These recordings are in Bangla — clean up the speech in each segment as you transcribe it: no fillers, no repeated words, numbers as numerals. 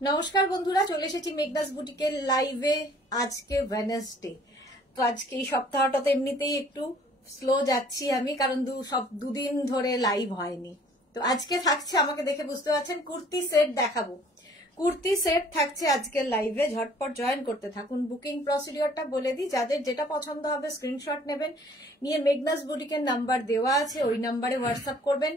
নমস্কার বন্ধুরা, চলে এসেছি মেঘনাস বুটিকের লাইভে। আজকে ওয়েডনেসডে, তো আজকে এই সপ্তাহটা তো এমনিতেই একটু স্লো যাচ্ছি আমি, কারণ দুদিন ধরে লাইভ হয়নি। তো আজকে থাকছে, আমাকে দেখে বুঝতে পারছেন, কুর্তি সেট দেখাবো। কুর্তি সেট থাকছে আজকের লাইভে, ঝটপট জয়েন করতে থাকুন। বুকিং প্রসিডিওরটা বলে দিই, যাদের যেটা পছন্দ হবে স্ক্রিনশট নেবেন, নিয়ে মেঘনাস বুটিকের নাম্বার দেওয়া আছে, ওই নাম্বারে হোয়াটসঅ্যাপ করবেন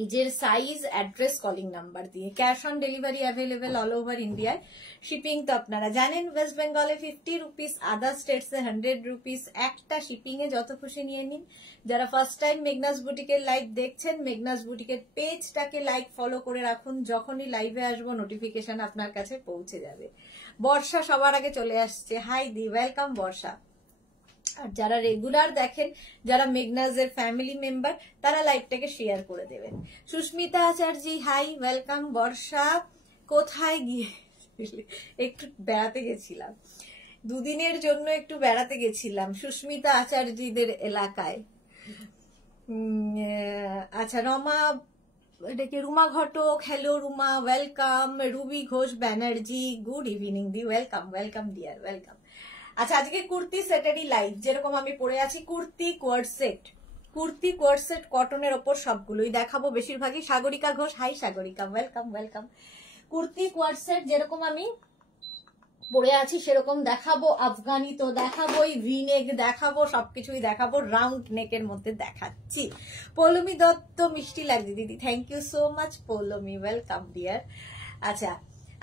নিজের সাইজ, অ্যাড্রেস, কলিং নাম্বার দিয়ে। Cash on delivery available all over ইন্ডিয়ায়। শিপিং তো আপনারা জানেন, ওয়েস্ট বেঙ্গলে 50 রুপিস, আদার স্টেটসে 100 রুপিস। একটা শিপিং এ যত খুশি নিয়ে নিন। যারা ফার্স্ট টাইম মেঘনাস বুটিকের লাইভ দেখছেন, মেঘনাস বুটিকের পেজটাকে লাইক ফলো করে রাখুন, যখনই লাইভে আসবো নোটিফিকেশন আপনার কাছে পৌঁছে যাবে। বর্ষা সবার আগে চলে আসছে, হাই দি, ওয়েলকাম বর্ষা। আর যারা রেগুলার দেখেন, যারা মেঘনাজের ফ্যামিলি মেম্বার, তারা লাইভটাকে শেয়ার করে দেবেন। Susmita Acharya, hi, welcome. বর্ষা, কোথায় গিয়ে? একটু বেড়াতে গেছিলাম, দুদিনের জন্য একটু বেড়াতে গেছিলাম সুস্মিতা আচার্যদের এলাকায়। আচ্ছা, Ruma Ghatak, hello Ruma, welcome. Ruby Ghosh Banerjee, good evening di, welcome welcome dear, welcome. আচ্ছা, আজকে কুর্তি সেটেরই লাইভ, যেরকম আমি পরে আছি kurti coord set. Kurti coord set কটনের ওপর সবগুলোই দেখাবো, বেশিরভাগই। Sagarika Ghosh, hi Sagarika, welcome welcome. Kurti coord set যেরকম আমি পরে আছি সেরকম দেখাবো, আফগানি তো দেখাবোই, ভি নেক দেখাবো, সবকিছুই দেখাবো, রাউন্ড নেকের মধ্যে দেখাচ্ছি। পৌলমী দত্ত, মিষ্টি লাগছে দিদি, thank you so much Paulami, welcome dear. আচ্ছা,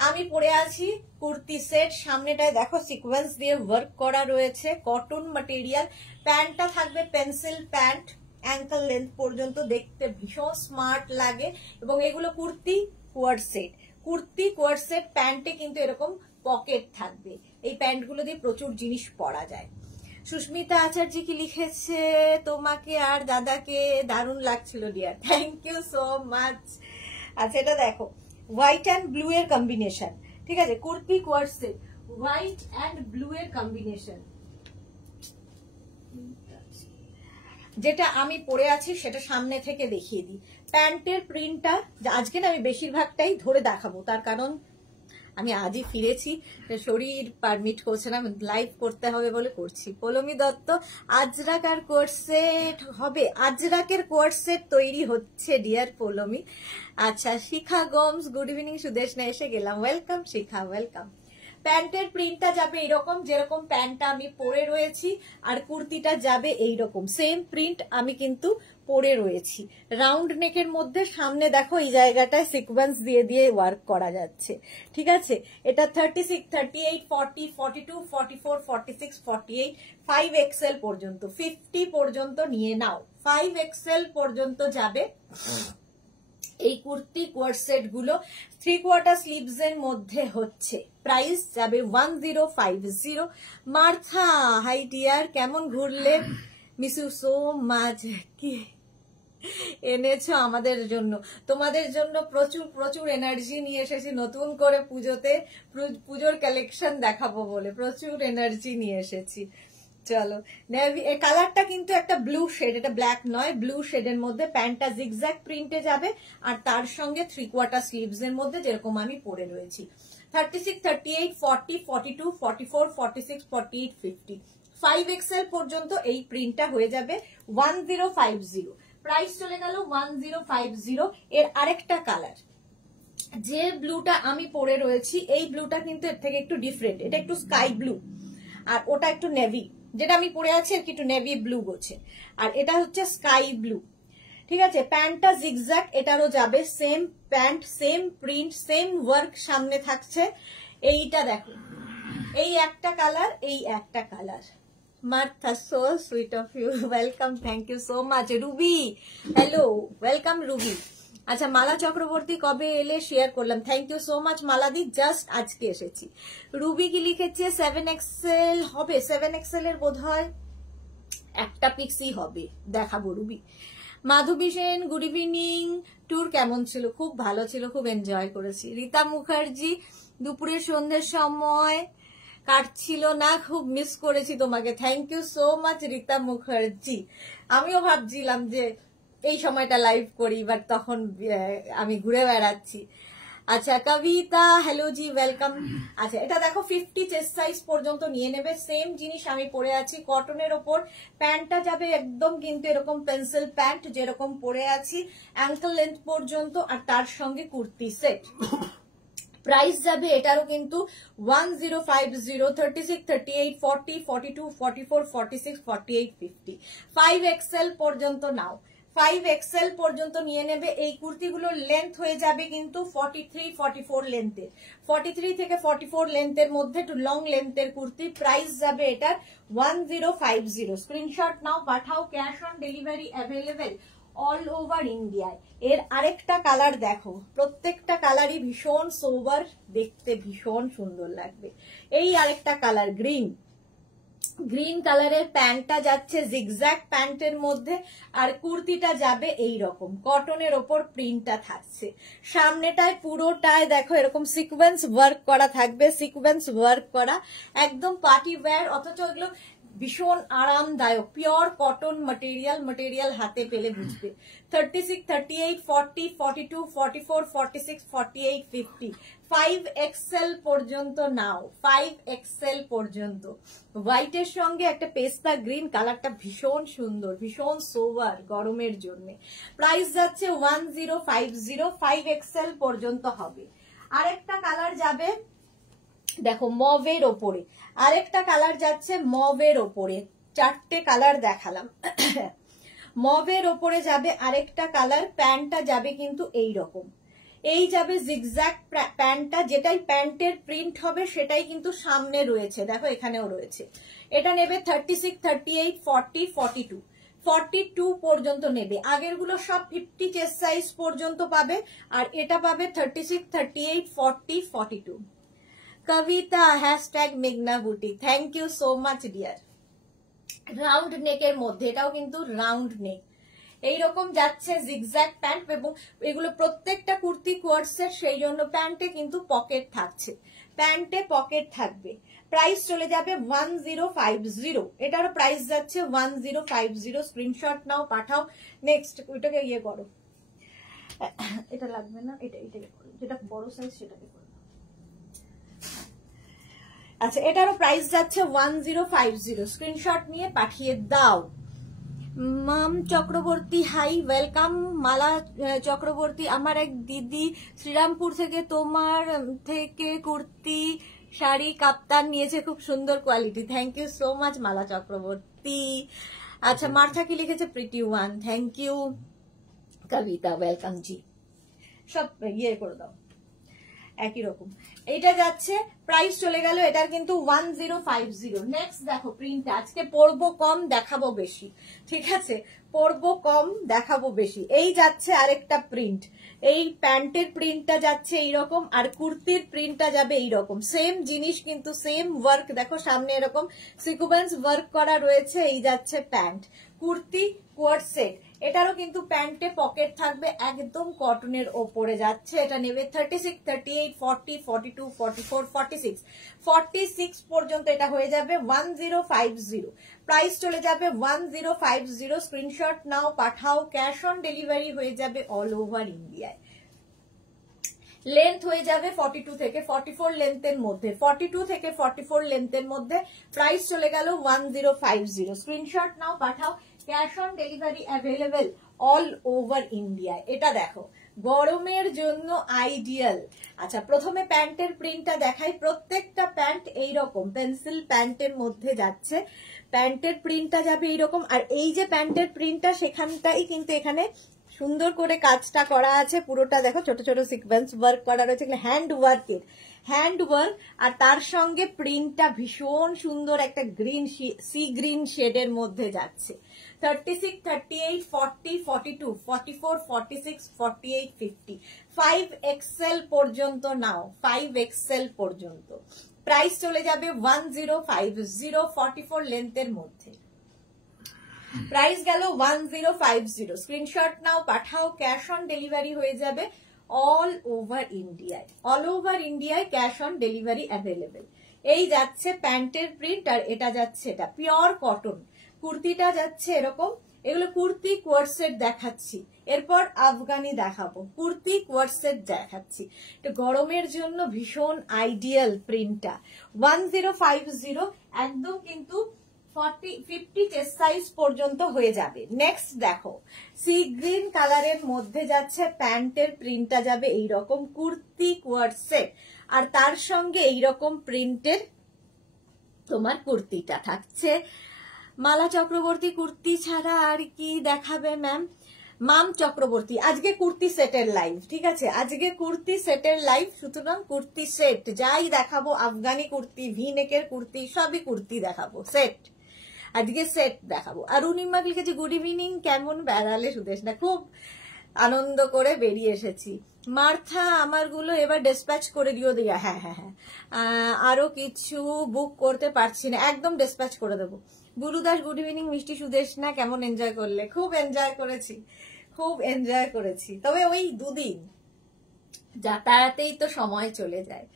আমি পরে আছি কুর্তি সেট, সামনেটায় দেখো সিকোয়েন্স দিয়ে ওয়ার্ক করা রয়েছে, কটন ম্যাটেরিয়াল। প্যান্টটা থাকবে পেন্সিল প্যান্ট, অ্যাঙ্কল লেন্থ পর্যন্ত, দেখতে ভীষণ স্মার্ট লাগে। এবং এগুলো kurti coord set. Kurti coord set প্যান্টে কিন্তু এরকম পকেট থাকবে, এই প্যান্টগুলো দিয়ে প্রচুর জিনিস পরা যায়। সুস্মিতা আচার্য কি লিখেছে, তোমাকে আর দাদাকে দারুণ লাগছিল dear, thank you so much. আচ্ছা, এটা দেখো, হোয়াইট অ্যান্ড ব্লু এর কম্বিনেশন, ঠিক আছে, kurti coord set, white and blue এর কম্বিনেশন। যেটা আমি পরে আছি সেটা সামনে থেকে দেখিয়ে দিই। প্যান্টের প্রিন্টটা আজকে না আমি বেশিরভাগটাই ধরে দেখাবো, তার কারণ আমি আজই ফিরেছি, শরীর পারমিট করছে না, লাইভ করতে হবে বলে করছি। পৌলমী দত্ত, আজরাক আর কোয়ার্ড সেট হবে, আজরাকের কোয়ার্ড সেট তৈরি হচ্ছে ডিয়ার পৌলমী। আচ্ছা, শিখা গমস, গুড ইভিনিং সুদেশনা, এসে গেলাম, ওয়েলকাম শিখা, ওয়েলকাম। প্যান্টের প্রিন্টটা যাবে এইরকম, যেরকম প্যান্টটা আমি পরে রয়েছি, আর কুর্তিটা যাবে এইরকম, সেম প্রিন্ট আমি কিন্তু পরে রয়েছি। রাউন্ড নেকের মধ্যে সামনে দেখো এই জায়গাটায় সিকোয়েন্স দিয়ে দিয়ে ওয়ার্ক করা যাচ্ছে, ঠিক আছে। এটা 36, 38, 40, 42, 44, 46, 48, 5XL পর্যন্ত, 50 পর্যন্ত নিয়ে নাও, 5XL পর্যন্ত যাবে এই কুর্তি কোয়ার্ড সেট গুলো। 3/4 স্লিভস এর মধ্যে হচ্ছে, প্রাইস যাবে 1050। মার্থা, হাই ডিয়ার, কেমন ঘুরলে? Miss you so much. কি এনেছো আমাদের জন্য? তোমাদের জন্য প্রচুর প্রচুর এনার্জি নিয়ে এসেছি, নতুন করে পুজোতে পুজোর কালেকশন দেখাবো বলে প্রচুর এনার্জি নিয়ে এসেছি। চলো, এই কালারটা কিন্তু একটা ব্লু শেড, এটা ব্ল্যাক নয়, ব্লু শেডের মধ্যে। প্যান্টটা জিগজ্যাগ প্রিন্টে যাবে, আর তার সঙ্গে 3/4 স্লিভস এর মধ্যে যেরকম আমি পরে রয়েছি। 36, 38, 40, 42, 44, 46, 48, 50, 5XL পর্যন্ত এই প্রিন্টটা হয়ে যাবে 1050। প্রাইস চলে গেল 1050। এর আরেকটা কালার, যে ব্লুটা আমি পরে রয়েছি, এই ব্লুটা কিন্তু এর থেকে একটু ডিফারেন্ট, এটা একটু স্কাই ব্লু, আর ওটা একটু নেভি, যেটা আমি পরে আছি আর কি একটু নেভি ব্লু গোছে, আর এটা হচ্ছে স্কাই ব্লু, ঠিক আছে। প্যান্টটা জিগজ্যাগ, এটারও যাবে same pant, same print, same work সামনে থাকছে। এইটা দেখো, এই একটা কালার, এই একটা colour. Martha, so sweet of you, welcome, thank you so much. Ruby, hello, welcome Ruby. আচ্ছা, মালা চক্রবর্তী, কবে এলে? শেয়ার করলাম, থ্যাংক ইউ সো মাচ মালাদি, জাস্ট আজকে এসেছি। রুবি কি লিখেছে, 7XL হবে, 7XL এর বোধ হয় একটা পিক্সই হবে, দেখাবো রুবি। মাধবী সেন, গুড ইভিনিং। ট্যুর কেমন ছিল? খুব ভালো ছিল, খুব এনজয় করেছি। রীতা মুখার্জি, দুপুরের সন্ধ্যের সময় কাটছিল না, খুব মিস করেছি তোমাকে, thank you so much Rita Mukherjee. আমিও ভাবছিলাম যে এই সময়টা লাইভ করি, বাট তখন আমি ঘুরে বেড়াচ্ছি। আচ্ছা কবিতা, হ্যালো জি, ওয়েলকাম। আচ্ছা এটা দেখো 50 চেস্ট সাইজ পর্যন্ত নিয়ে নেবে। সেম জিনিস আমি পরে আছি কটনের ওপর। প্যান্টটা যাবে একদম কিন্তু এরকম পেন্সিল প্যান্ট যেরকম পরে আছি, অ্যাঙ্কেল লেন্থ পর্যন্ত, আর তার সঙ্গে কুর্তি সেট। প্রাইস যাবে এটারও কিন্তু 1050, 36, 38, 40, 42, 44, 46, 48, 50। 5XL পর্যন্ত নাও, 5XL পর্যন্ত নিয়ে নেবে। এই কুর্তিগুলোর লেন্থ হয়ে যাবে কিন্তু 43, 44 লেন্থের, 43 থেকে 44 লেন্থের মধ্যে একটু লং লেন্থের কুর্তি। প্রাইস যাবে এটার 1050। স্ক্রিনশট নাও, পাঠাও, cash on delivery available all over ইন্ডিয়ায়। এর আরেকটা কালার দেখো, প্রত্যেকটা কালারই ভীষণ সোবার, দেখতে ভীষণ সুন্দর লাগবে। এই আরেকটা কালার গ্রিন, গ্রিন কালারের প্যান্টটা যাচ্ছে জিগজ্যাগ প্যান্টের মধ্যে, আর কুর্তিটা যাবে এই রকম কটনের ওপর প্রিন্টটা থাকছে। সামনেটায় পুরোটায় দেখো এরকম সিকোয়েন্স ওয়ার্ক করা থাকবে, সিকোয়েন্স ওয়ার্ক করা, একদম পার্টি ওয়্যার, অথচ এগুলো ভীষণ আরামদায়ক, পিওর কটন মটেরিয়াল হাতে পেলে বুঝবে। 36, 38, 40, 42, 44, 46, 48, 50। 5XL পর্যন্ত নাও, 5XL পর্যন্ত। হোয়াইটের সঙ্গে একটা পেস্তা গ্রিন কালারটা ভীষণ সুন্দর, ভীষণ সোভার গরমের জন্য। প্রাইস যাচ্ছে 1050, 5XL পর্যন্ত হবে। আরেকটা কালার যাবে দেখো মভের ওপরে, আরেকটা কালার যাচ্ছে মভের ওপরে, চারটে কালার দেখালাম। মভের ওপরে যাবে আরেকটা কালার, প্যান্টটা যাবে কিন্তু এই রকম, এই যাবে জিগজ্যাগ প্যান্টটা, যেটাই প্যান্টের প্রিন্ট হবে সেটাই কিন্তু সামনে রয়েছে, দেখো এখানেও রয়েছে। এটা নেবে 36, 38, 40, 42, 42 পর্যন্ত নেবে। আগেরগুলো সব 50 চেস্ট সাইজ পর্যন্ত পাবে, আর এটা পাবে 36, 38, 40, 42। কবিতা হ্যাশট্যাগ মেঘনা boutique, thank you so much dear. Round নেকের মধ্যে, এটাও কিন্তু রাউন্ড নেক, এইরকম যাচ্ছে জিগজ্যাগ প্যান্ট, এবং এগুলো প্রত্যেকটা কুর্তি কোয়ার্টসের, সেই জন্য প্যান্টে কিন্তু পকেট থাকছে, প্যান্টে পকেট থাকবে। প্রাইস চলে যাবে 1050, এটারও প্রাইস যাচ্ছে 1050। স্ক্রিনশট নাও, পাঠাও। নেক্সট ওইটাকে ইয়ে করো, এটা লাগবে না, এটাকে করো, যেটা বড় সাইজ সেটাকে করো। আচ্ছা এটারও প্রাইস যাচ্ছে 1050। স্ক্রিনশট নিয়ে পাঠিয়ে দাও। মাম চক্রবর্তী, হাই, ওয়েলকাম। মালা চক্রবর্তী, আমার এক দিদি শ্রীরামপুর থেকে তোমার থেকে কুর্তি শাড়ি কাপ্তান নিয়েছে, খুব সুন্দর quality, thank you so much Mala Chakraborty. আচ্ছা মার্থা কি লিখেছে, pretty one, thank you. Kabita welcome ji, সব ইয়ে করে দাও একই রকম। এইটা যাচ্ছে, প্রাইস চলে গেল এটার কিন্তু 1050। নেক্সট দেখো প্রিন্ট, আজকে পরবো কম দেখাবো বেশি, ঠিক আছে, পরবো কম দেখাবো বেশি। এই যাচ্ছে আরেকটা প্রিন্ট, এই প্যান্টের প্রিন্টটা যাচ্ছে এইরকম, আর কুর্তির প্রিন্টটা যাবে এইরকম, সেম জিনিস কিন্তু সেম ওয়ার্ক, দেখো সামনে এরকম সিকোয়েন্স ওয়ার্ক করা রয়েছে। এই যাচ্ছে প্যান্ট, কুর্তি কোয়ার্ট সেট, এটারও কিন্তু প্যান্টে পকেট থাকবে, একদম কটনের ওপরে যাচ্ছে। এটা নেবে 36, 38, 40, 42, 44, 46, 46 পর্যন্ত এটা হয়ে যাবে 1050। প্রাইস চলে যাবে 1050। স্ক্রিনশট নাও, পাঠাও, ক্যাশ অন ডেলিভারি হয়ে যাবে অল ওভার ইন্ডিয়ায়। লেন্থ হয়ে যাবে 42 থেকে 44 লেন্থের মধ্যে, 42 থেকে 44 লেন্থের মধ্যে। প্রাইস চলে গেল 1050। স্ক্রিনশট নাও, পাঠাও, cash on delivery available all over ইন্ডিয়ায়। এটা দেখো গরমের জন্য আইডিয়াল। আচ্ছা প্রথমে প্যান্টের প্রিন্টটা দেখাই, প্রত্যেকটা প্যান্ট এইরকম পেন্সিল প্যান্টের মধ্যে যাচ্ছে, প্যান্টের প্রিন্টটা যাবে এইরকম, আর এই যে প্যান্টের প্রিন্টটা সেখানটাই কিন্তু এখানে সুন্দর করে কাজটা করা আছে, পুরোটা দেখো ছোট ছোট সিকোয়েন্স ওয়ার্ক করা রয়েছে, হ্যান্ড ওয়ার্কের, হ্যান্ড ওয়ার্ক, আর তার সঙ্গে প্রিন্টটা ভীষণ সুন্দর একটা গ্রিন সি গ্রিন শেডের মধ্যে যাচ্ছে। 36, 38, 40, 42, 44, 46, 48, 50। 5XL পর্যন্ত নাও, 5XL পর্যন্ত। প্রাইস চলে যাবে 1050, 44 লেন্থের মধ্যে। প্রাইস গেল 1050। স্ক্রিনশট নাও, পাঠাও, ক্যাশ অন ডেলিভারি হয়ে যাবে অল ওভার ইন্ডিয়ায়, অল ওভার ইন্ডিয়ায় ক্যাশ অন ডেলিভারি অ্যাভেলেবেল। এই যাচ্ছে প্যান্টের প্রিন্ট, আর এটা যাচ্ছে এটা পিওর কটন, কুর্তিটা যাচ্ছে এরকম, এগুলো কুর্তি কোয়ার্ড সেট দেখাচ্ছি, এরপর আফগানি দেখাবো, কুর্তি কোয়ার্ড সেট দেখাচ্ছি। তো গরমের জন্য ভীষণ আইডিয়াল প্রিন্টটা। 1050 একদম কিন্তু 50 চেস্ট সাইজ পর্যন্ত হয়ে যাবে। নেক্সট দেখো, সি গ্রিন কালারের মধ্যে যাচ্ছে, প্যান্টের প্রিন্টটা যাবে এইরকম, কুর্তি কোয়ার্ড সেট, আর তার সঙ্গে এইরকম প্রিন্টের তোমার কুর্তিটা থাকছে। মালা চক্রবর্তী কুর্তি ছাড়া আর কি দেখাবে ম্যাম? মাম চক্রবর্তী, আজকে কুর্তি সেটের লাইভ, ঠিক আছে, আজকে কুর্তি সেটের লাইভ, সুতরাং কুর্তি সেট যাই দেখাবো, আফগানি কুর্তি, ভি নেকের কুর্তি, সবই কুর্তি দেখাবো, সেট, আজকে সেট দেখাবো। আর অরুণিমা লিখেছে গুড ইভিনিং, কেমন বেড়ালে সুদেশনা? খুব আনন্দ করে বেরিয়ে এসেছি। মার্থা, আমারগুলো এবার ডিসপ্যাচ করে দিও দিয়া। হ্যাঁ হ্যাঁ হ্যাঁ, আরো কিছু বুক করতে পারছি না, একদম ডিসপ্যাচ করে দেবো। বুলু দাস গুড ইভিনিং, মিষ্টি সুদেশনা কেমন এনজয় করলে? খুব এনজয় করেছি, খুব এনজয় করেছি, তবে ওই দুদিন যাতায়াতেই তো সময় চলে যায়।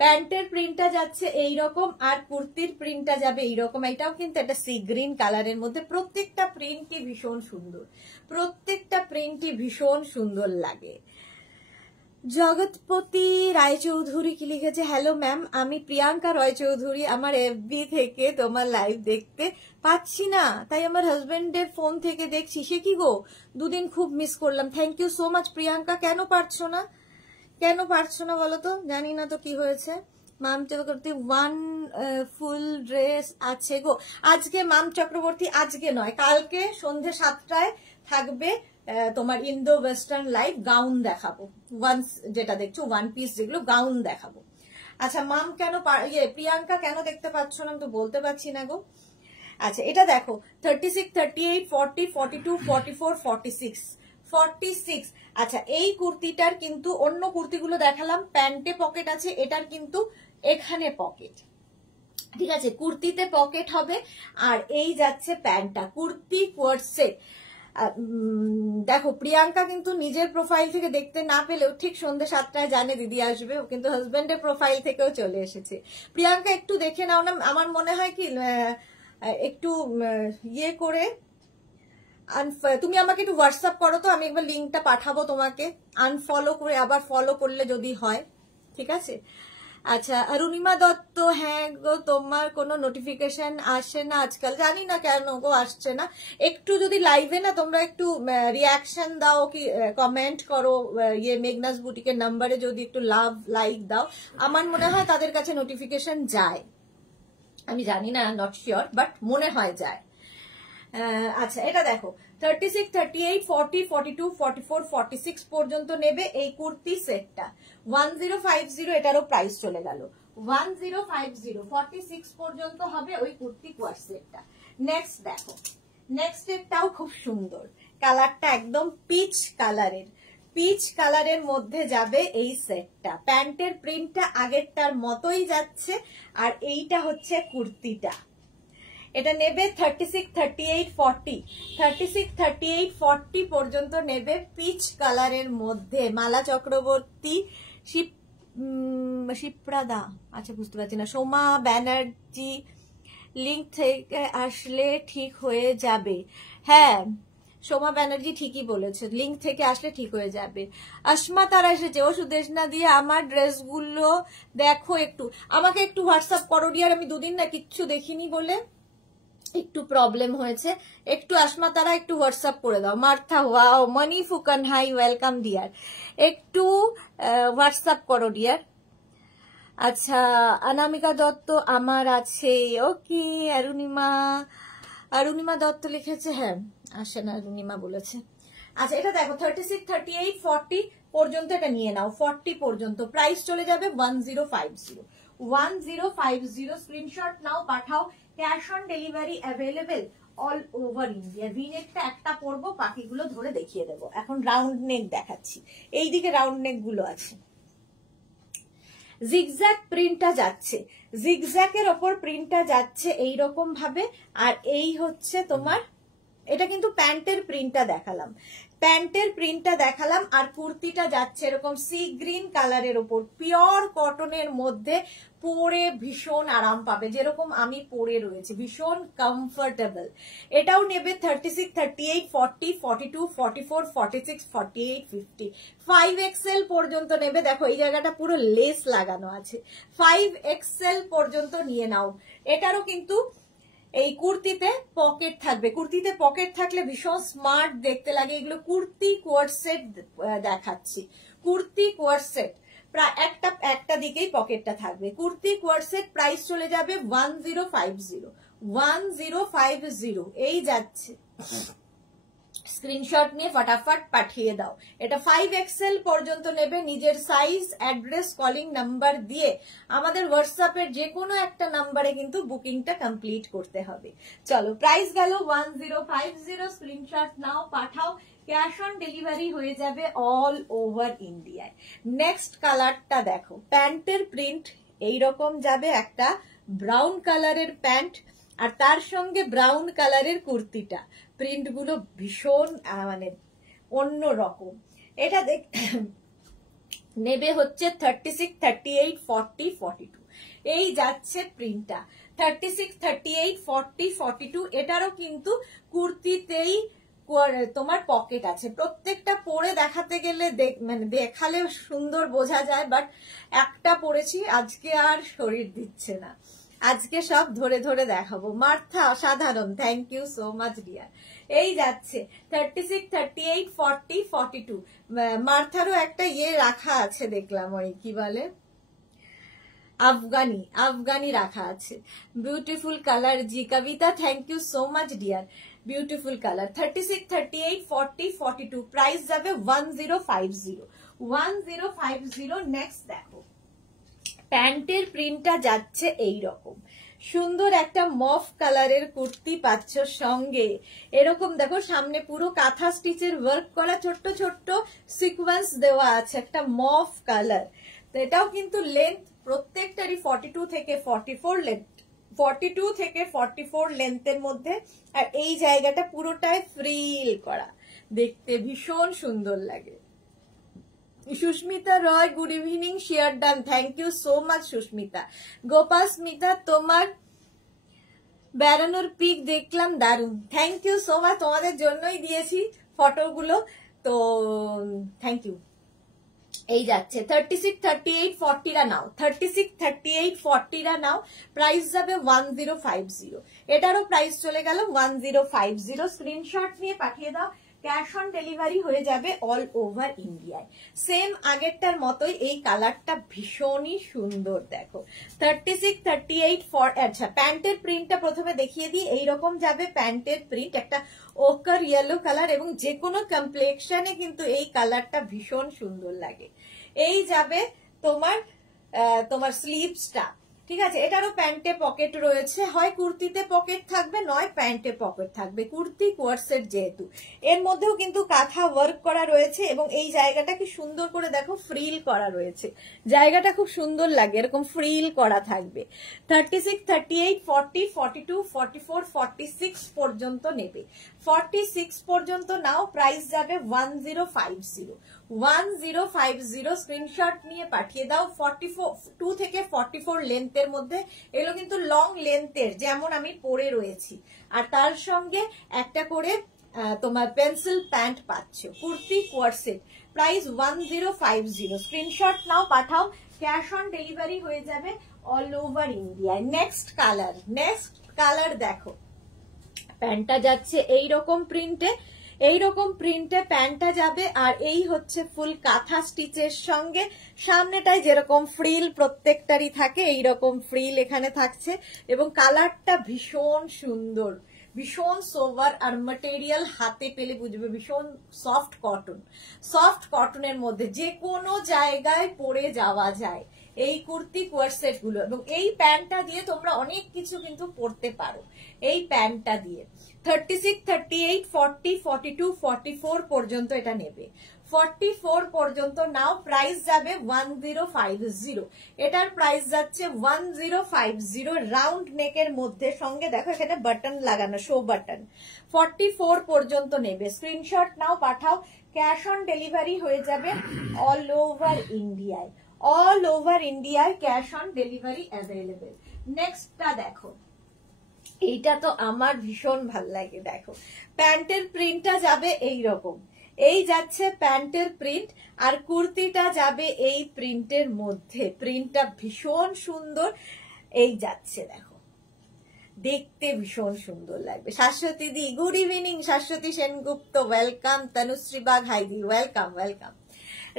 প্যান্টের প্রিন্টটা যাচ্ছে এইরকম, আর কুর্তির প্রিন্টটা যাবে এইরকম। এটাও কিন্তু একটা সি গ্রিন কালারের মধ্যে, প্রত্যেকটা প্রিন্টই ভীষণ সুন্দর, প্রত্যেকটা প্রিন্টই ভীষণ সুন্দর লাগে। জগৎপতি রায়চৌধুরী কি লিখেছে, হ্যালো ম্যাম, আমি প্রিয়াঙ্কা রায়চৌধুরী, আমার এফবি থেকে তোমার লাইভ দেখতে পাচ্ছি না, তাই আমার হাজবেন্ডের ফোন থেকে দেখছি। সে কি গো, দুদিন খুব মিস করলাম। Thank you so much Priyanka. কেন পারছো না, কেন পারছো না বলো তো? জানি না তো কি হয়েছে। মাম চক্রবর্তী ওয়ান ফুল ড্রেস আছে গো আজকে। মাম চক্রবর্তী আজকে নয়, কালকে সন্ধ্যে 7টায় থাকবে তোমার ইন্দো ওয়েস্টার্ন লাইভ, গাউন দেখাবো, ওয়ান্স যেটা দেখছো ওয়ান পিস যেগুলো, গাউন দেখাবো। আচ্ছা মাম কেন প্রিয়াঙ্কা কেন দেখতে পাচ্ছ না, আমি তো বলতে পারছি না গো। আচ্ছা এটা দেখো, 36, 38, 40, 42, 44, 46, 46। আচ্ছা এই কুর্তিটার কিন্তু অন্য কুর্তিগুলো দেখালাম, প্যান্টে পকেট আছে, এটার কিন্তু এখানে পকেট, ঠিক আছে, কুর্তিতে পকেট হবে। আর এই যাচ্ছে প্যান্টটা, কুর্তি কোয়ার্ড সেট। দেখো প্রিয়াঙ্কা কিন্তু নিজের প্রোফাইল থেকে দেখতে না পেলেও ঠিক সন্ধ্যে 7টায় জানে দিদি আসবে, কিন্তু হাজবেন্ডের প্রোফাইল থেকেও চলে এসেছে। প্রিয়াঙ্কা একটু দেখে নাও না, আমার মনে হয় কি একটু ইয়ে করে তুমি আমাকে একটু হোয়াটসঅ্যাপ করো তো, আমি একবার লিঙ্কটা পাঠাবো তোমাকে, আনফলো করে আবার ফলো করলে যদি হয়, ঠিক আছে। আচ্ছা অরুণিমা দত্ত, হ্যাঁ গো তোমার কোনো নোটিফিকেশন আসে না আজকাল, জানি না কেন গো আসছে না। একটু যদি লাইভে না তোমরা একটু রিয়াকশন দাও, কি কমেন্ট করো, ইয়ে মেঘনাস বুটিকের নাম্বারে যদি একটু লাভ লাইক দাও, আমার মনে হয় তাদের কাছে নোটিফিকেশন যায়, আমি জানি না, নট শিওর, বাট মনে হয় যায়। আচ্ছা এটা দেখো, 36, 38, 40, 42, 44, 46 পর্যন্ত নেবে এই কুর্তি সেটটা। 1050 এটারও প্রাইস চলে গেল, 1050, 46 পর্যন্ত হবে ওই কুর্তি কোয়ার্ড সেটটা। নেক্সট দেখো, নেক্সট এরটাও খুব সুন্দর, কালারটা একদম পিচ কালারের, পিচ কালারের মধ্যে যাবে এই সেটটা। প্যান্টের প্রিন্টটা আগেরটার মতোই যাচ্ছে, আর এইটা হচ্ছে কুর্তিটা। এটা নেবে 36, 38, 40, 36, 38, 40 পর্যন্ত নেবে, পিচ কালারের মধ্যে। মালা চক্রবর্তী, শিপ্রাদা, আচ্ছা বুঝতে পারছি না, সোমা ব্যানার্জি, লিঙ্ক থেকে আসলে ঠিক হয়ে যাবে। হ্যাঁ সোমা ব্যানার্জি ঠিকই বলেছে, লিঙ্ক থেকে আসলে ঠিক হয়ে যাবে। আসমা তারা এসেছে, ও সুদেশনা দিয়ে আমার ড্রেসগুলো দেখো একটু, আমাকে একটু হোয়াটসঅ্যাপ করো ডিয়ার, আমি দুদিন না কিচ্ছু দেখিনি বলে একটু প্রবলেম হয়েছে, একটু আসমা তারা একটু হোয়াটসঅ্যাপ করে দাও। মার্থা, ওয়াও, মনি ফুকান, হাই, ওয়েলকাম ডিয়ার, একটু হোয়াটসঅ্যাপ করো ডিয়ার। আচ্ছা অনামিকা দত্ত আমার আছে, ওকে। অরুণিমা, অরুণিমা দত্ত লিখেছে, হ্যাঁ আসে না, অরুণিমা বলেছে। আচ্ছা এটা দেখো, 36, 38, 40 পর্যন্ত এটা নিয়ে নাও, 40 পর্যন্ত প্রাইস চলে যাবে 1050, 1050। স্ক্রিনশট নাও, পাঠাও, cash on delivery available all over India. V নেকটা একটা পরবো, বাকিগুলো ধরে দেখিয়ে দেবো। এখন রাউন্ড নেক দেখাচ্ছি, এইদিকে রাউন্ড নেক গুলো আছে। জিগজ্যাগ প্রিন্টটা যাচ্ছে, জিগজ্যাগের ওপর প্রিন্টটা যাচ্ছে এইরকম ভাবে, আর এই হচ্ছে তোমার, এটা কিন্তু প্যান্টের প্রিন্টটা দেখালাম, প্যান্টের প্রিন্টটা দেখালাম, আর কুর্তিটা যাচ্ছে এরকম সি গ্রিন কালারের ওপর, পিওর কটনের মধ্যে, পরে ভীষণ আরাম পাবে, যেরকম আমি পরে রয়েছি, ভীষণ কমফোর্টেবল। এটাও নেবে 36, 38, 40, 42, 44, 46, 48, 50, 5XL পর্যন্ত নেবে। দেখো এই জায়গাটা পুরো লেস লাগানো আছে, 5XL পর্যন্ত নিয়ে নাও। এটারও কিন্তু এই কুর্তিতে পকেট থাকবে, কুর্তিতে পকেট থাকলে ভীষণ স্মার্ট দেখতে লাগে। এগুলো কুর্তি কোয়ার্ড সেট দেখাচ্ছি, কুর্তি কোয়ার্ড সেট, প্রায় একটা দিকেই পকেটটা থাকবে। কুর্তি কোয়ার্ড সেট প্রাইস চলে যাবে 1050, 1050 এই যাচ্ছে। স্ক্রিনশট নিয়ে ফটাফট পাঠিয়ে দাও। এটা 5XL পর্যন্ত নেবে, নিজের সাইজ, অ্যাড্রেস, কলিং নাম্বার দিয়ে আমাদের হোয়াটসঅ্যাপের যে কোনো একটা নাম্বারে কিন্তু বুকিংটা কমপ্লিট করতে হবে। চলো, প্রাইস গেল 1050, স্ক্রিনশট নাও, পাঠাও, ক্যাশ অন ডেলিভারি হয়ে যাবে অল ওভার ইন্ডিয়ায়। নেক্সট কালারটা দেখো, প্যান্টের প্রিন্ট এইরকম যাবে, একটা ব্রাউন কালারের প্যান্ট আর তার সঙ্গে ব্রাউন কালারের কুর্তিটা, প্রিন্ট গুলো ভীষণ মানে অন্য রকম। এটা নেবে হচ্ছে 36, 38, 40, 42 এই যাচ্ছে প্রিন্টটা, 36, 38, 40, 42। এটারও কিন্তু কুর্তিতেই তোমার পকেট আছে। প্রত্যেকটা পরে দেখাতে গেলে মানে দেখালে সুন্দর বোঝা যায়, বাট একটা পরেছি আজকে আর শরীর দিচ্ছে না, আজকে সব ধরে ধরে দেখাবো। মার্থা অসাধারণ, thank you so much dear. এই যাচ্ছে 36, 38, 40, 42। মার্থারও একটা ইয়ে রাখা আছে দেখলাম, ওই কি বলে আফগানি রাখা আছে। Beautiful colour ji Kavita, thank you so much dear, beautiful colour. 36, 38, 40, 42 price যাবে 1050, 1050। নেক্সট দেখো, প্যান্টের প্রিন্টটা যাচ্ছে এইরকম সুন্দর একটা মফ কালারের কুর্তি পাচ্ছ, সঙ্গে এরকম দেখো সামনে পুরো কাঁথা স্টিচের ওয়ার্ক করা, ছোট্ট ছোট্ট সিকোয়েন্স দেওয়া আছে, একটা মফ কালার। তো এটাও কিন্তু লেন্থ প্রত্যেকটারই 42 থেকে 44 লেন্থ, 42 থেকে 44 লেন্থের মধ্যে। আর এই জায়গাটা পুরোটাই ফ্রিল করা, দেখতে ভীষণ সুন্দর লাগে। Susmita Roy, good evening, share done, thank you so much Susmita. Gopal Smita, তোমার বেড়ানোর পিক দেখলাম, দারুন, থ্যাংক ইউ সো মাচ, তোমাদের জন্যই দিয়েছি ফটোগুলো, তো থ্যাংক ইউ। এই যাচ্ছে 36, 38, 40 নাও, 36, 38, 40 নাও, প্রাইস যাবে 1050। এটারও প্রাইস চলে গেল 1050, স্ক্রিনশট নিয়ে পাঠিয়ে দাও, ক্যাশ অন ডেলিভারি হয়ে যাবে অল ওভার ইন্ডিয়ায়। সেম আগেরটার মতোই, এই কালারটা ভীষণই সুন্দর। দেখো 36, 38, আচ্ছা প্যান্টের প্রিন্টটা প্রথমে দেখিয়ে দিই। এইরকম যাবে প্যান্টের প্রিন্ট, একটা ওকার ইয়েলো কালার, এবং যে কোনো কমপ্লেক্সনে কিন্তু এই কালারটা ভীষণ সুন্দর লাগে। এই যাবে তোমার স্লিভসটা, ঠিক আছে। এটারও প্যান্টে পকেট রয়েছে, হয় কুর্তিতে পকেট থাকবে, নয় প্যান্টে পকেট থাকবে, কুর্তি কোয়ার্ড সেট যেহেতু। এর মধ্যেও কিন্তু কাঁথা ওয়ার্ক করা রয়েছে, এবং এই জায়গাটা কি সুন্দর করে দেখো ফ্রিল করা রয়েছে, জায়গাটা খুব সুন্দর লাগে, এরকম ফ্রিল করা থাকবে। 36, 38, 40, 42, 44, 46 পর্যন্ত নেবে, 46 পর্যন্ত নাও, প্রাইস যাবে 1050, 1050। স্ক্রিনশট নিয়ে পাঠিয়ে দাও। 42 থেকে 44 লেন্থের মধ্যে, এগুলো কিন্তু লং লেন্থের, যেমন আমি পরে রয়েছি। আর তার সঙ্গে একটা করে তোমার পেন্সিল প্যান্ট পাচ্ছ, kurti coord set, price 1050। Screenshot নাও, পাঠাও, ক্যাশ অন ডেলিভারি হয়ে যাবে অল ওভার ইন্ডিয়ায়। নেক্সট কালার দেখো, প্যান্টটা যাচ্ছে এইরকম প্রিন্টে, এইরকম প্রিন্টে প্যান্টটা যাবে, আর এই হচ্ছে ফুল কাঁথা স্টিচের সঙ্গে, সামনেটায় যেরকম ফ্রিল প্রত্যেকটারই থাকে, এইরকম ফ্রিল এখানে থাকছে, এবং কালারটা ভীষণ সুন্দর, ভীষণ সোভার, আর ম্যাটেরিয়াল হাতে পেলে বুঝবে ভীষণ সফট কটনের মধ্যে যে কোনো জায়গায় পরে যাওয়া যায় এই কুর্তি কোয়ার্ড সেট গুলো। এবং এই প্যান্টটা দিয়ে তোমরা অনেক কিছু কিন্তু পরতে পারো, এই প্যান্টটা দিয়ে। 36, 38, 40, 42, 44 পর্যন্ত এটা নেবে, 44 পর্যন্ত নাও, প্রাইস যাবে 1050। এটার প্রাইস যাচ্ছে 1050 রাউন্ড নেকের মধ্যে, সঙ্গে দেখো এখানে বাটন লাগানো, শো বাটন। 44 পর্যন্ত নেবে, স্ক্রিনশট নাও, পাঠাও। ক্যাশ অন ডেলিভারি হয়ে যাবে অল ওভার ইন্ডিয়ায়, অল ওভার ইন্ডিয়ায় ক্যাশ অন ডেলিভারি অ্যাভেলেবেল। নেক্সটটা দেখো, এইটা তো আমার ভীষণ ভাল লাগে। দেখো প্যান্টের প্রিন্টটা যাবে এই রকম, এই যাচ্ছে প্যান্টের প্রিন্ট, আর কুর্তিটা যাবে এই প্রিন্টের মধ্যে। প্রিন্টটা ভীষণ সুন্দর, এই যাচ্ছে দেখো, দেখতে ভীষণ সুন্দর লাগবে। শাশ্বতী দি, good evening. Shashwati Sengupta, welcome. Tanushree bug, হাইদি, welcome welcome.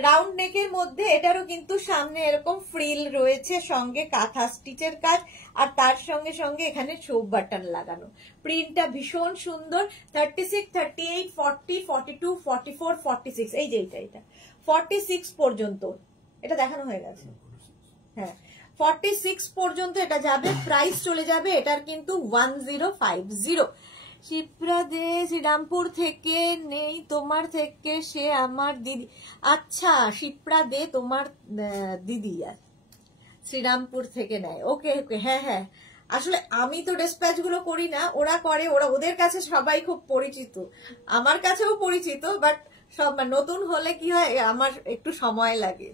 Round নেকের মধ্যে এটারও কিন্তু সামনে এরকম ফ্রিল রয়েছে, সঙ্গে কাঁথা স্টিচের কাজ, আর তার সঙ্গে সঙ্গে এখানে চোপ বাটন লাগানো। প্রিন্টটা ভীষণ সুন্দর। 36, 38, 40, 42, 44, 46, এই যে এটা 46 পর্যন্ত এটা দেখানো হয়ে গেছে। হ্যাঁ, 46 পর্যন্ত এটা যাবে। প্রাইস চলে যাবে এটার কিন্তু 1050। শিপ্রা দে, শ্রীরামপুর থেকে নেই, তোমার থেকে সে আমার দিদি। আচ্ছা, শিপ্রা দে তোমার দিদি, আর শ্রীরামপুর থেকে নেয়। ওকে ওকে, হ্যাঁ হ্যাঁ। আসলে আমি তো ডিসপ্যাচ গুলো করি না, ওরা করে। ওদের কাছে সবাই খুব পরিচিত, আমার কাছেও পরিচিত, বাট সব নতুন হলে কি হয়, আমার একটু সময় লাগে।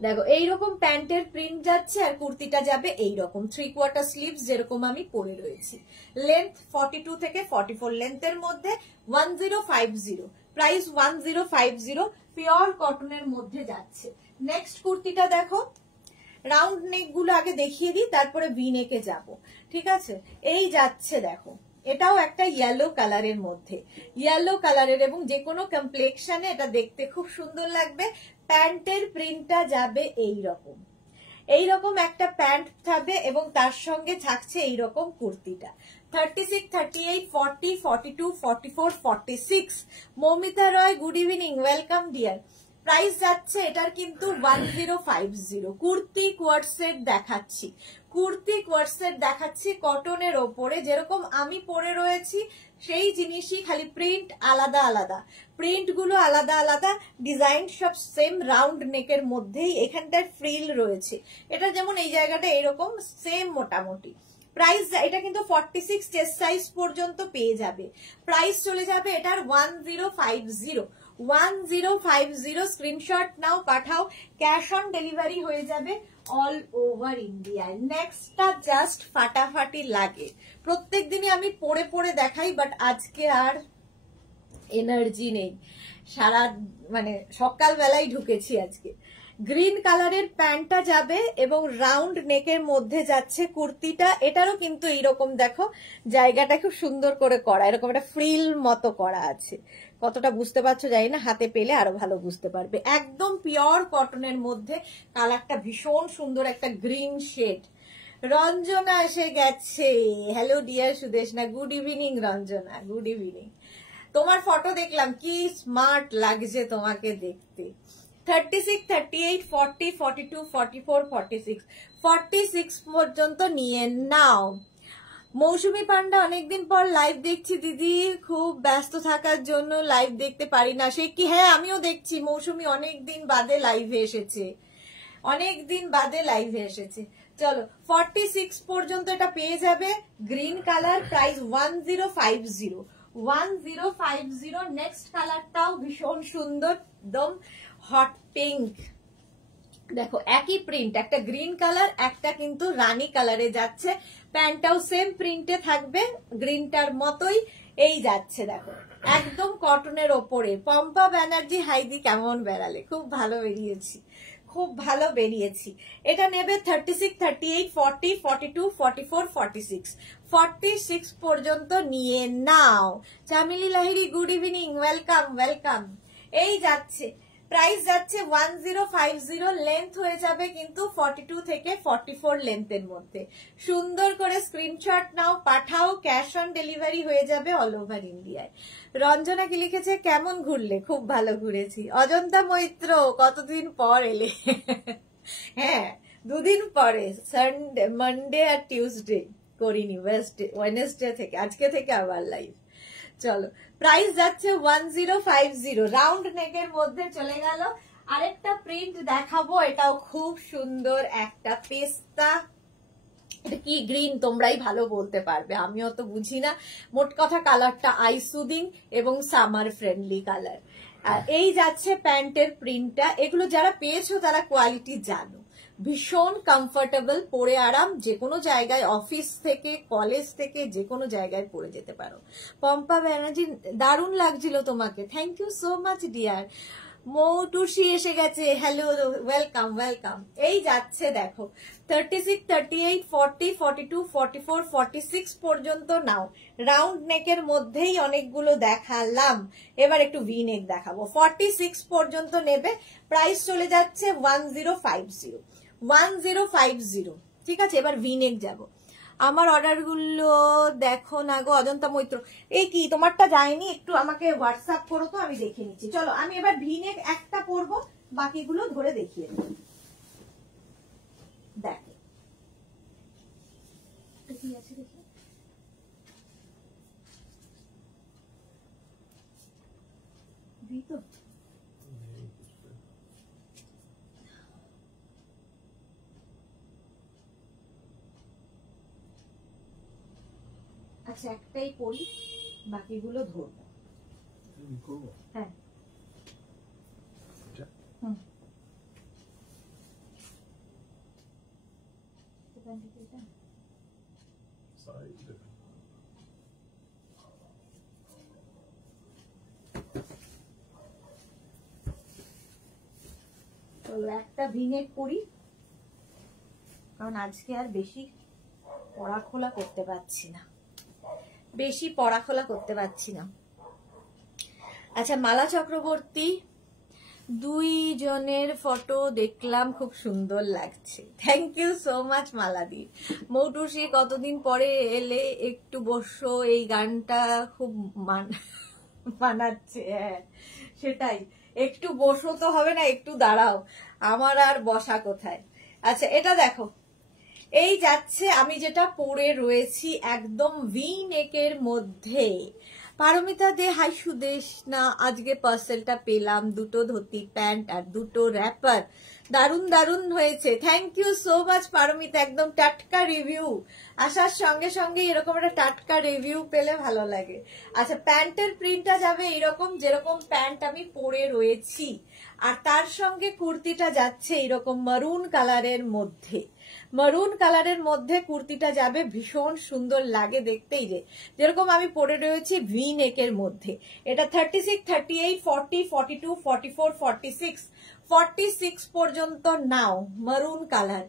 দেখো এইরকম প্যান্টের প্রিন্ট যাচ্ছে, আর কুর্তিটা যাবে এইরকম 3/4 স্লিভস, যেরকম আমি পরে রয়েছি। লেন্থ 42 থেকে 44 লেন্থের মধ্যে, 1050। প্রাইস 1050, পিওর কটনের মধ্যে যাচ্ছে। নেক্সট কুর্তিটা দেখো, রাউন্ড নেক গুলো আগে দেখিয়ে দিই, তারপরে ভি নেকে যাব, ঠিক আছে? এই যাচ্ছে দেখো, এটাও একটা ইয়েলো কালারের মধ্যে, ইয়েলো কালারের, এবং যে কোনো কমপ্লেক্সনে এটা দেখতে খুব সুন্দর লাগবে। প্যান্টের প্রিন্টটা যাবে এইরকম, এইরকম একটা প্যান্ট থাকবে, এবং তার সঙ্গে থাকছে এইরকম কুর্তিটা। 36, 38, 40, 42, 44, 46। Moumita Roy, good evening, welcome dear. Price যাচ্ছে এটার কিন্তু 1050। কুর্তি কোয়ার্ড সেট দেখাচ্ছি, কুর্তি কোয়ার্ড সেট দেখাচ্ছি কটনের ওপরে, যেরকম আমি পরে রয়েছি সেই জিনিসই, খালি প্রিন্ট আলাদা আলাদা, প্রিন্ট গুলো আলাদা আলাদা, ডিজাইন সব সেম, রাউন্ড নেকের মধ্যেই এখানটায় ফ্রিল রয়েছে। এটা যেমন এই জায়গাটা এরকম সেম মোটামুটি। প্রাইস এটা কিন্তু 46 চেস্ট সাইজ পর্যন্ত পেয়ে যাবে। প্রাইস চলে যাবে এটার 1050, 1050। স্ক্রিনশট নাও, পাঠাও। ক্যাশ অন ডেলিভারি হয়ে যাবে অল ওভার ইন্ডিয়ায়। নেক্সটটা জাস্ট ফাটাফাটি লাগে, প্রত্যেক দিনই আমি পরে পরে দেখাই, বাট আজকে আর এনার্জি নেই, সারা সকালবেলায় ঢুকেছি আজকে। গ্রিন কালারের প্যান্টটা যাবে, এবং রাউন্ড নেকের মধ্যে যাচ্ছে কুর্তিটা। এটারও কিন্তু এইরকম দেখো, জায়গাটা খুব সুন্দর করে করা, এরকম একটা ফ্রিল মতো করা আছে। কতটা বুঝতে পারছো জানি না, হাতে পেলে আরো ভালো বুঝতে পারবে। একদম পিওর কটনের মধ্যে, কালারটা ভীষণ সুন্দর, একটা গ্রিন শেড। রঞ্জনা এসে গেছে, hello dear Sudeshna, good evening Ranjana, good evening. তোমার ফটো দেখলাম, কি স্মার্ট লাগছে তোমাকে দেখতে। 36, 38, 40, 42, 44, 46, 46 পর্যন্ত নিয়ে নাও। মৌসুমী পান্ডা, অনেকদিন পর লাইভ দেখছি দিদি, খুব ব্যস্ত থাকার জন্য লাইভ দেখতে পারি না। সে কি, হ্যাঁ আমিও দেখছি, মৌসুমী অনেকদিন বাদে লাইভে এসেছে, অনেকদিন বাদে লাইভে এসেছে। চলো 46 পর্যন্ত এটা পেয়ে যাবে, গ্রিন কালার। প্রাইস 1050, 1050। নেক্সট কালারটাও ভীষণ সুন্দর, একদম হট পিঙ্ক। দেখো একই প্রিন্ট, একটা গ্রিন কালার, একটা কিন্তু রানী কালারে যাচ্ছে। প্যান্টটাও সেম প্রিন্টে থাকবে, গ্রিনটার মতোই। এই যাচ্ছে দেখো, একদম কটনের ওপরে। পম্পা ব্যানার্জি, হাইদি কেমন বেড়ালে? খুব ভালো বেরিয়েছি, খুব ভালো বেরিয়েছি। এটা নেবে 36, 38, 40, 42, 44, 46, 46 পর্যন্ত নিয়ে নাও। Chameli Lahiri, good evening, welcome welcome. এই যাচ্ছে, প্রাইস যাচ্ছে 1050। লেন্থ হয়ে যাবে কিন্তু 42 থেকে 44 লেন্থের মধ্যে। সুন্দর করে স্ক্রিনশট নাও, পাঠাও। ক্যাশ অন ডেলিভারি হয়ে যাবে অল ওভার ইন্ডিয়ায়। রঞ্জনা কি লিখেছে, কেমন ঘুরলে? খুব ভালো ঘুরেছি। অজন্তা মৈত্র, কতদিন পর এলে? হ্যাঁ, দুদিন পরে, সানডে, মানডে আর টিউসডে করিনি, ওয়েডনেসডে থেকে, আজকে থেকে আবার লাইভ। চলো প্রাইস যাচ্ছে 1050, রাউন্ড নেকের মধ্যে চলে গেল। আরেকটা প্রিন্ট দেখাবো, এটাও খুব সুন্দর একটা পেস্তা, এটা কি গ্রিন তোমরাই ভালো বলতে পারবে, আমিও তো বুঝি না। মোট কথা কালারটা আই সুদিং এবং সামার ফ্রেন্ডলি কালার। আর এই যাচ্ছে প্যান্টের প্রিন্টটা, এগুলো যারা পেয়েছো তারা কোয়ালিটি জানো, ভীষণ কমফোর্টেবল, পরে আরাম, যে কোনো জায়গায় অফিস থেকে কলেজ থেকে যে কোনো জায়গায় পরে যেতে পারো। পম্পা ব্যানার্জি দারুণ লাগছিল তোমাকে, thank you so much dear. Moutusi এসে গেছে, হ্যালো, ওয়েলকাম ওয়েলকাম। এই যাচ্ছে দেখো 36, 38, 40, 42, 44, 46 পর্যন্ত নাও। রাউন্ড নেকের মধ্যেই অনেকগুলো দেখালাম, এবার একটু ভি নেক দেখাবো। 46 পর্যন্ত নেবে, প্রাইস চলে যাচ্ছে 1050, 1050। ঠিক আছে, এবার ভি নেক যাবো। আমার অর্ডার গুলো দেখো না গো অজন্তা মৈত্র, এই কি তোমারটা যায়নি, একটু আমাকে হোয়াটসঅ্যাপ করো তো, আমি দেখে নিচ্ছি। চলো আমি এবার ভিনেক একটা পরবো, বাকিগুলো ধরে দেখিয়ে দেবো। দেখো কি আছে দেখি, তো আচ্ছা একটাই পরি, বাকিগুলো ধরবো। হ্যাঁ চলো একটা ভিনেক করি, কারণ আজকে আর বেশি পড়াখোলা করতে পারছি না, আচ্ছা মালা চক্রবর্তী, দুইজনের ফটো দেখলাম, খুব সুন্দর লাগছে, থ্যাংক ইউ সো মাচ মালাদি। মৌটুসি কতদিন পরে এলে, একটু বসো, এই গানটা খুব মানাচ্ছে। হ্যাঁ সেটাই, একটু বসো তো হবে না, একটু দাঁড়াও, আমার আর বসা কোথায়। আচ্ছা এটা দেখো, এই যাচ্ছে আমি যেটা পরে রয়েছি একদম ভি নেকের মধ্যে। পারমিতা দে হাই সুদেশ না, আজকে পার্সেলটা পেলাম, দুটো ধুতি প্যান্ট আর দুটো র্যাপার, দারুন দারুন হয়েছে, thank you so much Paromita, একদম টাটকা রিভিউ, আসার সঙ্গে সঙ্গে এরকম একটা টাটকা রিভিউ পেলে ভালো লাগে। আচ্ছা প্যান্টের প্রিন্টটা যাবে এরকম, যেরকম প্যান্ট আমি পরে রয়েছি, আর তার সঙ্গে কুর্তিটা যাচ্ছে এরকম মারুন কালারের মধ্যে, মারুন কালারের মধ্যে কুর্তিটা যাবে, ভীষণ সুন্দর লাগে দেখতেই, যেরকম আমি পরে রয়েছি ভি নেকের মধ্যে। এটা 36, 38, 40, 42, 44, 46, 46 পর্যন্ত নাও, মারুন কালার,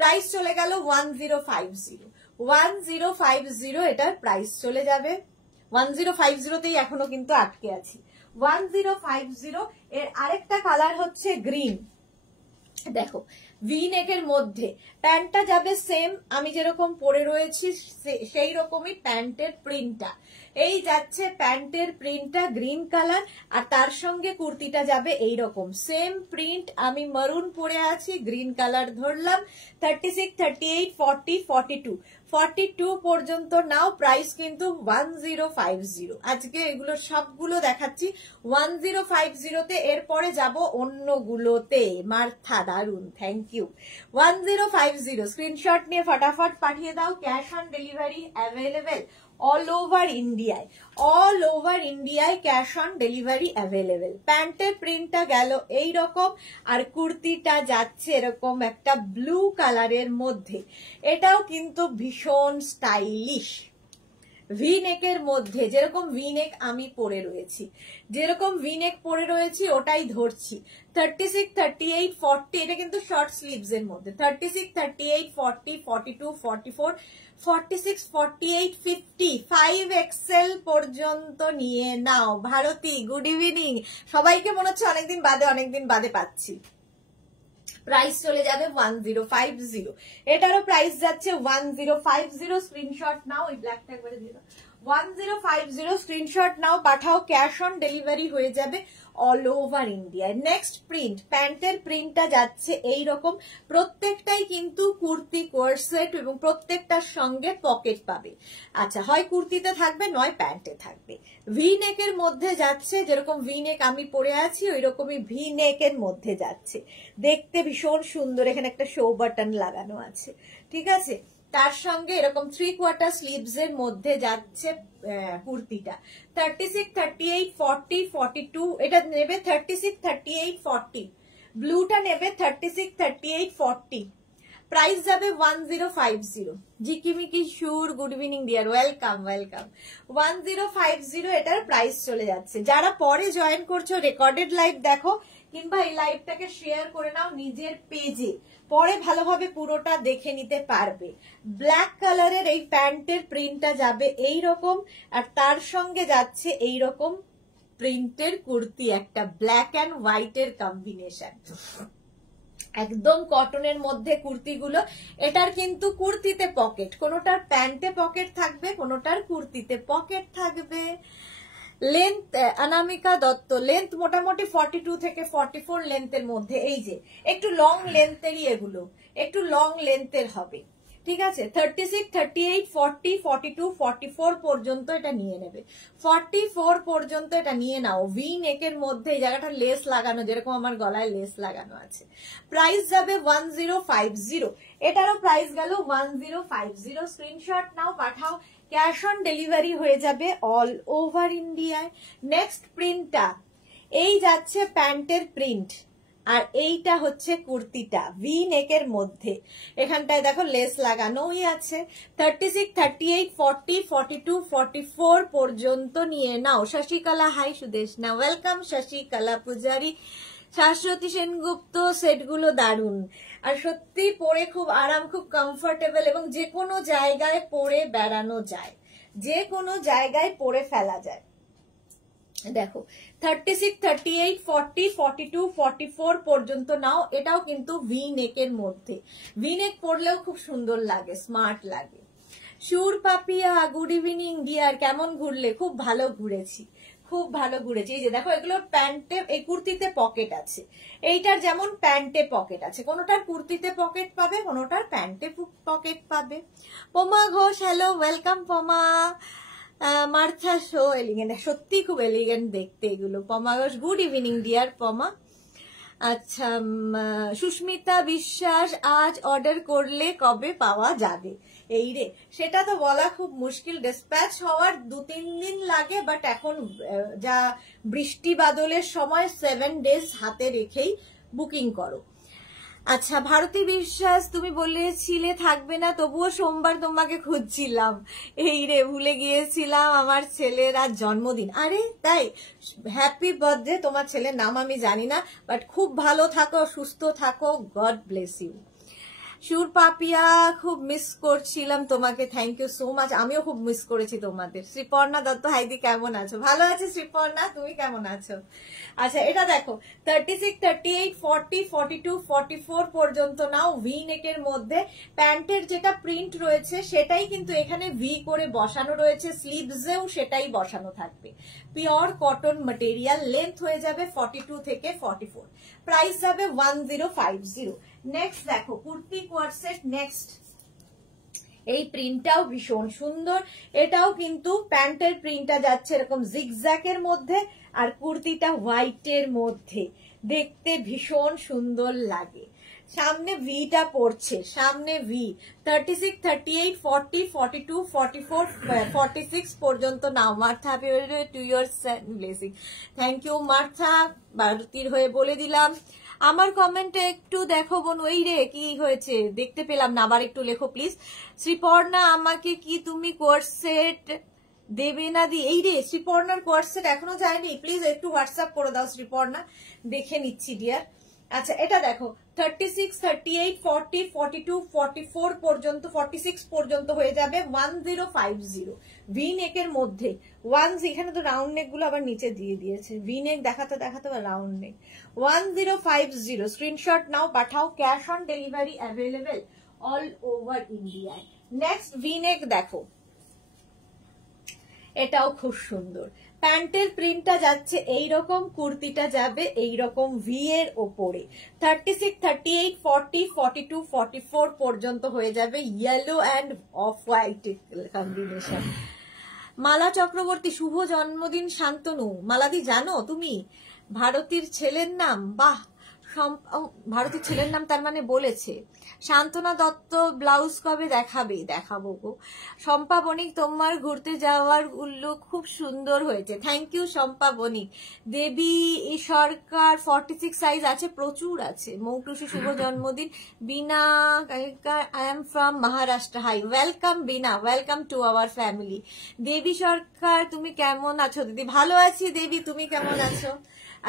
প্রাইস চলে গেল 1050, 1050 এটার প্রাইস চলে যাবে, 1050তেই এখনো কিন্তু আটকে আছি। 1050 এর আরেকটা কালার হচ্ছে গ্রিন, দেখো ভি নেকের মধ্যে, প্যান্টটা যাবে সেম আমি যেরকম পরে রয়েছি সেই রকমই প্যান্টের প্রিন্টটা, এই যাচ্ছে প্যান্টের প্রিন্টটা গ্রিন কালার, আর তার সঙ্গে কুর্তিটা যাবে এইরকম সেম প্রিন্ট, আমি মারুন পরে আছি, গ্রিন কালার ধরলাম। 36, 38, 40, 42, 42 পর্যন্ত নাও, প্রাইস কিন্তু 1050, আজকে এগুলো সবগুলো দেখাচ্ছি 1050তে, এরপরে যাব অন্যগুলোতে। মার্থা দারুন, থ্যাংক ইউ। 1050 স্ক্রিনশট নিয়ে ফটাফট পাঠিয়ে দাও, cash on delivery available all over ইন্ডিয়ায়, ক্যাশ অন ডেলিভারি অ্যাভেলেবেল। প্যান্টের প্রিন্টটা গেল এইরকম, আর কুর্তিটা যাচ্ছে এরকম একটা ব্লু কালারের মধ্যে, এটাও কিন্তু ভীষণ স্টাইলিশ, ভি নেকের মধ্যে, যেরকম ভি নেক আমি পরে রয়েছি, ওটাই ধরছি। 36, 38, 40, এটা কিন্তু শর্ট স্লিভস এর মধ্যে, 36, 38, 40, 42, 44, 46, 48, 50, 5XL পর্যন্ত নিয়ে নাও। ভারতী গুড ইভিনিং, সবাইকে মনে হচ্ছে অনেকদিন বাদে পাচ্ছি। প্রাইস চলে যাবে 1050, এটারও প্রাইস যাচ্ছে 1050, স্ক্রিনশট নাও, ওই ব্ল্যাকটা একবারে দিয়ে দাও, 1050 স্ক্রিনশট নাও, পাঠাও, ক্যাশ অন ডেলিভারি হয়ে যাবে অল ওভার ইন্ডিয়ায়। নেক্সট প্রিন্ট, প্যান্টের প্রিন্টটা যাচ্ছে এইরকম, প্রত্যেকটাই কিন্তু কুর্তি কোয়ারসেট এবং প্রত্যেকটার সঙ্গে পকেট পাবে। আচ্ছা, হয় কুর্তিতে থাকবে নয় প্যান্টে থাকবে। ভি নেকের মধ্যে যাচ্ছে, যেরকম ভি নেক আমি পরে আছি ওই রকমই ভি নেকের মধ্যে যাচ্ছে, দেখতে ভীষণ সুন্দর। এখানে একটা শো বাটন লাগানো আছে, ঠিক আছে। তার সঙ্গে এরকম 3/4 স্লিভস এর মধ্যে যাচ্ছে কুর্তিটা। 36, 38, 40, 42 এটা নেবে 36, 38, 40। ব্লুটা নেবে 36, 38, 40। প্রাইস যাবে 1050। জিকিমিকি সুর, good evening deer, welcome welcome. 1050 এটার প্রাইস চলে যাচ্ছে। যারা পরে জয়েন করছো রেকর্ডেড লাইভ দেখো, কিংবা এই লাইভটাকে শেয়ার করে নাও নিজের পেজে, পরে ভালোভাবে পুরোটা দেখে নিতে পারবে। ব্ল্যাক কালারের এই প্যান্টের প্রিন্টটা যাবে এইরকম, আর তার সঙ্গে যাচ্ছে এইরকম প্রিন্টের কুর্তি, একটা ব্ল্যাক অ্যান্ড হোয়াইটের কম্বিনেশন, একদম কটনের মধ্যে কুর্তিগুলো। এটার কিন্তু কুর্তিতে পকেট, কোনোটার প্যান্টে পকেট থাকবে, কোনোটার কুর্তিতে পকেট থাকবে। লেন্থ অনামিকা দত্ত, লেন্থ মোটামুটি 42 থেকে 44 লেন্থের মধ্যে। এই যে একটু লং লেন্থেরই এগুলো, একটু লং লেন্থের হবে, ঠিক আছে। 36, 38, 40, 42, 44 পর্যন্ত এটা নিয়ে নেবে। 44 পর্যন্ত এটা নিয়ে নাও। ভি নেকের মধ্যে এই জায়গাটা লেস লাগানো, যেরকম আমার গলায় লেস লাগানো আছে। প্রাইস যাবে 1050। এটারও প্রাইস গেল 1050। স্ক্রিনশট নাও, পাঠাও, ক্যাশ অন ডেলিভারি হয়ে যাবে অল ওভার ইন্ডিয়ায়। নেক্সট প্রিন্টটা এই যাচ্ছে প্যান্টের প্রিন্ট, আর এইটা হচ্ছে কুর্তিটা ভি নেকের মধ্যে। এখানটায় দেখো লেস লাগানোই আছে। 36, 38, 40, 42, 44 পর্যন্ত নিয়ে নাও। শশিকলা, হাই সুদেশনা, ওয়েলকাম শশিকলা পূজারি, শাশ্বতী সেনগুপ্ত। সেটগুলো দারুণ, আর সত্যি পরে খুব আরাম, খুব কমফোর্টেবল, এবং যে কোনো জায়গায় পরে বেড়ানো যায়, যে কোনো জায়গায় পরে ফেলা যায়। দেখো 36, 38, 40, 42, 44 পর্যন্ত নাও। এটাও কিন্তু ভি নেকের মধ্যে, ভি নেক পরলেও খুব সুন্দর লাগে, স্মার্ট লাগে। সুর পাপিয়া, গুড ইভিনিং ডিয়ার, কেমন ঘুরলে? খুব ভালো ঘুরেছি, খুব ভালো ঘুরেছি। এই যে দেখো এগুলোর প্যান্টে, এই কুর্তিতে পকেট আছে, এইটার যেমন প্যান্টে পকেট আছে, কোনোটার কুর্তিতে পকেট পাবে, কোনোটার প্যান্টে পকেট পাবে। পোমা Ghosh, hello, welcome পোমা। Martha show elegant, সত্যি খুব এলিগেন্ট দেখতে এগুলো। পমা ঘোষ, গুড ইভিনিং ডিয়ার পমা। আচ্ছা, সুস্মিতা বিশ্বাস, আজ অর্ডার করলে কবে পাওয়া যাবে? এই রে, সেটা তো বলা খুব মুশকিল, ডিসপ্যাচ হওয়ার 2-3 দিন লাগে, বাট এখন যা বৃষ্টি বাদলের সময় 7 ডেজ হাতে রেখেই বুকিং করো। আচ্ছা, ভারতী বিশ্বাস, তুমি বলেছিলে থাকবে না, তবুও সোমবার তোমাকে খুঁজছিলাম। এই রে, ভুলে গিয়েছিলাম, আমার ছেলের আজ জন্মদিন। আরে তাই, হ্যাপি বার্থডে। তোমার ছেলের নাম আমি জানি না, বাট খুব ভালো থাকো, সুস্থ থাকো, গড ব্লেস ইউ। সুর পাপিয়া, খুব মিস করছিলাম তোমাকে, থ্যাংক ইউ সো মাচ। আমিও খুব মিস করেছি তোমাদের। শ্রীপর্ণা দত্ত, হাইদি কেমন আছো? ভালো আছি শ্রীপর্ণা, তুমি কেমন আছো? আচ্ছা, এটা দেখো 36, 38, 40, 42, 44 পর্যন্ত নাও। ভি নেকের মধ্যে প্যান্টের যেটা প্রিন্ট রয়েছে সেটাই কিন্তু এখানে ভি করে বসানো রয়েছে, স্লিভসেও সেটাই বসানো থাকবে। পিওর কটন ম্যাটেরিয়াল, লেন্থ হয়ে যাবে 42 থেকে 44। প্রাইস যাবে 1050। নেক্সট দেখো কুর্তি কোয়ারসেট। নেক্সট এই প্রিন্টটাও ভীষণ সুন্দর, এটাও কিন্তু প্যান্টের প্রিন্টটা যাচ্ছে এরকম জিগজ্যাকের মধ্যে, আর কুর্তিটা হোয়াইটের মধ্যে, দেখতে ভীষণ সুন্দর লাগে। সামনে ভিটা পড়ছে, সামনে ভি। 36, 38, 40, 42, 44, 46 পর্যন্ত নাও। Martha, happy birthday to your blessing. Thank you Martha, ভারতীর হয়ে বলে দিলাম। আমার কমেন্টে একটু দেখো বোন, ওই রে কি হয়েছে দেখতে পেলাম না, আবার একটু লেখো প্লিজ। শ্রীপর্ণা, আমাকে কি তুমি কোর্সেট দেবে না দি? এই রে, শ্রীপর্ণার কোর্সেট এখনো যায়নি, প্লিজ একটু হোয়াটসঅ্যাপ করে দাও শ্রীপর্ণা, দেখে নিচ্ছি ডিয়ার। আচ্ছা, এটা দেখো 36, 38, 40, 42, 44 পর্যন্ত, 46 পর্যন্ত হয়ে যাবে 1050। ভি নেকের মধ্যে এখানে তো রাউন্ড নেক গুলো আবার নিচে দিয়ে দিয়েছে, ভি নেক দেখাতে দেখাতে রাউন্ড নেক। 1050। স্ক্রিনশট নাও, পাঠাও, cash on delivery available all over ইন্ডিয়ায়। নেক্সট ভি নেক দেখো, এটাও খুব সুন্দর। প্যান্টের প্রিন্টটা যাচ্ছে এইরকম, কুর্তিটা যাবে এইরকম ভি এর ওপরে। 36, 38, 40, 42, 44 পর্যন্ত হয়ে যাবে yellow and off white combination. Mala Chakraborty, শুভ জন্মদিন শান্তনু। মালাদি, জানো তুমি ভারতীর ছেলের নাম? বাহ, ভারতীর ছেলের নাম তার মানে বলেছে। শান্তনা দত্ত, ব্লাউজ কবে দেখাবে? দেখাবো গো। শম্পা বণিক, তোমার ঘুরতে যাওয়ার লুক খুব সুন্দর হয়েছে। Thank you Shampa Banik. Debi Sarkar, 46 size আছে, প্রচুর আছে। মৌটুসি, শুভ জন্মদিন। Bina, I am from Maharashtra. Hi, welcome Bina, welcome to our family. Debi Sarkar, তুমি কেমন আছো দিদি? ভালো আছি দেবী, তুমি কেমন আছো?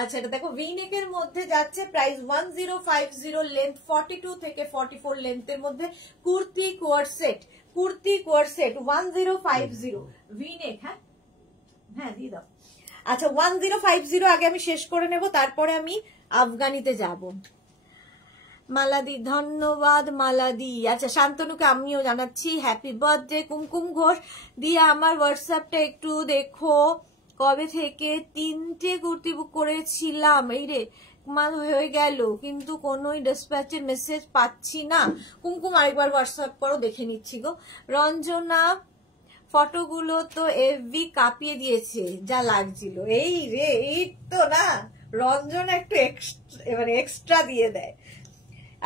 আচ্ছা, এটা দেখো ভি নেকের মধ্যে যাচ্ছে, প্রাইস 1050, লেন্থ 42 থেকে 44 লেন্থের মধ্যে। কুর্তি কোয়ার সেট, কুর্তি কোয়ার সেট 1050 ভি নেক। হ্যাঁ হ্যাঁ দিয়ে দাও। আচ্ছা 1050 আগে আমি শেষ করে নেব, তারপরে আমি আফগানিতে যাব। মালাদি, ধন্যবাদ মালাদি। আচ্ছা, শান্তনুকে আমিও জানাচ্ছি হ্যাপি বার্থডে। কুমকুম ঘোষ, দিয়ে আমার হোয়াটসঅ্যাপটা একটু দেখো। কবে থেকে 3টে কুর্তি বুক করেছিলাম, এই রে হয়ে গেল, কিন্তু কোনোই ডিসপ্যাচের মেসেজ পাচ্ছি না। কুমকুম আরেকবার হোয়াটসঅ্যাপ করো, দেখে নিচ্ছি গো। রঞ্জনা, ফটোগুলো তো এফবি কাঁপিয়ে দিয়েছে, যা লাগছিল। এই রে, এই তো না, রঞ্জনা একটু এক্সট্রা দিয়ে দেয়।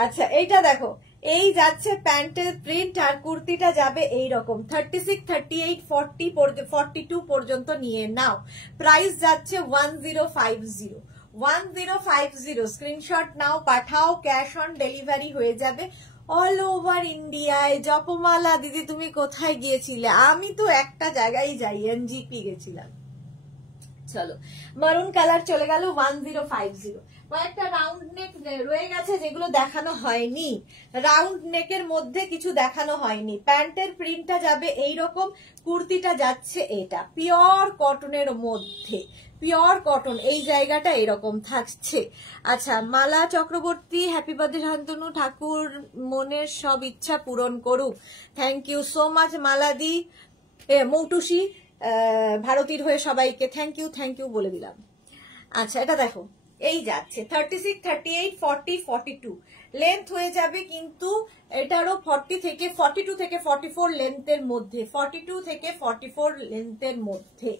আচ্ছা, এইটা দেখো, এই যাচ্ছে প্যান্টের প্রিন্ট, আর কুর্তিটা যাবে এইরকম। 36, 38, 40, 42 পর্যন্ত নিয়ে নাও। প্রাইস যাচ্ছে 1050, 1050। স্ক্রিনশট নাও, পাঠাও, ক্যাশ অন ডেলিভারি হয়ে যাবে অল ওভার ইন্ডিয়ায়। জপমালা দিদি, তুমি কোথায় গিয়েছিলে? আমি তো একটা জায়গায় যাই, এনজিপি গেছিলাম। চলো, মারুন কালার চলে গেল 1050। কয়েকটা রাউন্ড নেক রয়ে গেছে যেগুলো দেখানো হয়নি। রাউন্ড নেকের মধ্যে কিছু দেখানো হয়নি। প্যান্টের প্রিন্টটা যাবে এইরকম, কুর্তিটা যাচ্ছে এটা পিওর কটনের মধ্যে, পিওর কটন। এই জায়গাটা এরকম থাকছে। আচ্ছা, মালা চক্রবর্তী, হ্যাপি বার্থডে শান্তনু, ঠাকুর মনের সব ইচ্ছা পূরণ করুক। থ্যাংক ইউ সো মাচ মালাদি। মৌটুসি, ভারতীর হয়ে সবাইকে থ্যাংক ইউ বলে দিলাম। আচ্ছা, এটা দেখো, এই যাচ্ছে 36, 38, 40, 42 লেন্থ হয়ে যাবে, কিন্তু এটারও 42 থেকে 44 লেন্থের মধ্যে, 42 থেকে 44 লেন্থের মধ্যে।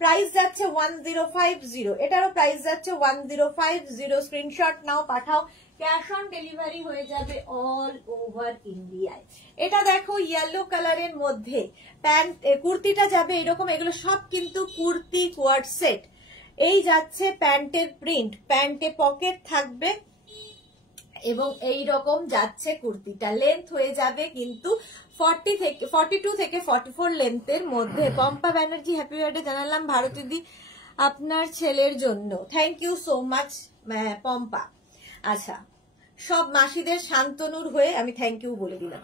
প্রাইস যাচ্ছে 1050, এটারও প্রাইস যাচ্ছে 1050। স্ক্রিনশট নাও, পাঠাও, ক্যাশ অন ডেলিভারি হয়ে যাবে অল ওভার ইন্ডিয়ায়। এটা দেখো ইয়েলো কালারের মধ্যে, প্যান্ট কুর্তিটা যাবে এরকম। এগুলো সব কিন্তু কুর্তি কোয়ার্ড সেট। এই যাচ্ছে প্যান্টের প্রিন্ট, প্যান্টে পকেট থাকবে এবং এই রকম যাচ্ছে কুর্তিটা। লেন্থ হয়ে যাবে কিন্তু 42 থেকে 44 লেন্থের মধ্যে। পম্পা ব্যানার্জি, হ্যাপি বার্থডে জানালাম ভারতী দি আপনার ছেলের জন্য। Thank you so much Pompa. আচ্ছা, সব মাসিদের শান্তনুর হয়ে আমি থ্যাংক ইউ বলে দিলাম।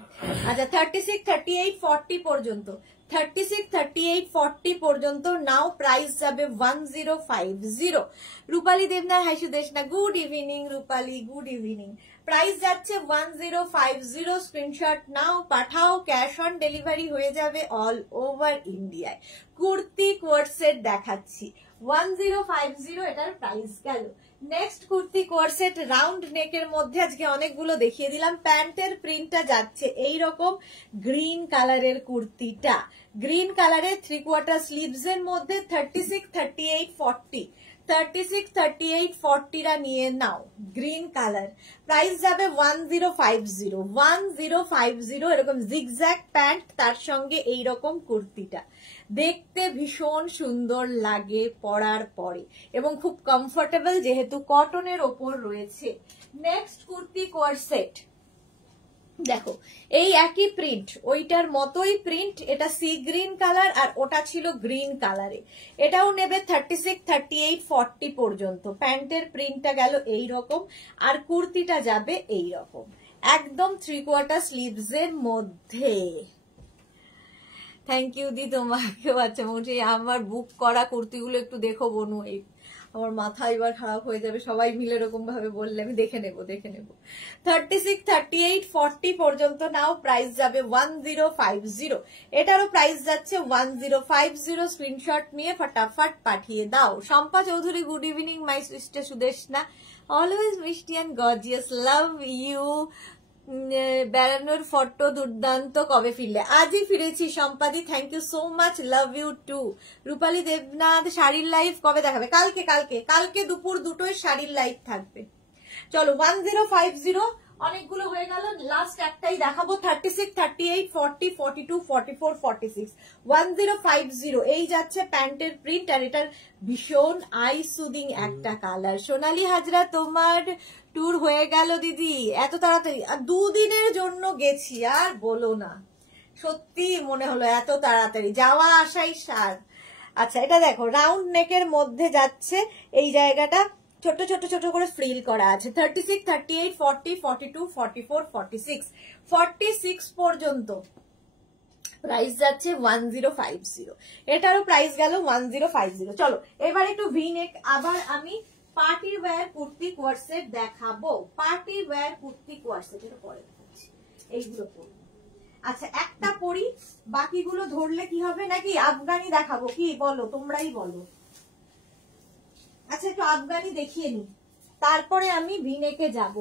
আচ্ছা, 36, 38, 40 পর্যন্ত, 36, 38, 40 পর্যন্ত নাও। প্রাইস যাবে 1050। Rupali Debnath, hi Sudeshna, good evening Rupali, good evening. Price যাচ্ছে 1050। স্ক্রিনশট নাও, পাঠাও, ক্যাশ অন ডেলিভারি হয়ে যাবে অল ওভার ইন্ডিয়ায়। কুর্তি কোয়ার্ড সেট দেখাচ্ছি 1050, এটার প্রাইস গেল। Next kurti coord set round নেকের মধ্যে, আজকে অনেকগুলো দেখিয়ে দিলাম। প্যান্টের প্রিন্টটা যাচ্ছে এইরকম, গ্রিন কালারের কুর্তিটা, গ্রিন কালারের 3/4 স্লিভস এর মধ্যে। 36, 38, 40, 36, 38, 40রা নিয়ে নাও, গ্রিন কালার। প্রাইস যাবে 1050, 1050। এরকম জিগজ্যাগ প্যান্ট, তার সঙ্গে এইরকম কুর্তিটা দেখতে ভীষণ সুন্দর লাগে পরার পরে এবং খুব কমফোর্টেবল, যেহেতু কটনের ওপর রয়েছে। নেক্সট কুর্তি কোয়ার্ড সেট দেখো, এই একই প্রিন্ট, ওইটার মতোই প্রিন্ট। এটা সি গ্রিন কালার আর ওটা ছিল গ্রিন কালারে। এটাও নেবে 36, 38, 40 পর্যন্ত। প্যান্টের প্রিন্টটা গেল এইরকম, আর কুর্তিটা যাবে এইরকম, একদম 3/4 স্লিভস এর মধ্যে। থ্যাংক ইউ দি তোমাকেও। আচ্ছা, মোটামুটি আমার বুক করা কুর্তিগুলো একটু দেখো বনু, আমার মাথা এবার খারাপ হয়ে যাবে, সবাই মিলে এরকম ভাবে বললে। আমি দেখে নেব 36, 38, 40 পর্যন্ত নাও, প্রাইস যাবে 1050। এটারও প্রাইস যাচ্ছে 1050। স্ক্রিনশট নিয়ে ফটাফট পাঠিয়ে দাও। Shampa Chowdhury, good evening my sister Sudeshna, always মিষ্টি অ্যান্ড গর্জিয়াস, লাভ ইউ। বেড়ানোর ফটো দুর্দান্ত, কবে ফিরলে? আজই ফিরেছি সম্পাদি, thank you so much, love you too. Rupali Debnath, শাড়ির লাইভ কবে দেখাবে? কালকে দুপুর 2টোয় শাড়ির লাইভ থাকবে। চলো 1050 অনেকগুলো হয়ে গেল, লাস্ট একটাই দেখাবো। 36, 38, 40, 42, 44, 46, 1050। এই যাচ্ছে প্যান্টের প্রিন্ট, আর এটার ভীষণ আই সুদিং একটা কালার। সোনালী হাজরা, তোমার ট্যুর হয়ে গেল দিদি এত তাড়াতাড়ি? আর 2 দিনের জন্য গেছি, আর বলো না, সত্যি মনে হলো এত তাড়াতাড়ি, যাওয়া আসাই সার। আচ্ছা, এটা দেখো রাউন্ড নেকের মধ্যে যাচ্ছে, এই জায়গাটা ছোট ছোট ছোট করে ফ্রিল করা আছে। 36, 38, 40, 42, 44, 46, 46 পর্যন্ত প্রাইস যাচ্ছে 1050। এটারও প্রাইস গেল 1050। চলো এবার একটু ভি নেক, আবার আমি পার্টি ওয়্যার কুর্তি কোয়ার্সেট দেখাবো। পার্টি ওয়্যার কুর্তি কোয়ার্সেট, এটা পরে দেখাচ্ছি, এইগুলো পরি। আচ্ছা একটা পরি, বাকিগুলো ধরলে কি হবে, নাকি আফগানি দেখাবো? কি বলো, তোমরাই বলো। আচ্ছা একটু আফগানি দেখিয়ে নি, তারপরে আমি ভিনেকে যাব।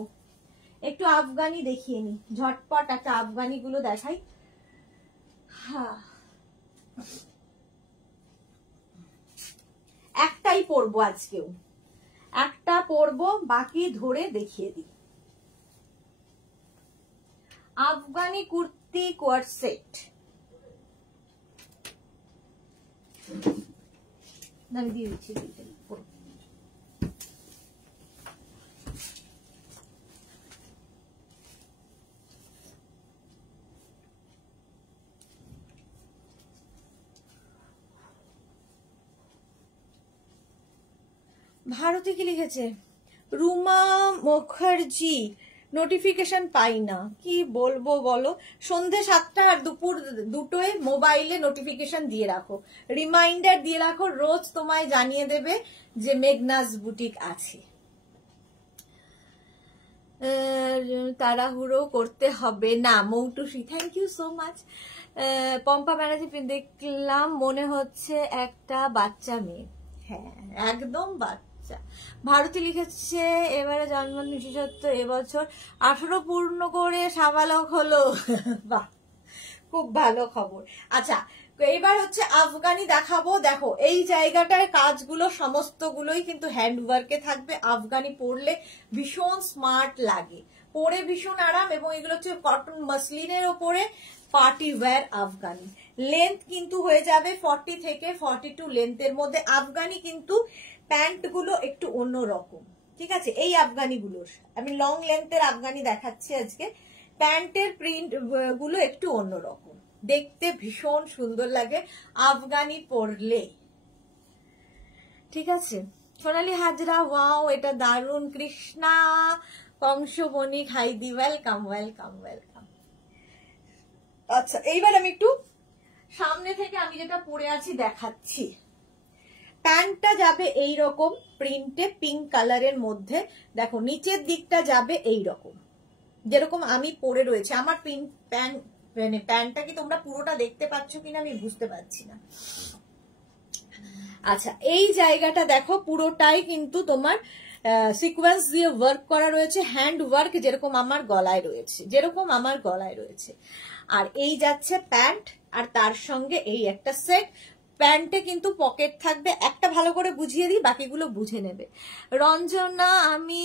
একটু আফগানি দেখিয়ে নি, ঝটপট একটা আফগানি গুলো দেখাই। হ্যাঁ, একটাই পরবো আজকেও, একটা পরবো, বাকি ধরে দেখিয়ে দিই। আফগানি কুর্তি কোয়ার্ট সেট, আমি দিয়ে দিচ্ছি। ভারতী কি লিখেছে? রুমা মুখার্জি, নোটিফিকেশন পাই না, কি বলবো বলো। সন্ধে 7টা আর দুপুর 2টোয় মোবাইলে নোটিফিকেশন দিয়ে রাখো, রিমাইন্ডার দিয়ে রাখো, রোজ তোমায় জানিয়ে দেবে যে মেঘনাস বুটিক আছে। তাড়াহুড়ো করতে হবে না। Moutusi, thank you so much. Pompa Banerjee, দেখলাম মনে হচ্ছে একটা বাচ্চা মেয়ে। হ্যাঁ একদম বাচ্চা। ভারতী লিখেছে এবারে জন্মদিন বিশেষত্ব, এবছর 18 পূর্ণ করে সাবালক হলো। বাহ, খুব ভালো খবর। আচ্ছা এবার হচ্ছে আফগানি দেখাবো। দেখো এই জায়গাটার কাজগুলো সমস্তগুলোই কিন্তু হ্যান্ডওয়ার্কে থাকবে। আফগানি পরলে ভীষণ স্মার্ট লাগে, পরে ভীষণ আরাম, এবং এগুলো হচ্ছে কটন মাসলিনের ওপরে পার্টি ওয়্যার আফগানি। লেন্থ কিন্তু হয়ে যাবে 40 থেকে 42 লেন্থের মধ্যে। আফগানি কিন্তু প্যান্ট গুলো একটু অন্যরকম, ঠিক আছে? এই আফগানি গুলোর আমি লং লেন্থের আফগানি দেখাচ্ছি আজকে। প্যান্টের প্রিন্ট গুলো একটু অন্যরকম, দেখতে ভীষণ সুন্দর লাগে আফগানি পরলে, ঠিক আছে? সোনালী হাজরা, ওয়াও এটা দারুন। Krishna কংসবণী, হাইদি, welcome welcome welcome. আচ্ছা এইবার আমি একটু সামনে থেকে আমি যেটা পরে আছি দেখাচ্ছি। প্যান্টটা যাবে এইরকম প্রিন্টে, পিঙ্ক কালারের মধ্যে। দেখো নিচের দিকটা যাবে এইরকম, যেরকম আমি পরে রয়েছে। আমার প্যান্টটা কি তোমরা পুরোটা দেখতে পাচ্ছ কিনা আমি বুঝতে পারছি না। আচ্ছা এই জায়গাটা দেখো পুরোটাই কিন্তু তোমার সিকোয়েন্স দিয়ে ওয়ার্ক করা রয়েছে, হ্যান্ড ওয়ার্ক, যেরকম আমার গলায় রয়েছে। আর এই যাচ্ছে প্যান্ট, আর তার সঙ্গে এই একটা সেট। প্যান্টে কিন্তু পকেট থাকবে। একটা ভালো করে বুঝিয়ে দিই, বাকিগুলো বুঝে নেবে। রঞ্জনা, আমি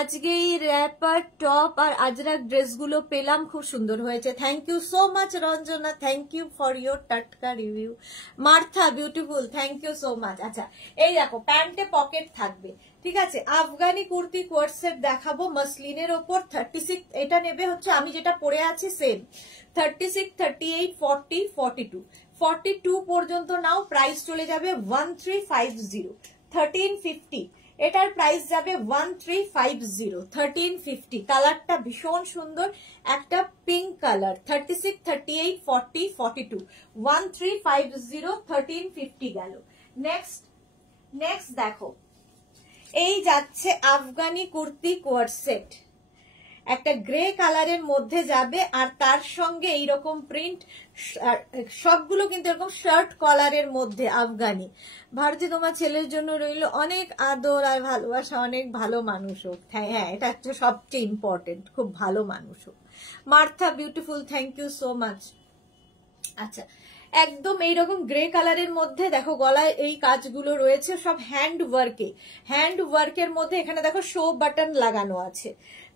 আজকে এই র্যাপার টপ আর আজরাক ড্রেসগুলো পেলাম, খুব সুন্দর হয়েছে। Thank you so much Ranjana, thank you for your টাটকা review. Martha beautiful, thank you so much. আচ্ছা এই দেখো প্যান্টে পকেট থাকবে, ঠিক আছে? আফগানি কুর্তি কোয়ার্ট সেট দেখাবো মাসলিনের ওপর। 36 এটা নেবে হচ্ছে আমি যেটা পরে আছি সেম। 36, 38, 40, 42, 42 পর্যন্ত নাও, প্রাইস চলে যাবে 1350। 1350 এটার প্রাইস যাবে 1350, 1350। কালারটা ভীষণ সুন্দর, একটা পিঙ্ক কালার। 36, 38, 40, 42, 1350, 1350 গেল। নেক্সট দেখো এই যাচ্ছে আফগানি কুর্তি কোয়ার সেট, একটা গ্রে কালারের মধ্যে যাবে আর তার সঙ্গে এইরকম প্রিন্ট, সবগুলো কিন্তু এরকম শার্ট কলারের মধ্যে আফগানি। ভারতী তোমার ছেলের জন্য রইল অনেক আদর আর ভালোবাসা, অনেক ভালো মানুষ হোক। হ্যাঁ, এটা একটা সবচেয়ে ইম্পর্টেন্ট, খুব ভালো মানুষ হোক। Martha beautiful, thank you so much. আচ্ছা, একদম এইরকম গ্রে কালারের মধ্যে দেখো গলায় এই কাজগুলো রয়েছে, সব হ্যান্ড ওয়ার্কের মধ্যে। এখানে দেখো শো বাটন লাগানো আছে।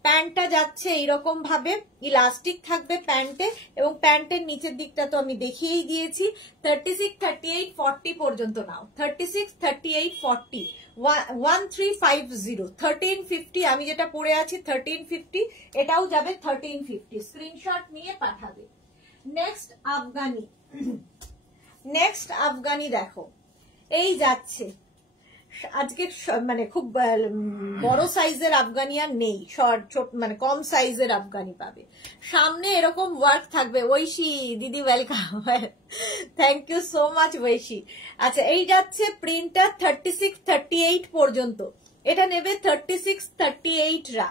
প্যান্টটা যাচ্ছে এইরকম ভাবে, ইলাস্টিক থাকবে প্যান্টে, এবং প্যান্টের নিচের দিকটা তো আমি দেখিয়েই দিয়েছি। 36, 38, 40 পর্যন্ত নাও। 36, 38, 40, 1350, 1350। আমি যেটা পরে আছি 1350, এটাও যাবে 1350। স্ক্রিনশট নিয়ে পাঠাবে। নেক্সট আফগানি দেখো, এই যাচ্ছে। আজকে মানে খুব বড় সাইজের আফগানি আর নেই, ছোট মানে কম সাইজের আফগানি পাবে। সামনে এরকম ওয়ার্ক থাকবে। ঐশী দিদি welcome, thank you so much Aishi. আচ্ছা, এই যাচ্ছে প্রিন্টটা 36, 38 পর্যন্ত। এটা নেবে 36, 38 রা।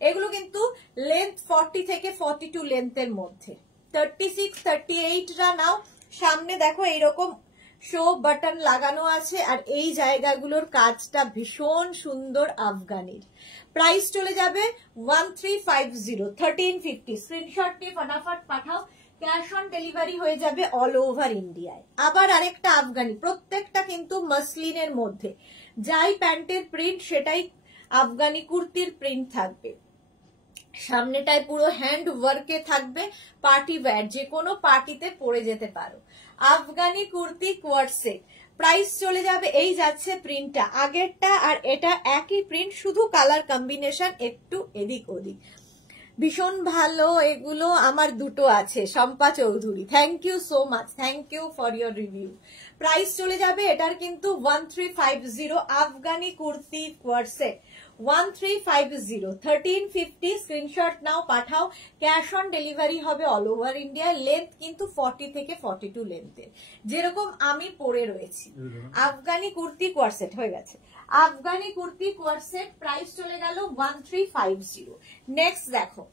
এগুলো কিন্তু লেন্থ 40 থেকে 42 লেন্থের মধ্যে। 36, 38 রা নাও। সামনে দেখো এইরকম শো বাটন লাগানো আছে, আর এই জায়গাগুলোর কাজটা ভীষণ সুন্দর আফগানির। প্রাইস চলে যাবে 1350, 1350। স্ক্রিনশট নিয়ে ফটাফট পাঠাও, ক্যাশ অন ডেলিভারি হয়ে যাবে অল ওভার ইন্ডিয়ায়। আবার আরেকটা আফগানি, প্রত্যেকটা কিন্তু মাসলিনের মধ্যে। যাই প্যান্টের প্রিন্ট সেটাই আফগানি কুর্তির প্রিন্ট থাকবে। সামনেটায় পুরো হ্যান্ড ওয়ার্কে থাকবে, পার্টি ওয়্যার, যে কোনো পার্টিতে পরে যেতে পারো। Afghani kurti coord set, price চলে যাবে, এই যাচ্ছে প্রিন্টটা, আগেরটা আর এটা একই প্রিন্ট, শুধু কালার কম্বিনেশন একটু এদিক ওদিক। ভীষণ ভালো এগুলো, আমার দুটো আছে। Shampa Chowdhury, thank you so much, thank you for your review. Price চলে যাবে এটার কিন্তু 1350, Afghani kurti coord set 1350, 1350। Screenshot নাও, পাঠাও, ক্যাশ অন ডেলিভারি হবে অল ওভার ইন্ডিয়া। লেন্থ কিন্তু 40 থেকে 42 লেন্থের, যেরকম আমি পরে রয়েছি। আফগানি কুর্তি কোয়ার্ড সেট হয়ে গেছে। Afghani kurti coord set price চলে গেল 1350। নেক্সট দেখো,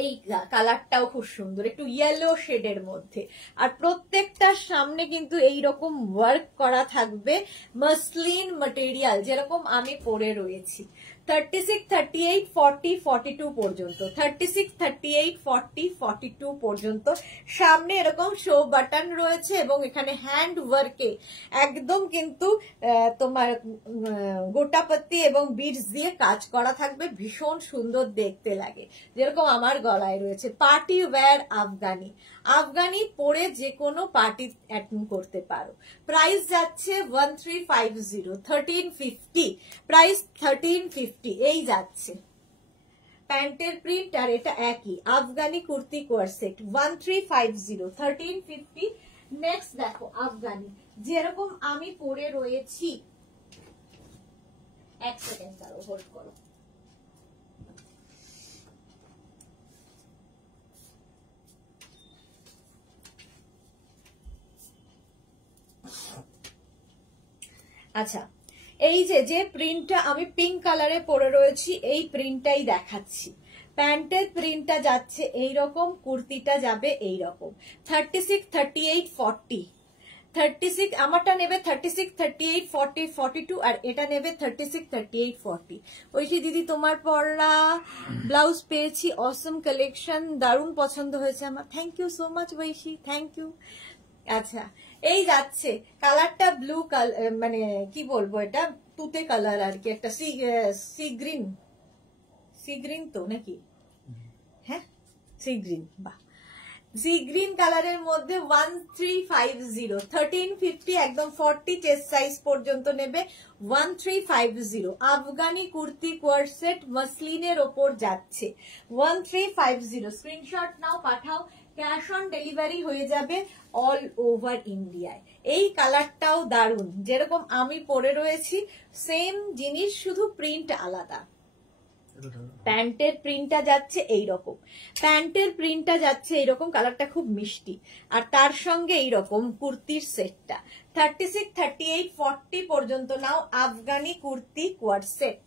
এই কালারটাও খুব সুন্দর, একটু ইয়েলো শেডের মধ্যে, আর প্রত্যেকটার সামনে কিন্তু এইরকম ওয়ার্ক করা থাকবে, মাসলিন ম্যাটেরিয়াল, যেরকম আমি পরে রয়েছি। 36, 38, 40, 42 পর্যন্ত। 36, 38, 40, 42 পর্যন্ত। সামনে এরকম শো বাটন রয়েছে, এবং এখানে হ্যান্ড ওয়ার্কে একদম কিন্তু তোমার গোটাপত্তি এবং বিডস দিয়ে কাজ করা থাকবে, ভীষণ সুন্দর দেখতে লাগে, যেরকম আমার গলায় রয়েছে। পার্টি ওয়্যার আফগানি পরে যে কোনো পার্টি অ্যাটেন্ড করতে পারো। প্রাইস যাচ্ছে 1350, 1350। প্রাইস 1350, এই যাচ্ছে। প্যান্টের প্রিন্ট আর এটা একই, Afghani kurti coord set 1350, 1350। Next দেখো আফগানি, যেরকম আমি পরে রয়েছি। এক সেকেন্ড দাঁড়াও, হোল্ড করো। আচ্ছা, এই যে প্রিন্টটা আমি পিঙ্ক কালারে পরে রয়েছি, এই প্রিন্টটাই দেখাচ্ছি। প্যান্টের প্রিন্টটা যাচ্ছে এইরকম, কুর্তিটা যাবে এইরকম। 36, 38, 40, 36 আমারটা নেবে 36, 38, 40, 42, আর এটা নেবে 36, 38, 40। ঐশী দিদি তোমার পরা ব্লাউজ পেয়েছি, অসম কালেকশন, দারুণ পছন্দ হয়েছে আমার। Thank you so much Aishi, thank you. আচ্ছা, এই যাচ্ছে কালারটা ব্লু কালার, মানে কি বলবো, এটা তুতে কালার আর কি, একটা সি গ্রিন তো নাকি, হ্যাঁ সি গ্রিন, বাহ, সি গ্রিন কালারের মধ্যে 1350, 1350, একদম 40 চেস্ট সাইজ পর্যন্ত নেবে। 1350 আফগানি কুর্তি কোয়ার্ড সেট, মাসলিনের ওপর যাচ্ছে। 1350, স্ক্রিনশট নাও, পাঠাও, ক্যাশ অন ডেলিভারি হয়ে যাবে অল ওভার ইন্ডিয়ায়। এই কালারটাও দারুণ, যেরকম আমি পরে রয়েছি সেম জিনিস, শুধু প্রিন্ট আলাদা। প্যান্টের প্রিন্টটা যাচ্ছে এইরকম, প্যান্টের প্রিন্টটা যাচ্ছে এইরকম, কালারটা খুব মিষ্টি, আর তার সঙ্গে এইরকম কুর্তির সেটটা 36, 38, 40 পর্যন্ত নাও Afghani kurti coord set.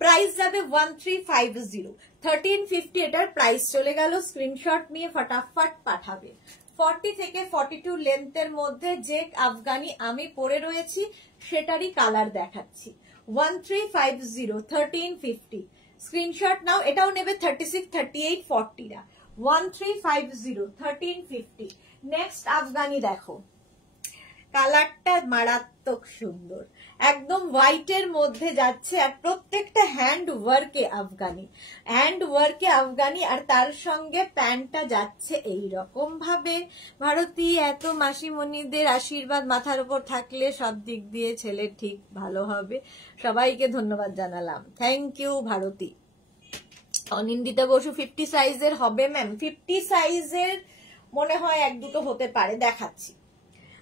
Price যাবে 1350, 1350 এটার প্রাইস চলে গেল। স্ক্রিনশট নিয়ে ফটাফট পাঠাবে। 40 থেকে 42 লেন্থের মধ্যে যে আফগানি আমি পরে রয়েছি সেটারই কালার দেখাচ্ছি। 1350, 1350 স্ক্রিনশট নাও। এটাও নেবে 36, 38, 40 রা। 1350, 1350। নেক্সট আফগানি দেখো, কালারটা মারাত্মক সুন্দর, একদম হোয়াইটের মধ্যে যাচ্ছে, আর প্রত্যেকটা হ্যান্ড ওয়ার্কে আফগানি, হ্যান্ড ওয়ার্কে আফগানি, আর তার সঙ্গে প্যান্টটা যাচ্ছে এইরকম ভাবে। ভারতী, এত মাসিমণিদের আশীর্বাদ মাথার উপর থাকলে সব দিক দিয়ে ছেলে ঠিক ভালো হবে। সবাইকে ধন্যবাদ জানালাম, থ্যাংক ইউ ভারতী। অনিন্দিতা বসু 50 সাইজের হবে ম্যাম? 50 সাইজের মনে হয় এক দুটো হতে পারে, দেখাচ্ছি।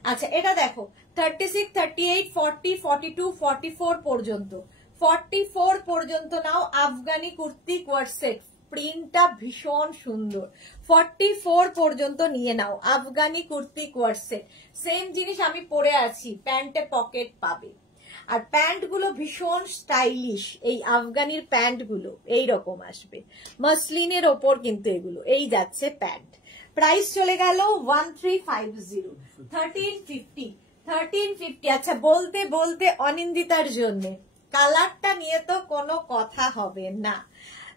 আচ্ছা এটা দেখো 36, 38, 40, 42, 44 পর্যন্ত, 44 পর্যন্ত নাও আফগানি কুর্তি কোয়াড সেট। প্রিন্টটা ভীষণ সুন্দর। 44 পর্যন্ত নিয়ে নাও Afghani kurti coord set. Same জিনিস আমি পরে আছি, প্যান্টে পকেট পাবে, আর প্যান্ট গুলো ভীষণ স্টাইলিশ। এই আফগানির প্যান্ট গুলো এইরকম আসবে, মসলিনের ওপর কিন্তু এগুলো। এই যাচ্ছে প্যান্ট, প্রাইস চলে গেল 1350, 1350, 1350। আচ্ছা বলতে বলতে অনিন্দিতার জন্য কালারটা নিয়ে তো কোনো কথা হবে না।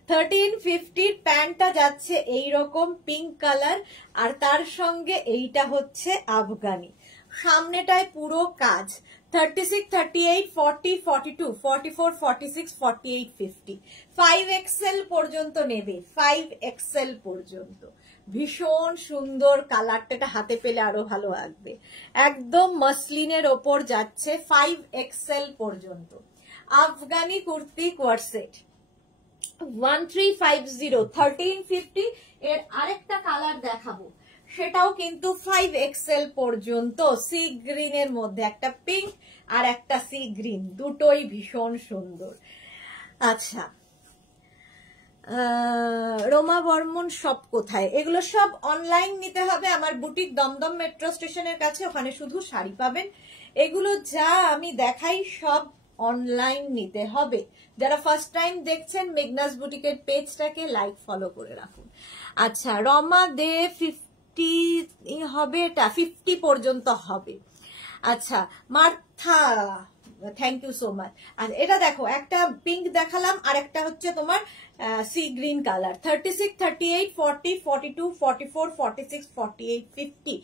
1350 প্যান্টটা যাচ্ছে এইরকম পিঙ্ক কালার, আর তার সঙ্গে এইটা হচ্ছে আফগানি, সামনেটায় পুরো কাজ। 36, 38, 40, 42, 44, 46, 48, 50 5XL পর্যন্ত নেবে, 5XL পর্যন্ত। ভীষণ সুন্দর কালারটা, হাতে পেলে আরো ভালো লাগবে। একদম মসলিনের ওপর যাচ্ছে, 5XL পর্যন্ত আফগানি কুর্তি কোয়াড সেট। 1350, 1350। এর আরেকটা কালার দেখাবো, সেটাও কিন্তু 5XL পর্যন্ত, সি গ্রিনের মধ্যে, একটা পিঙ্ক আর একটা সি গ্রিন, দুটোই ভীষণ সুন্দর। আচ্ছা রোমা বর্মন সব কোথায়? এগুলো সব অনলাইন নিতে হবে আমার বুটিক দমদম মেট্রো স্টেশনের কাছে, ওখানে শুধু শাড়ি পাবেন। এগুলো যা আমি দেখাই সব অনলাইন নিতে হবে। যারা ফার্স্ট টাইম দেখছেন মেঘনাস বুটিকের পেজটাকে লাইক ফলো করে রাখুন। আচ্ছা রমা দে 50 হবে, এটা 50 পর্যন্ত হবে। আচ্ছা Martha, thank you so much. আচ্ছা এটা দেখো, একটা পিঙ্ক দেখালাম, আর একটা হচ্ছে তোমার সি গ্রিন কালার। 36, 38, 40, 42, 44, 46, 48, 50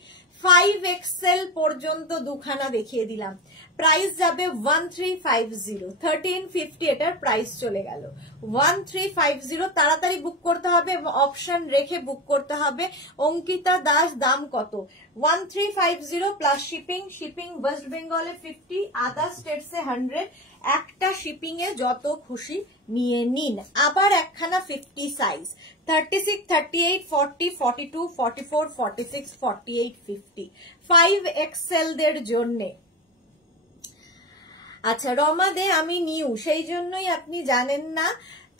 5XL পর্যন্ত দুখানা দেখিয়ে দিলাম। প্রাইস যাবে 1350, 1350 এটার প্রাইস চলে গেল 1350। তাড়াতাড়ি বুক করতে হবে এবং অপশন রেখে বুক করতে হবে। অঙ্কিতা দাস, দাম কত? 1350 প্লাস শিপিং। শিপিং ওয়েস্ট বেঙ্গলে 50, আদার স্টেটসে 100। একটা শিপিং এ যত খুশি নিয়ে নিন। আবার একখানা 50 সাইজ 36, 38, 40, 42, 44, 46, 48, 50 5XL দের জন্যে। আচ্ছা রমা দে, আমি নিউ, সেই জন্যই আপনি জানেন না।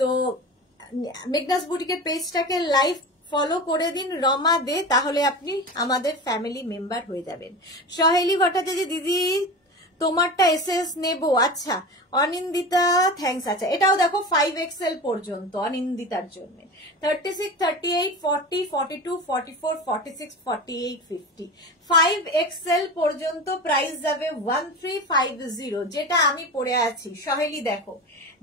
তো মেঘনাস বুটিকের পেজটাকে লাইভ ফলো করে দিন রমা দে, তাহলে আপনি আমাদের ফ্যামিলি মেম্বার হয়ে যাবেন। সহেলি ভট্টাচার্য, দিদি তোমারটা এসএস নেব। আচ্ছা অনিন্দিতা, থ্যাংকস। আচ্ছা এটাও দেখো 5XL পর্যন্ত অনিন্দিতার জন্য। 36, 38, 40, 42, 44, 46, 48, 50 5XL পর্যন্ত প্রাইস যাবে 1350। যেটা আমি পরে আছি সহেলি দেখো,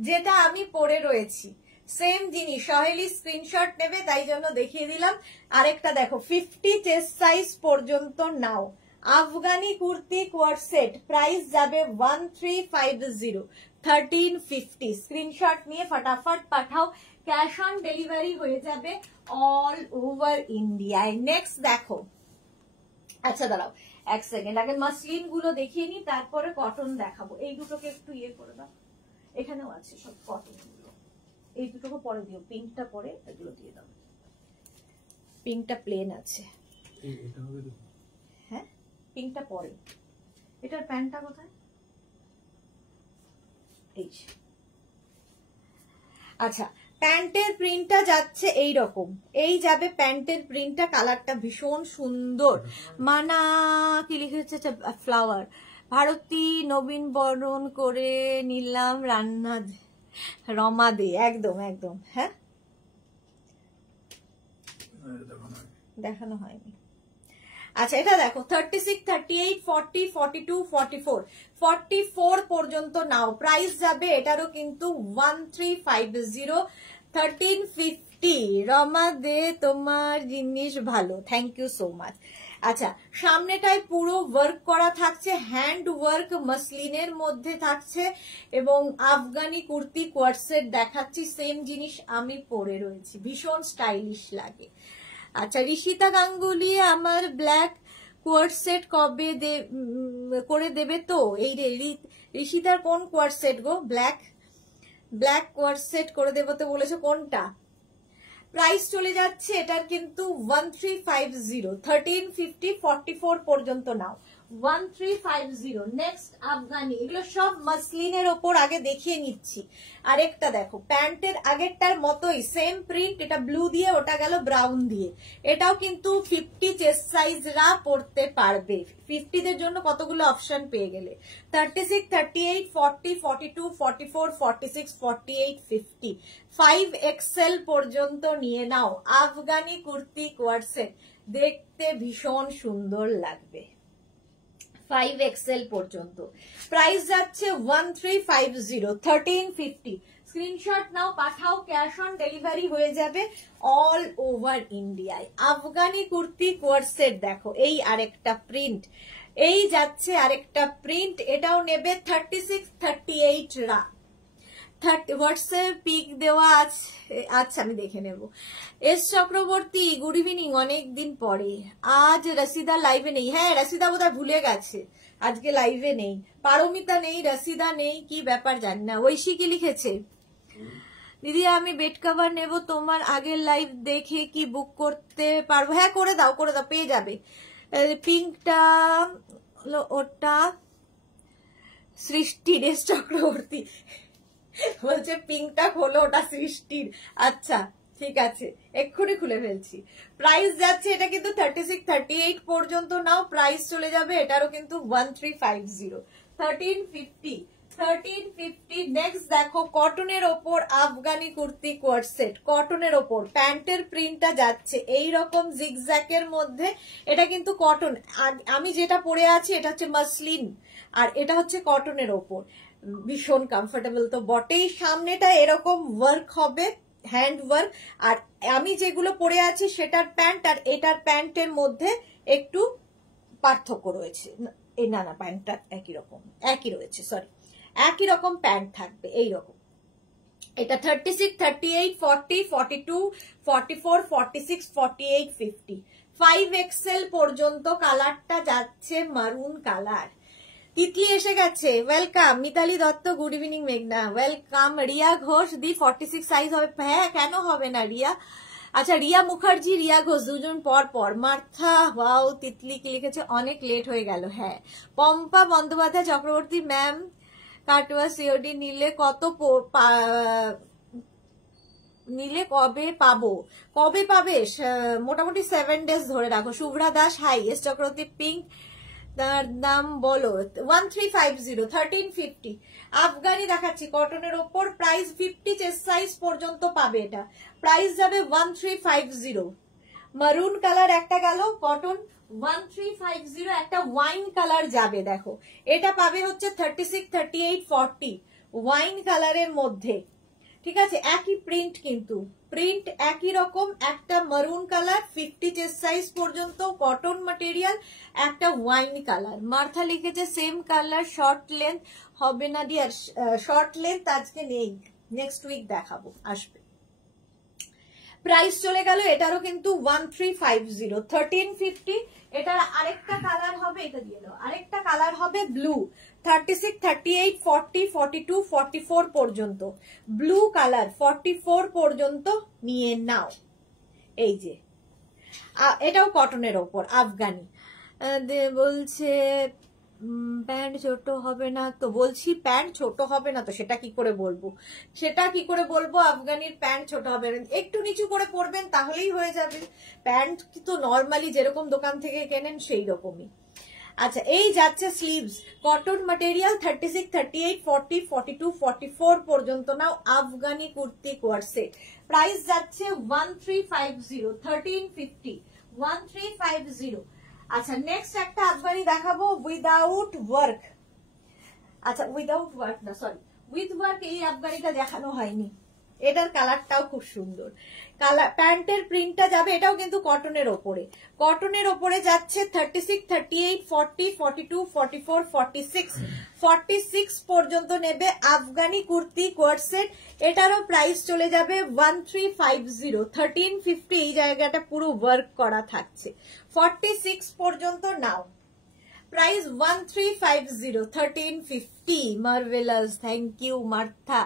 যেটা আমি পরে রয়েছি সেম জিনিস। সহেলি স্ক্রিনশট নেবে, তাই জন্য দেখিয়ে দিলাম। আরেকটা দেখো 50 চেস্ট সাইজ পর্যন্ত নাও Afghani kurti coord set, price যাবে 1350, 1350। স্ক্রিনশট নিয়ে ফটাফট পাঠাও, ক্যাশ অন ডেলিভারি হয়ে যাবে অল ওভার ইন্ডিয়ায়। নেক্সট দেখো, আচ্ছা দাঁড়াও এক সেকেন্ড, আগে মাসলিন গুলো দেখিয়ে নি, তারপরে কটন দেখাবো। এই দুটোকে একটু ইয়ে করে দাও, এখানেও আছে সব কটন গুলো। এই দুটোকে পরে দিও, পিঙ্কটা পরে এগুলো দিয়ে দাও। পিঙ্কটা প্লেন আছে, হ্যাঁ পিঙ্কটা পরে। এটার প্যান্টটা কোথায়? এই আচ্ছা, প্যান্টের প্রিন্টটা যাচ্ছে এই রকম, এই যাবে প্যান্টের প্রিন্টটা, কালারটা ভীষণ সুন্দর। মানা কি লিখেছে, ফ্লাওয়ার, ভারতী নবীন বরণ করে নিলাম রান্না রমা দে, একদম একদম। হ্যাঁ, দেখানো হয়নি। আচ্ছা, এটা দেখো 36, 38, 40, 42, 44, 44 পর্যন্ত নাও। প্রাইস যাবে এটারও কিন্তু 1350, 1350। রমা দে, তোমার জিনিস ভালো, থ্যাংক ইউ সো মাচ। আচ্ছা, সামনেটায় পুরো ওয়ার্ক করা থাকছে, হ্যান্ড ওয়ার্ক মসলিনের মধ্যে থাকছে, এবং আফগানি কুর্তি কোয়ার্টসেট দেখাচ্ছি, সেম জিনিস আমি পরে রয়েছি, ভীষণ স্টাইলিশ লাগে। আচ্ছা, ঋষিতা গাঙ্গুলি, আমার ব্ল্যাক কোয়ার্ট সেট কবে করে দেবে তো? এই রে ঋষিতার কোন quart set go? Black quart set করে দেবো তো বলেছো, কোনটা? প্রাইস চলে যাচ্ছে এটার কিন্তু 1350, 1350, 44 পর্যন্ত নাও, 1350। নেক্সট আফগানি, এগুলো সব মসলিনের ওপর আগে দেখিয়ে নিচ্ছি। আরেকটা দেখো, প্যান্টের আগেরটার মতোই সেম প্রিন্ট, এটা ব্লু দিয়ে, ওটা গেল ব্রাউন দিয়ে। এটাও কিন্তু 50 চেস্ট সাইজরা পড়তে পারবে। 50 দের জন্য কতগুলো অপশন পেয়ে গেলে, 36, 38, 40, 42, 44, 46, 48, 50, 5XL পর্যন্ত নিয়ে নাও। আফগানি কুর্তি কোয়ার্টসেট দেখতে ভীষণ সুন্দর লাগবে, 5XL পর্যন্ত। প্রাইস যাচ্ছে 1350, 1350। স্ক্রিনশট নাও, পাঠাও, ক্যাশ অন ডেলিভারি হয়ে যাবে অল ওভার ইন্ডিয়ায়। আফগানি কুর্তি কোয়ার্টসেট দেখো, এই আরেকটা প্রিন্ট, এই যাচ্ছে আরেকটা প্রিন্ট, এটাও নেবে 36, 38 রা। হোয়াটসঅ্যাপ পিক দেওয়া আছে, আচ্ছা আমি দেখে নেব। এস চক্রবর্তী, গুড ইভিনিং, অনেকদিন পরে। আজ রসিদা লাইভে নেই। হ্যাঁ, রসিদা বোধহয় ভুলে গেছে, আজকে লাইভে নেই। পারমিতা নেই, রসিদা নেই, কি ব্যাপার জানি না। ঐশী কি লিখেছে, দিদি আমি বেড কভার নেব, তোমার আগের লাইভ দেখে কি বুক করতে পারবো? হ্যাঁ, করে দাও, করে দাও, পেয়ে যাবে। পিঙ্কটা ওটা সৃষ্টির, এস চক্রবর্তী বলছে পিঙ্কটা খোলো, ওটা সৃষ্টির। আচ্ছা ঠিক আছে, এক্ষুনি খুলে ফেলছি। প্রাইস যাচ্ছে এটা কিন্তু 36, 38 পর্যন্ত নাও। প্রাইস চলে যাবে এটারও কিন্তু 1350, 1350, 1350। নেক্সট দেখো, কটনের ওপর আফগানি কুর্তি কোয়ার্টসেট, কটনের ওপর প্যান্টের প্রিন্টটা যাচ্ছে এইরকম জিগজ্যাকের মধ্যে। এটা কিন্তু কটন, আমি যেটা পরে আছি এটা হচ্ছে মাসলিন, আর এটা হচ্ছে কটনের ওপর, ভীষণ কমফোর্টেবল তো বটেই। সামনেটা এরকম ওয়ার্ক হবে, হ্যান্ড ওয়ার্ক, আর আমি যেগুলো পরে আছি সেটার প্যান্ট আর এটার প্যান্টের মধ্যে একটু পার্থক্য রয়েছে। না না, প্যান্টটা একই রকম, একই রয়েছে, সরি, একই রকম প্যান্ট থাকবে এইরকম। এটা 36, 38, 40, 42, 44, 46, 48, 50, 5XL পর্যন্ত। কালারটা যাচ্ছে মারুন কালার। তিতলি এসে গেছে, welcome. Mitali Dutta, good evening. মেঘনা, ওয়েলকাম। রিয়া ঘোষ, দি 46 সাইজ হবে? হ্যাঁ, কেন হবে না রিয়া। আচ্ছা, রিয়া মুখার্জি, রিয়া ঘোষ, দুজন পর পর। Martha, wow. তিতলি কি লিখেছে, অনেক লেট হয়ে গেল। হ্যাঁ। পম্পা বন্দ্যোপাধ্যায় চক্রবর্তী, ম্যাম কাটুয়া সিওডি নিলে নিলে কবে পাবো? কবে পাবে? মোটামুটি 7 days ধরে রাখো। Shubhra Das, hi. S Chakraborty, pink তার দাম বলো। 1350, 1350। আফগানি দেখাচ্ছি কটনের ওপর, প্রাইস 50 চেস্ট সাইজ পর্যন্ত পাবে এটা। প্রাইস যাবে 1350। মারুন কালার একটা গেল, কটন 1350। একটা ওয়াইন কালার যাবে, দেখো এটা পাবে হচ্ছে 36, 38, 40 ওয়াইন কালারের মধ্যে। ঠিক আছে, একই প্রিন্ট, কিন্তু প্রিন্ট একই রকম। একটা মারুন কালার 50 চেস্ট সাইজ পর্যন্ত, কটন ম্যাটেরিয়াল। একটা ওয়াইন কালার। মার্থা লিখেছে সেম কালার, শর্ট লেন্থ হবে না ডিয়ার। শর্ট লেন্থ আজকে নেই, নেক্সট উইক দেখাবো, আসবে। প্রাইস চলে গেল এটারও কিন্তু 1350, 1350। এটার আরেকটা কালার হবে, এটা দিয়ে দাও, আরেকটা কালার হবে ব্লু, 36, 38, 40, 42, 44 পর্যন্ত। ব্লু কালার 44 পর্যন্ত নিয়ে নাও। এই যে এটাও কটনের ওপর, আফগানি বলছে প্যান্ট ছোট হবে না তো, বলছি প্যান্ট ছোট হবে না তো, সেটা কি করে বলবো, আফগানির প্যান্ট ছোট হবে না, একটু নিচু করে পরবেন তাহলেই হয়ে যাবে। প্যান্ট তো নর্মালি যেরকম দোকান থেকে কেনেন সেই রকমই। আচ্ছা, এই যাচ্ছে স্লিভস, কটন ম্যাটেরিয়াল 36, 38, 40, 42, 44 পর্যন্ত নাও আফগানি কুর্তি কোয়ার সেট। প্রাইস যাচ্ছে 1350, 1350, 1350। আচ্ছা, নেক্সট একটা আফগানি দেখাবো উইদাউট ওয়ার্ক। আচ্ছা, উইদাউট ওয়ার্ক না, সরি, উইথ ওয়ার্ক এই আফগানিটা দেখানো হয়নি। এটার কালারটাও খুব সুন্দর, কালার প্যান্টের প্রিন্টটা যাবে, এটাও কিন্তু কটনের ওপরে, যাচ্ছে 36, 38, 40, 42, 44, 46, 46 পর্যন্ত নেবে আফগানি কুর্তি কোয়ার সেট। এটারও প্রাইস চলে যাবে 1350, 1350। এই জায়গাটা পুরো ওয়ার্ক করা থাকছে, 46 পর্যন্ত নাও। Price 1350, 1350। Marvellous, thank you Martha.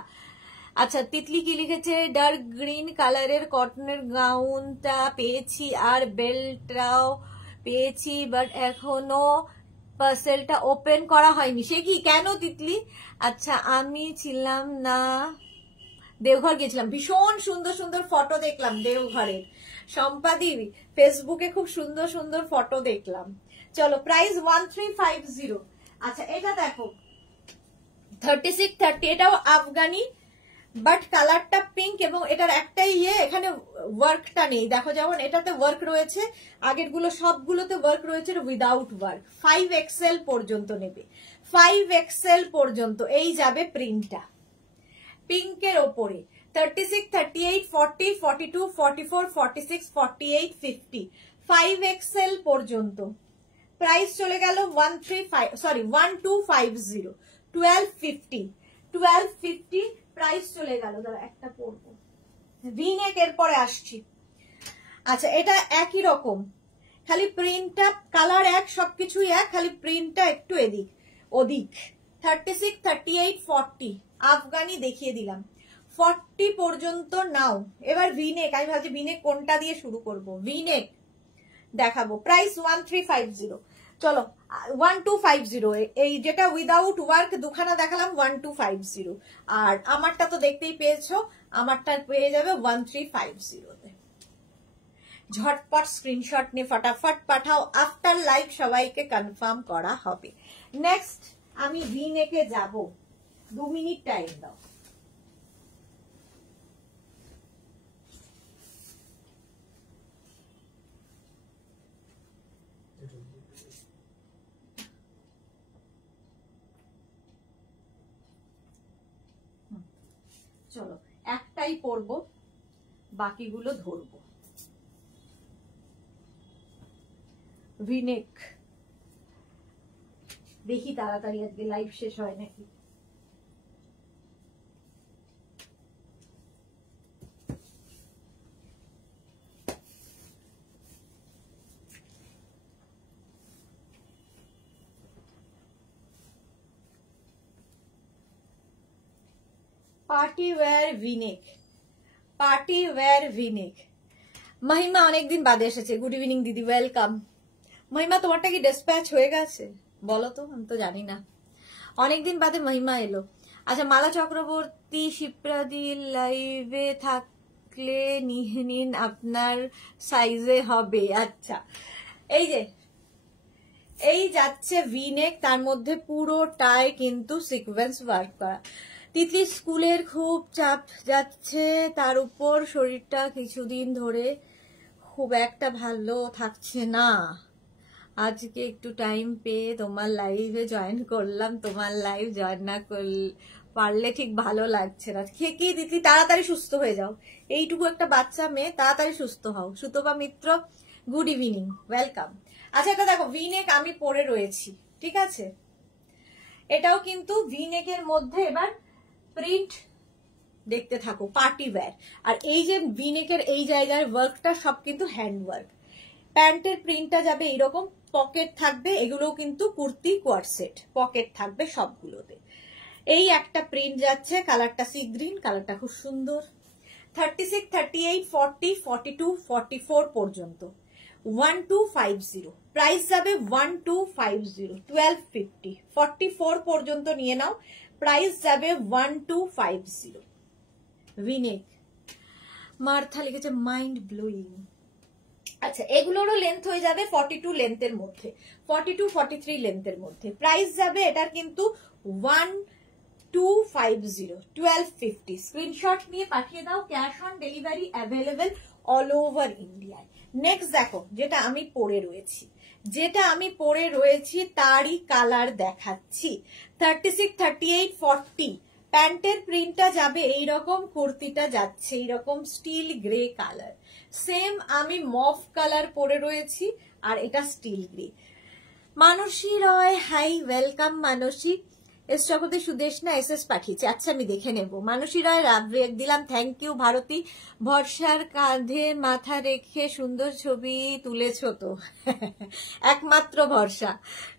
আচ্ছা, তিতলি কি লিখেছে, ডার্ক গ্রিন কালারের কটনের গাউনটা পেয়েছি আর বেল্টটাও পেয়েছি, বাট এখনো পার্সেলটা ওপেন করা হয়নি। সে কি, কেন তিতলি? আচ্ছা, আমি ছিলাম না, দেওঘর গেছিলাম, ভীষণ সুন্দর সুন্দর ফটো দেখলাম দেওঘরের, সম্পাদি ফেসবুকে খুব সুন্দর সুন্দর ফটো দেখলাম। চলো, প্রাইস 1350। আচ্ছা, এটা দেখো 36, 30, এটাও আফগানি, বাট কালারটা পিঙ্ক, এবং এটার একটাই এখানে ওয়ার্কটা নেই, দেখো যেমন এটাতে ওয়ার্ক রয়েছে, আগের গুলো সবগুলোতে ওয়ার্ক রয়েছে, উইদাউট ওয়ার্ক। 5XL পর্যন্ত নেবে, 5XL পর্যন্ত এই যাবে প্রিন্টটা পিঙ্কের ওপরে। 36, 38, 40, 42, 44, 46, 48, 50, 5XL পর্যন্ত। প্রাইস চলে গেল 1250, 1250, 1250 প্রাইস চলে গেল। দাঁড়া, একটা পরবো, ভিনেক এর পরে আসছি। আচ্ছা, এটা একই রকম, খালি প্রিন্টটা, কালার এক, সবকিছুই এক, খালি প্রিন্টটা একটু এদিক ওদিক। 36, 38, 40 আফগানি দেখিয়ে দিলাম, 40 পর্যন্ত নাও। এবার ভিনেক, আমি ভাবছি ভিনেক কোনটা দিয়ে শুরু করব, ভিনেক দেখাবো। প্রাইস 1350। চলো 1250, এই যেটা উইদাউট ওয়ার্ক দুখানা দেখালাম 1250, আর আমারটা তো দেখতেই পেয়েছো, আমারটা পেয়ে যাবে 1350 তে। ঝটপট স্ক্রিনশট নিয়ে ফটাফট পাঠাও, আফটার লাইভ সবাইকে কনফার্ম করা হবে। নেক্সট আমি ভিনেকে যাব, 2 মিনিট টাইম দাও। চলো, একটাই পরবো, বাকিগুলো ধরবো। ভিনেক দেখি তাড়াতাড়ি আজকে লাইভ শেষ হয় নাকি। Party wear V neck, party wear V neck. Mahima অনেকদিন বাদে এসেছে, গুড ইভিনিং দিদি, ওয়েলকাম। মহিমা, তোমারটা কি ডিসপ্যাচ হয়ে গেছে বলো তো, আমি তো জানি না, অনেকদিন বাদে মহিমা এলো। আচ্ছা, মালা চক্রবর্তী, শিপ্রাদি লাইভে থাকলে নিয়ে নিন, আপনার সাইজে হবে। আচ্ছা, এই যে এই যাচ্ছে ভিনেক, তার মধ্যে পুরোটাই কিন্তু সিকোয়েন্স ওয়ার্ক করা। তিতলি স্কুলের খুব চাপ যাচ্ছে, তার উপর শরীরটা কিছুদিন ধরে খুব একটা ভালো থাকছে না। আজকে একটু টাইম পেয়ে তোমার লাইভে জয়েন করলাম, তোমার লাইভ জয়েন না পারলে ঠিক ভালো লাগছে না। খেয়ে কি তিতলি, তাড়াতাড়ি সুস্থ হয়ে যাও, এইটুকু একটা বাচ্চা মেয়ে, তাড়াতাড়ি সুস্থ হও। সুতপা মিত্র, গুড ইভিনিং, ওয়েলকাম। আচ্ছা, এটা দেখো ভিনেক আমি পরে রয়েছি, ঠিক আছে, এটাও কিন্তু ভিনেকের মধ্যে। এবার প্রিন্ট দেখতে থাকো, পার্টি ওয়্যার। আর এই যে ভিনেকের এই জায়গায় ওয়ার্কটা সব কিন্তু হ্যান্ড ওয়ার্ক। প্যান্টের প্রিন্টটা যাবে এইরকম, পকেট থাকবে, এগুলোও কিন্তু কুর্তি কোয়ার সেট, পকেট থাকবে সবগুলোতে। এই একটা প্রিন্ট যাচ্ছে, কালারটা সি গ্রিন, কালারটা খুব সুন্দর। 36, 38, 40, 42, 44 পর্যন্ত 1250, প্রাইস যাবে 1250, 1250, 44 পর্যন্ত নিয়ে নাও, প্রাইস যাবে 1250। ভিনেক মার্থা লিখেছে মাইন্ড ব্লোয়িং। আচ্ছা, এগুলোরও লেন্থ হয়ে যাবে 42 লেন্থের মধ্যে, 42-43 লেন্থের মধ্যে। প্রাইস যাবে এটার কিন্তু 1250, 1250। স্ক্রিনশট নিয়ে পাঠিয়ে দাও, cash on delivery available all over ইন্ডিয়ায়। নেক্সট দেখো যেটা আমি পরে রয়েছি, তারই কালার দেখাচ্ছি। 36, 38, 40 প্যান্টের প্রিন্টটা যাবে এইরকম, কুর্তিটা যাচ্ছে এইরকম স্টিল গ্রে কালার। সেম আমি মফ কালার পরে রয়েছি, আর এটা স্টিল গ্রে। মানসী রয়, হাই, ওয়েলকাম মানসী। এস জগতে সুদেশনা এসএস পাঠিয়েছে, আচ্ছা আমি দেখে নেব। মানসী রয় রাব্রেক দিলাম, থ্যাংক ইউ। ভারতী, ভরসার কাঁধে মাথা রেখে সুন্দর ছবি তুলেছ তো, একমাত্র ভরসা।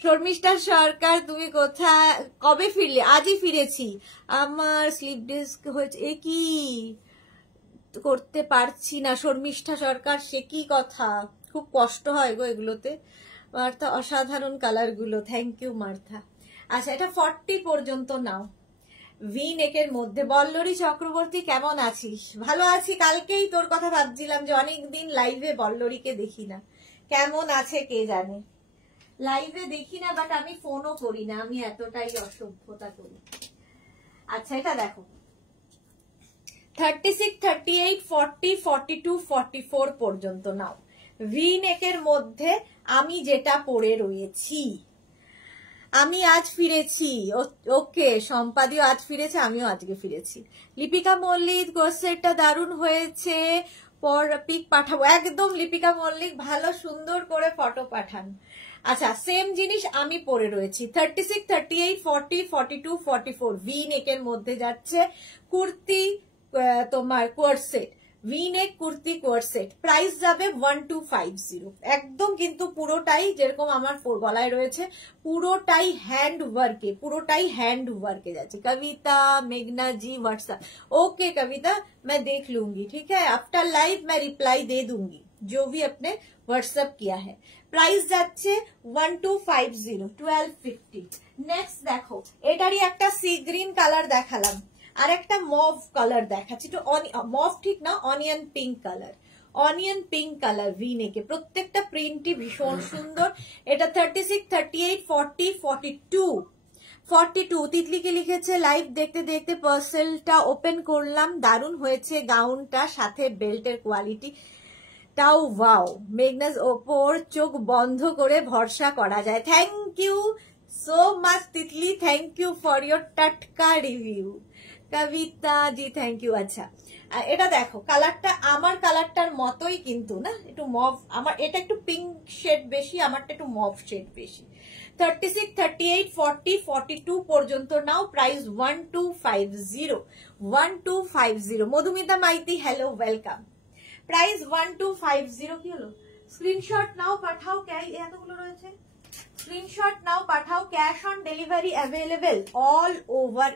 শর্মিষ্ঠা সরকার, তুমি কোথায়, কবে ফিরলে? আজই ফিরেছি, আমার স্লিপ ডিস্ক হয়েছে। এ কি করতে পারছি না শর্মিষ্ঠা সরকার, সে কি কথা, খুব কষ্ট হয় গো এগুলোতে। মার্থা, অসাধারণ কালার গুলো, থ্যাংক ইউ মার্থা। আচ্ছা, এটা 40 পর্যন্ত নাও, ভি নেকের মধ্যে। বল্লরী চক্রবর্তী, কেমন আছিস? ভালো আছি, কালকেই তোর কথা ভাবছিলাম যে অনেকদিন লাইভে বল্লরীকে দেখি না, কেমন আছে কে জানে। লাইভে দেখি না, বাট আমি ফোনও করি না, আমি এতটাই অসভ্যতা করি। আচ্ছা, এটা দেখো 36, 38, 40, 42, 44 পর্যন্ত নাও। ভি নেকের মধ্যে আমি যেটা পরে রয়েছি, আমি আজ ফিরেছি। ওকে, সম্পাদিও আজ ফিরেছে, আমিও আজকে ফিরেছি। লিপিকা মল্লিক, কোর্সেটটা দারুণ হয়েছে, পর পিক পাঠাবো। একদম লিপিকা মল্লিক, ভালো সুন্দর করে ফটো পাঠান। আচ্ছা, সেম জিনিস আমি পরে রয়েছি। 36, 38, 40, 42, 44 ভি নেকের মধ্যে যাচ্ছে, কুর্তি তোমার কোর্সেট, ভি নেক কুর্তি কোর্সেট। প্রাইস যাবে 1250, একদম কিন্তু পুরোটাই যেরকম আমার গলায় রয়েছে, পুরোটাই হ্যান্ড ওয়ার্কে যাচ্ছে। कविता मेघना जी व्हाट्सएप, ओके कविता मैं देख लूंगी, ठीक है, आफ्टर लाइव मैं रिप्लाई दे दूंगी जो भी अपने व्हाट्सएप किया है। প্রাইস যাচ্ছে 1250, 1250। নেক্সট দেখো, এটারই একটা সি গ্রিন কালার দেখালাম, আর একটা মভ কালার দেখাচ্ছি, একটু মভ ঠিক না, অনিয়ন পিঙ্ক কালার ভি নেকে। প্রত্যেকটা প্রিন্টই ভীষণ সুন্দর। এটা 36, 38, 40, 42। তিতলিকে লিখেছে, লাইভ দেখতে দেখতে পার্সেলটা ওপেন করলাম, দারুণ হয়েছে গাউনটা, সাথে বেল্টের কোয়ালিটি টাও ওয়াও। মেঘনাজ, ওপর চোখ বন্ধ করে ভরসা করা যায়। Thank you so much Titli, thank you for your টাটকা review. Kabita ji, thank you. আচ্ছা, এটা দেখো, কালারটা আমার কালারটার মতোই কিন্তু না, একটু মভ, আমার এটা একটু পিঙ্ক শেড বেশি, আমারটা একটু মভ শেড বেশি। 36, 38, 40, 42 পর্যন্ত নাও, price 1250, 1250। Madhumita Maiti, hello, welcome. Price 1250। কি হলো? স্ক্রিনশট নাও, পাঠাও। এতগুলো রয়েছে, স্ক্রিনশট নাও, পাঠাও। Cash on delivery available all over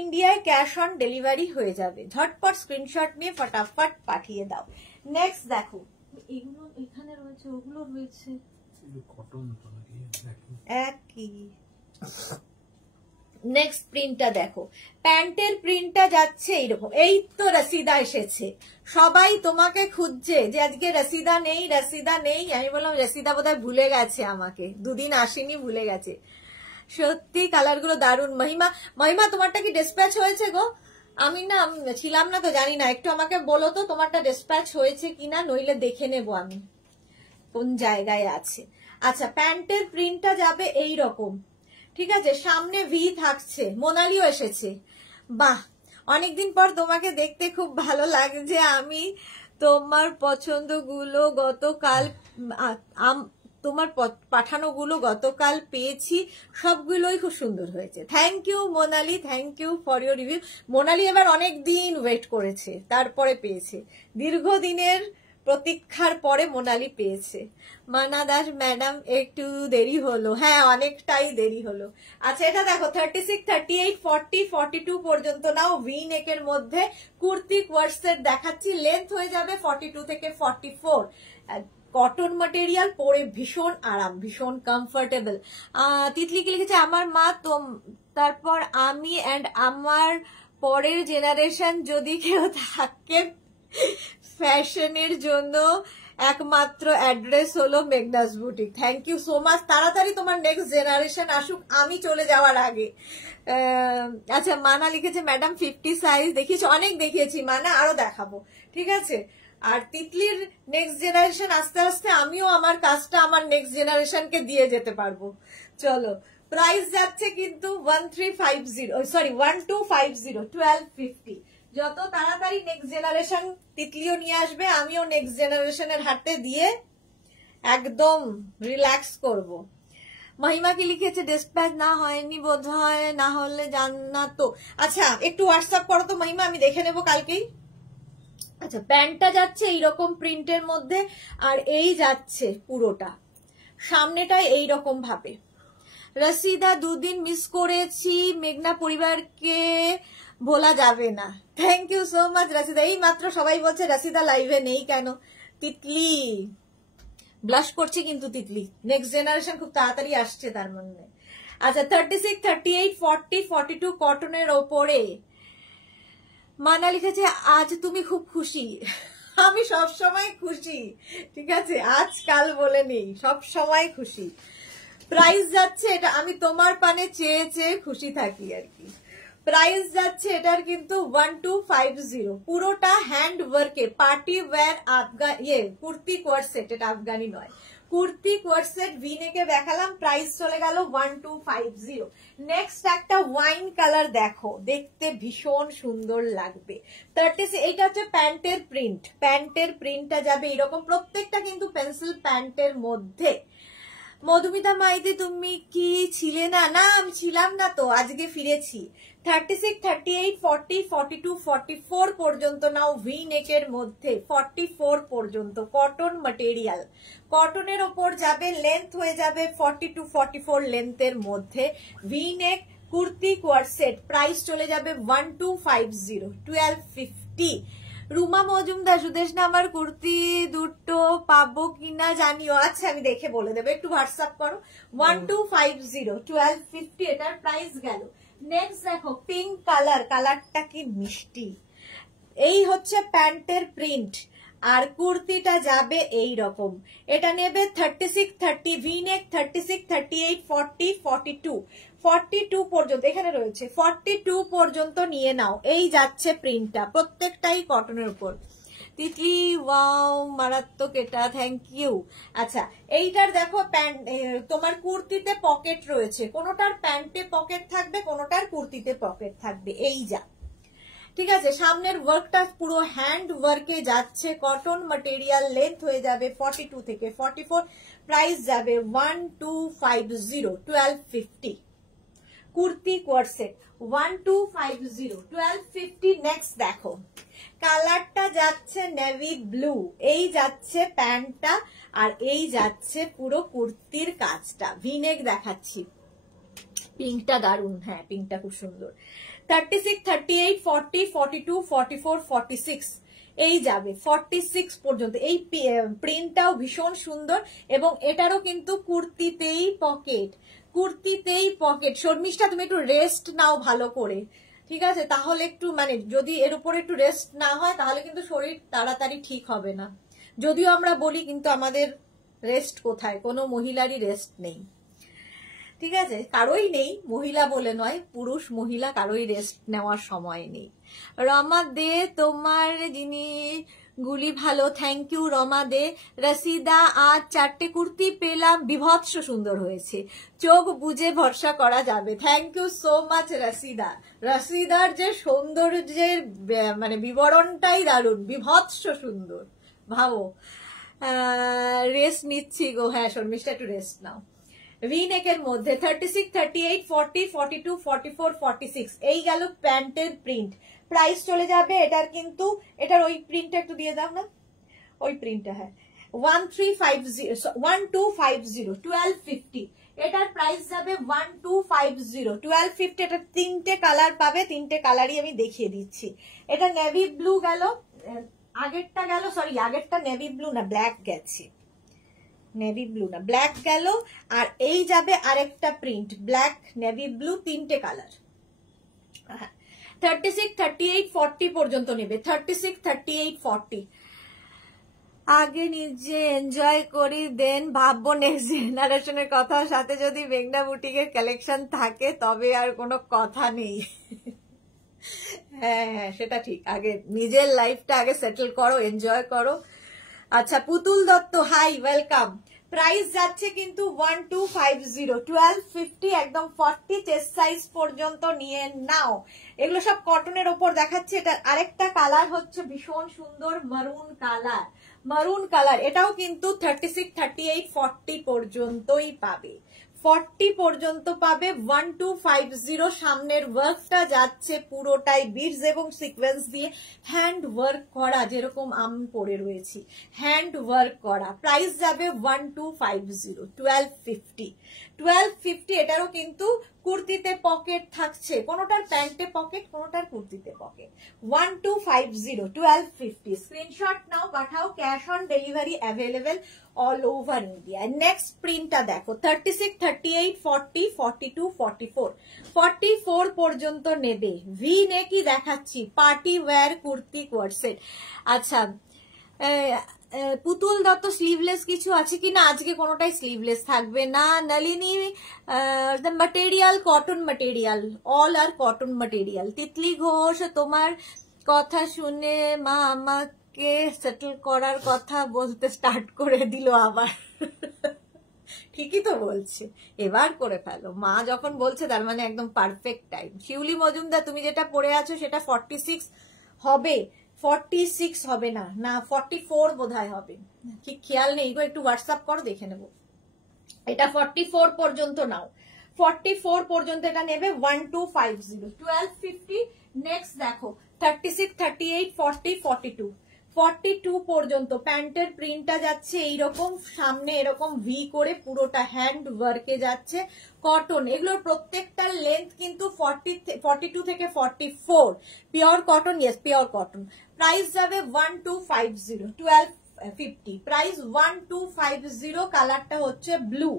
ইন্ডিয়ায়, ক্যাশ অন ডেলিভারি হয়ে যাবে। ঝটপট স্ক্রিনশট নিয়ে ফটাফট পাঠিয়ে দাও। নেক্সট দেখো, এগুলো এখানে রয়েছে, ওগুলো রয়েছে একই। নেক্সট প্রিন্টটা দেখো, প্যান্টের প্রিন্টটা যাচ্ছে এইরকম। এই তো রসিদা এসেছে, সবাই তোমাকে খুঁজছে যে আজকে রসিদা নেই। আমি বললাম রসিদা বোধহয় ভুলে গেছে আমাকে, দুদিন আসেনি, ভুলে গেছে। সত্যি কালার গুলো দারুণ। মহিমা তোমারটা কি ডিসপ্যাচ হয়েছে গো? আমি না ছিলাম না তো জানি না, একটু আমাকে বলো তো তোমারটা ডিসপ্যাচ হয়েছে কিনা, নইলে দেখে নেবো আমি কোন জায়গায় আছে। আচ্ছা, প্যান্টের প্রিন্টটা যাবে এইরকম, ঠিক আছে, সামনে ভি থাকছে। মোনালিও এসেছে, বাহ, অনেকদিন পর তোমাকে দেখতে খুব ভালো লাগছে। আমি তোমার পছন্দগুলো গতকাল, তোমার পাঠানোগুলো গতকাল পেয়েছি, সবগুলোই খুব সুন্দর হয়েছে। Thank you Monali, thank you for your review. Monali এবার অনেক দিন ওয়েট করেছে, তারপরে পেয়েছে। দীর্ঘদিনের প্রতীক্ষার পরে মোনালি পেয়েছে। মানা দাস ম্যাডাম একটু দেরি হলো, হ্যাঁ অনেকটাই দেরি হলো। আচ্ছা এটা দেখো 36, 38, 40, 42 পর্যন্ত নাও। ভি নেকের মধ্যে কুর্তি কোয়ার্সেট দেখাচ্ছি, লেন্থ হয়ে যাবে 42 থেকে 44। কটন ম্যাটেরিয়াল, পরে ভীষণ আরাম, ভীষণ কমফোর্টেবল। তিতলি কি লিখেছে, আমার মা তারপর আমি এন্ড আমার পরের জেনারেশন যদি কেউ থাকে ফ্যাশনের জন্য একমাত্র অ্যাড্রেস হলো Meghna's boutique. Thank you so much. তাড়াতাড়ি তোমার নেক্সট জেনারেশন আসুক, আমি চলে যাওয়ার আগে। আচ্ছা মানা লিখেছে ম্যাডাম 50 সাইজ দেখিয়েছি, অনেক দেখিয়েছি মানা, আরো দেখাবো, ঠিক আছে। আর তিতলির নেক্সট জেনারেশন আস্তে আস্তে আমিও আমার কাজটা আমার নেক্সট জেনারেশনকে দিয়ে যেতে পারবো। চলো প্রাইস যাচ্ছে কিন্তু 1250, 1250। যত তাড়াতাড়ি নেক্সট জেনারেশন তিতলিও নিয়ে আসবে, আমিও নেক্সট জেনারেশনের হাতে দিয়ে একদম রিল্যাক্স করব। মহিমা কি লিখেছে, ডিসপ্যাচ না হয়নি বোধ হয়, না হলে জান্নাতো। আচ্ছা একটু হোয়াটসঅ্যাপ করো তো মহিমা, আমি দেখে নেবো কালকেই। আচ্ছা প্যান্টটা যাচ্ছে এইরকম প্রিন্টের মধ্যে, আর এই যাচ্ছে পুরোটা সামনেটাই এইরকম ভাবে। রসিদা দুদিন মিস করেছি, মেঘনা পরিবারকে ভোলা যাবে না। Thank you so much Rashida. এই মাত্র সবাই বলছে রসিদা লাইভে নেই কেন। তিতলি ব্লাশ করছে কিন্তু তিতলি, নেক্সট জেনারেশন খুব তাড়াতাড়ি আসছে তার মধ্যে। আচ্ছা 36, 38, 40, 42 কটনের ওপরে। মানা লিখেছে আজ তুমি খুব খুশি। আমি সব সময় খুশি, ঠিক আছে, আজকাল বলে নেই, সব সময় খুশি। প্রাইস যাচ্ছে এটা, আমি তোমার পানে চেয়ে চেয়ে খুশি থাকি আর কি। প্রাইস যাচ্ছে এটার কিন্তু 1250, পুরোটা হ্যান্ড ওয়ার্কে party wear Afghan kurti coord set, এটা আফগানি নয়, কুর্তি কোয়ার্সেট ভি নেকে দেখালাম, প্রাইস চলে গেল 1250। নেক্সট একটা ওয়াইন কালার দেখো, দেখতে ভীষণ সুন্দর লাগবে। 30, এটা হচ্ছে প্যান্টের প্রিন্ট, প্যান্টের প্রিন্টটা যাবে এরকম, প্রত্যেকটা কিন্তু পেন্সিল প্যান্টের মধ্যে। মধুমিতা মাইতি তুমি কি ছিলে না? না আমি ছিলাম না তো, আজকে ফিরেছি। 36, 38, 40, 42, 44 পর্যন্ত নাও ভি নেকের মধ্যে, 44 পর্যন্ত কটন ম্যাটেরিয়াল, কটনের ওপর যাবে, লেন্থ হয়ে যাবে 40 to 44 লেন্থের মধ্যে। ভি নেক কুর্তি কোয়ার্সেট, প্রাইস চলে যাবে 1250, 1250। রুমা মজুমদার, সুদেশ না আমার কুর্তি দুটো পাবো কিনা জানিও। আচ্ছা আমি দেখে বলে দেবো, একটু হোয়াটসঅ্যাপ করো। 1250, 1250 এটার প্রাইস গেল। নেক্সট দেখো পিঙ্ক কালার, কালারটা কি মিষ্টি। এই হচ্ছে প্যান্টের প্রিন্ট, আর কুর্তিটা যাবে এই রকম। এটা নেবে 36, 30 ভি নেক, 36, 38, 40, 42, 42 পর্যন্ত এখানে রয়েছে, 42 পর্যন্ত নিয়ে নাও। এই যাচ্ছে প্রিন্টটা, প্রত্যেকটাই কটনের উপর। তিতলি ওয়াও মারাত্মক এটা, থ্যাংক ইউ। আচ্ছা এইটার দেখো প্যান্ট, তোমার কুর্তিতে পকেট রয়েছে, কোনোটার প্যান্টে পকেট থাকবে, কোনোটার কুর্তিতে পকেট থাকবে, এই যা, ঠিক আছে। সামনের ওয়ার্কটা পুরো হ্যান্ড ওয়ার্কে যাচ্ছে, কটন ম্যাটেরিয়াল, লেন্থ হয়ে যাবে 42 থেকে 44, প্রাইস যাবে 1250, 1250। কুর্তি কোয়ার্সেট 1250, 1250। নেক্সট দেখো কালারটা যাচ্ছে নেভি ব্লু, এই যাচ্ছে প্যান্টটা, আর এই যাচ্ছে পুরো কুর্তির কাজটা। ভিনেক দেখাচ্ছি, পিঙ্কটা দারুন, হ্যাঁ পিঙ্কটা খুব সুন্দর। 36, 38, 40, 42, 44, 46 এই যাবে 46 পর্যন্ত। এই প্রিন্টটাও ভীষণ সুন্দর, এবং এটারও কিন্তু কুর্তিতেই পকেট, কুর্তিতেই পকেট। শর্মিষ্ঠা তুমি একটু রেস্ট নাও ভালো করে, ঠিক আছে, তাহলে একটু মানে যদি এর উপরে একটু রেস্ট না হয় তাহলে কিন্তু শরীর তাড়াতাড়ি ঠিক হবে না। যদিও আমরা বলি কিন্তু আমাদের রেস্ট কোথায়, কোনো মহিলারই রেস্ট নেই, ঠিক আছে, কারোই নেই, মহিলা বলে নয়, পুরুষ মহিলা কারোই রেস্ট নেওয়ার সময় নেই। রমা দে তোমার জিনিসগুলি ভালো, থ্যাংক ইউ রমা দে। রসিদা আজ 4টে কুর্তি পেলাম, বিভৎস সুন্দর হয়েছে, চোখ বুঝে ভরসা করা যাবে। Thank you so much Rashida. রসিদার যে সৌন্দর্যের মানে বিবরণটাই দারুণ, বিভৎস সুন্দর, ভাবো। রেস্ট নিচ্ছি গো, হ্যাঁ শর্মিষ্ঠা একটু রেস্ট নাও। ভি নেকের মধ্যে 36, 38, 40, 42, 44, 46 এই গেল প্যান্টের প্রিন্ট। প্রাইস চলে যাবে এটার কিন্তু, এটার ওই প্রিন্টটা একটু দিয়ে দাও না, ওই প্রিন্টটা, হ্যাঁ 1350 1250 1250, এটার প্রাইস যাবে 1250 1250। এটা তিনটে কালার পাবে, তিনটে কালারই আমি দেখিয়ে দিচ্ছি। এটা নেভি ব্লু গেল, আগেরটা গেল, সরি আগেরটা নেভি ব্লু না ব্ল্যাক গেছে, নেভি ব্লু না ব্ল্যাক গেল, আর এই যাবে আরেকটা প্রিন্ট ব্ল্যাক নেভি ব্লু, তিনটে কালার। 36 38 40 পর্যন্ত নেবে, 36 38 40। আগে নিজে এনজয় করি, দেন ভাববো নেক্সট জেনারেশনের কথা। সাথে যদি মেঘনা বুটিকের কালেকশন থাকে তবে আর কোনো কথা নেই। হ্যাঁ হ্যাঁ সেটা ঠিক, আগে নিজের লাইফটা আগে সেটেল করো, এনজয় করো। আচ্ছা পুতুল দত্ত হাই, ওয়েলকাম। প্রাইস যাচ্ছে কিন্তু 1250 1250, একদম 40 চেস্ট সাইজ পর্যন্ত নিয়ে নাও। এগুলো সব কটনের ওপর দেখাচ্ছে। এটা আরেকটা কালার হচ্ছে ভীষণ সুন্দর মারুন কালার, মারুন কালার, এটাও কিন্তু 36 38 40 পর্যন্তই পাবে, 40 পর্যন্ত পাবে। 1250, সামনের ওয়ার্কটা যাচ্ছে পুরোটাই বিডস এবং সিকোয়েন্স দিয়ে হ্যান্ড ওয়ার্ক করা, যেরকম আমি পরে রয়েছি হ্যান্ড ওয়ার্ক করা। প্রাইস যাবে 1250 1250 1250। এটারও কিন্তু কুর্তিতে পকেট থাকছে, কোনোটার প্যান্টে পকেট, কোনোটার কুর্তিতে পকেট। 1250 1250, স্ক্রিনশট নাও, পাঠাও, cash on delivery available all over India. Next প্রিন্টটা দেখো, 36 38 40 42 44 44 পর্যন্ত নেবে। ভি নেকই দেখাচ্ছি, পার্টি ওয়্যার কুর্তি কোয়ার্সেট। আচ্ছা পুতুল দত্ত স্লিভলেস কিছু আছে কিনা? আজকে কোনোটাই স্লিভলেস থাকবে না। Nalini material cotton material, all আর কটন ম্যাটেরিয়াল। তিতলি ঘোষ তোমার কথা শুনে মা আমাকে সেটেল করার কথা বলতে স্টার্ট করে দিল আবার। ঠিকই তো বলছে, এবার করে ফেলো, মা যখন বলছে তার মানে একদম পারফেক্ট টাইম। শিউলি মজুমদার তুমি যেটা পরে আছো সেটা 46 হবে, 46 হবে না, না 44 বোধহয় হবে, ঠিক খেয়াল নেই গো, একটু হোয়াটসঅ্যাপ করো দেখে নেবো। এটা 44 পর্যন্ত নাও, 44 পর্যন্ত এটা নেবে 1250 1250। নেক্সট দেখো 36 38 40 42 42 পর্যন্ত প্যান্টের প্রিন্টটা যাচ্ছে এইরকম, সামনে এরকম ভি করে পুরোটা হ্যান্ড ওয়ার্কে যাচ্ছে, কটন। এগুলোর প্রত্যেকটার লেন্থ কিন্তু 42 থেকে 44, pure cotton, yes pure cotton. Price যাবে 1250 1250, প্রাইস 1250। কালারটা হচ্ছে ব্লু,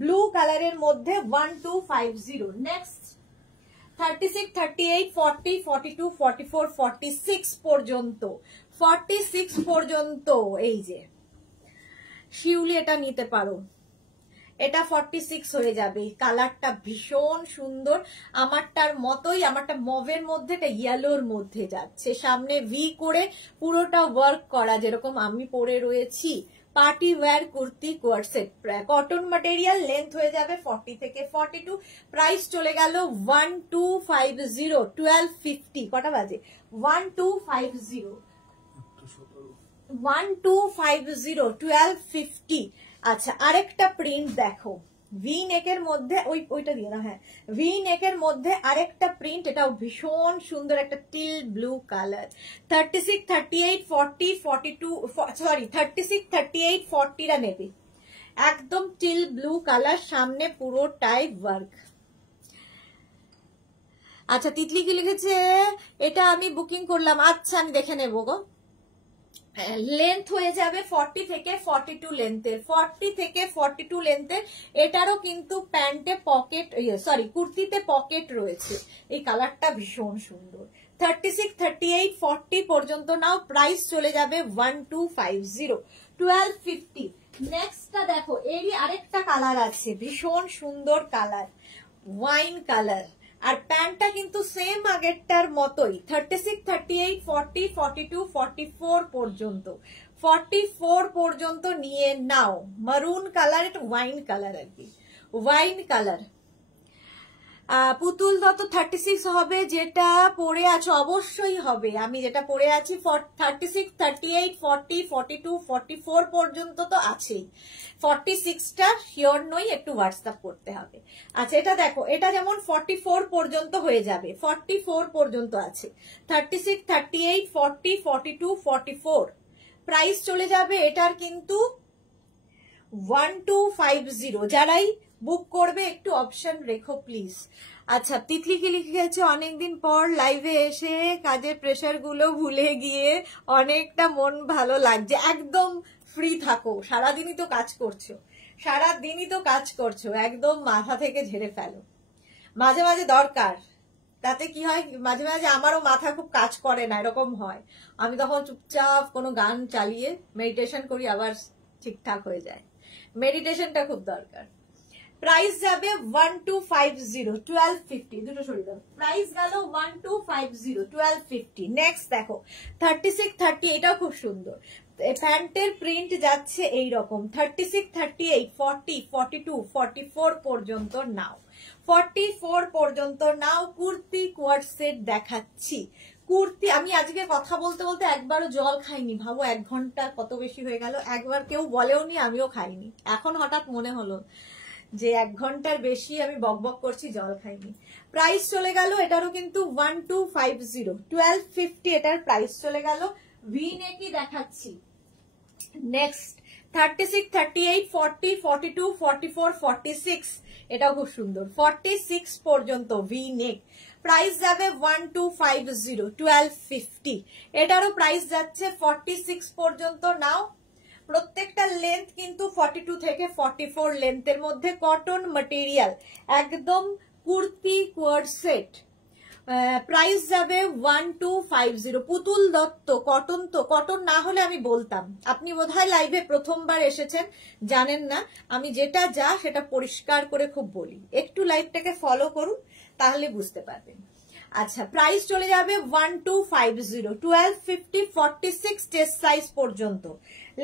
ব্লু কালারের মধ্যে 1250। নেক্সট 36 38 40 42 44 46 পর্যন্ত, 46 পর্যন্ত। এই যে শিউলি এটা নিতে পারো, এটা 46 হয়ে যাবে। কালারটা ভীষণ সুন্দর, আমারটার মতোই, আমারটা মভের মধ্যে, এটা ইয়েলোর মধ্যে যাচ্ছে, সামনে ভি করে পুরোটা ওয়ার্ক করা, যেরকম আমি পরে রয়েছি। Party wear kurti coord set, cotton material, length হয়ে যাবে 40 থেকে 42। প্রাইস চলে গেল 1250 1250। কটা বাজে? 1250 1250 1250। আচ্ছা আরেকটা প্রিন্ট দেখো, ভি নেকের মধ্যে, ওইটা দিয়ে না, হ্যাঁ ভি নেকের মধ্যে আরেকটা প্রিন্ট, এটাও ভীষণ সুন্দর, একটা টিল ব্লু কালার। 36 38 40 42, সরি 36 38 40টা নেবে, একদম টিল ব্লু কালার, সামনে পুরোটাই ওয়ার্ক। আচ্ছা তিতলি কি লিখেছে? এটা আমি বুকিং করলাম, আচ্ছা আমি দেখে নেবো গো। লেন্থ হয়ে যাবে 40 থেকে 42 লেন্থের, 40 থেকে 42 লেন্থের। এটারও কিন্তু প্যান্টে পকেট, সরি কুর্তিতে পকেট রয়েছে। এই কালারটা ভীষণ সুন্দর। 36 38 40 পর্যন্ত নাও, প্রাইস চলে যাবে 1250 1250। নেক্সটটা দেখো, এরই আরেকটা কালার আছে, ভীষণ সুন্দর কালার, ওয়াইন কালার, আর প্যান্টটা কিন্তু সেম আগেরটার মতোই। 36 38 40 42 44 পর্যন্ত, 44 পর্যন্ত নিয়ে নাও। মারুন কালার, এটা ওয়াইন কালার আর কি, ওয়াইন কালার। পুতুল দত্ত 36 হবে, যেটা পরে আছো অবশ্যই হবে, আমি যেটা পরে আছি 36 38 40 42 44 পর্যন্ত তো আছেই, 46টা শিওর নই, একটু হোয়াটসঅ্যাপ করতে হবে। আচ্ছা এটা দেখো, এটা যেমন 44 পর্যন্ত হয়ে যাবে, 44 পর্যন্ত আছে। 36 38 40 42 44 প্রাইস চলে যাবে এটার কিন্তু 1250। যারাই বুক করবে একটু অপশন রেখো প্লিজ। আচ্ছা, তিতলি কি লিখেছে, অনেকদিন পর লাইভে এসে কাজের প্রেশার গুলো ভুলে গিয়ে অনেকটা মন ভালো লাগছে। একদম ফ্রি থাকো, সারাদিনই তো কাজ করছো, একদম মাথা থেকে ঝেড়ে ফেলো। মাঝে মাঝে দরকার, তাতে কি হয়, মাঝে মাঝে আমারও মাথা খুব কাজ করে না, এরকম হয়, আমি তখন চুপচাপ কোনো গান চালিয়ে মেডিটেশন করি, আবার ঠিকঠাক হয়ে যায়। মেডিটেশনটা খুব দরকার। প্রাইস যাবে 1250, 1250, দুটো সরিয়ে দাও। প্রাইস গেল 1250, 1250। নেক্সট দেখো 36, 30, এটাও খুব সুন্দর। প্যান্টের প্রিন্ট যাচ্ছে এইরকম 36, 38, 40, 42, 44 পর্যন্ত নাও, 44 পর্যন্ত নাও। কুর্তি কোয়ার্ড সেট দেখাচ্ছি। কুর্তি, আমি আজকে কথা বলতে বলতে একবারও জল খাইনি, ভাবো 1 ঘন্টা কত বেশি হয়ে গেল। একবার কেউ বলেও নি, আমিও খাইনি, এখন হঠাৎ মনে হলো যে 1 ঘন্টার বেশি আমি বকবক করছি, জল খাইনি। প্রাইস চলে গেল এটারও কিন্তু 1250, 1250 এটার প্রাইস চলে গেল। ভি নেকই দেখাচ্ছি। নেক্সট 36, 38, 40, 42, 44, 46, এটাও খুব সুন্দর। 46 পর্যন্ত ভি নেক। প্রাইস যাবে 1250, 1250। এটারও প্রাইস যাচ্ছে 46 পর্যন্ত নাও। প্রত্যেকটা লেন্থ কিন্তু 42 থেকে 44 লেন্থের মধ্যে, কটন ম্যাটেরিয়াল, একদম কুর্তি কোয়ার্ড সেট। প্রাইস যাবে 1250। পুতুল দত্ত, কটন তো, কটন না হলে আমি বলতাম, আপনি বোধহয় লাইভে প্রথমবার এসেছেন, জানেন না, আমি যেটা সেটা পরিষ্কার করে খুব বলি, একটু লাইভটাকে ফলো করুন তাহলে বুঝতে পারবেন। আচ্ছা, প্রাইস চলে যাবে 1250, 1250, 46 চেস্ট সাইজ পর্যন্ত।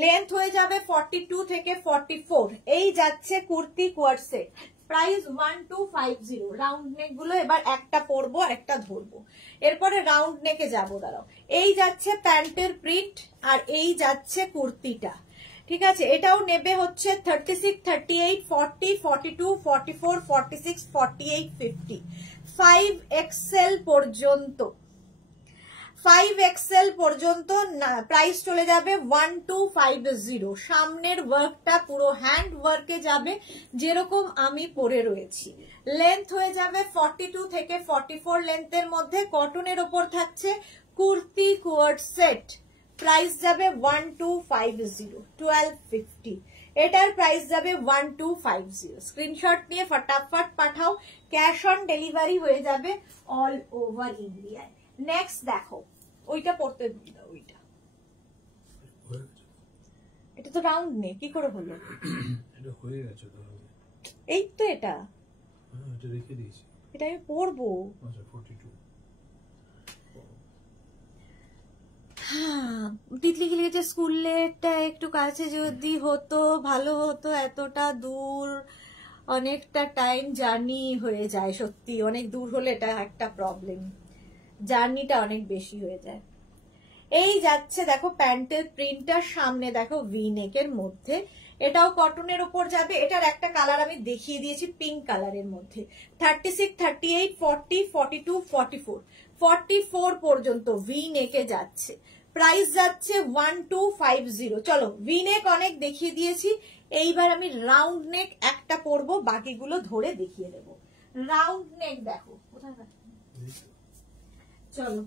লেন্থ হয়ে যাবে 42 থেকে 44। এই যাচ্ছে kurti coord set. Price 1250। Round neck গুলো এবার একটা পরবো আর একটা ধরবো, এরপরে রাউন্ড নেকে যাবো। দাঁড়াও, এই যাচ্ছে প্যান্টের প্রিন্ট আর এই যাচ্ছে কুর্তিটা, ঠিক আছে। এটাও নেবে হচ্ছে 36, 38, 40, 42, 44, 46, 48, 50, 5XL পর্যন্ত। 5XL পর্যন্ত প্রাইস চলে যাবে 1250। সামনের ওয়ার্কটা পুরো হ্যান্ড ওয়ার্কে যাবে, যেরকম আমি পরে রয়েছি। লেন্থ হয়ে যাবে 42 থেকে 44 লেন্থের মধ্যে, কটনের ওপর থাকছে কুর্তি কোয়ার্ড সেট। প্রাইস যাবে 1250, 1250। এটার প্রাইস যাবে 1250। স্ক্রিনশট নিয়ে ফটাফট পাঠাও, ক্যাশ অন ডেলিভারি হয়ে যাবে অল ওভার ইন্ডিয়ায়। নেক্সট দেখো, ওইটা পড়তে দাও, ওইটা, এটা তো রাউন্ড নেই, কি করে হলো? এটা হয়ে গেছে তো, এই তো এটা, হ্যাঁ এটা রেখে দিয়েছি, এটা আমি পরবো। আচ্ছা 42। হ্যাঁ, তিতলি কি লিখেছে, স্কুলেরটা একটু কাছে যদি হতো ভালো হতো, এতটা দূর অনেকটা টাইম জার্নি হয়ে যায়, সত্যি অনেক দূর হলে এটা একটা প্রবলেম, জার্নিটা অনেক বেশি হয়ে যায়। এই যাচ্ছে দেখো প্যান্টের প্রিন্টার, সামনে দেখো ভি নেকের মধ্যে, এটাও কটনের উপর যাবে। এটার একটা কালার আমি দেখিয়ে দিয়েছি, পিঙ্ক কালারের মধ্যে। 36, 38, 40, 42, 44, 44 পর্যন্ত ভি নেকে যাচ্ছে। প্রাইস যাচ্ছে 1250। চলো, ভি নেক অনেক দেখিয়ে দিয়েছি, এইবার আমি রাউন্ড নেক একটা পরবো, বাকিগুলো ধরে দেখিয়ে দেবো। রাউন্ড নেক দেখো কোথায়, চলো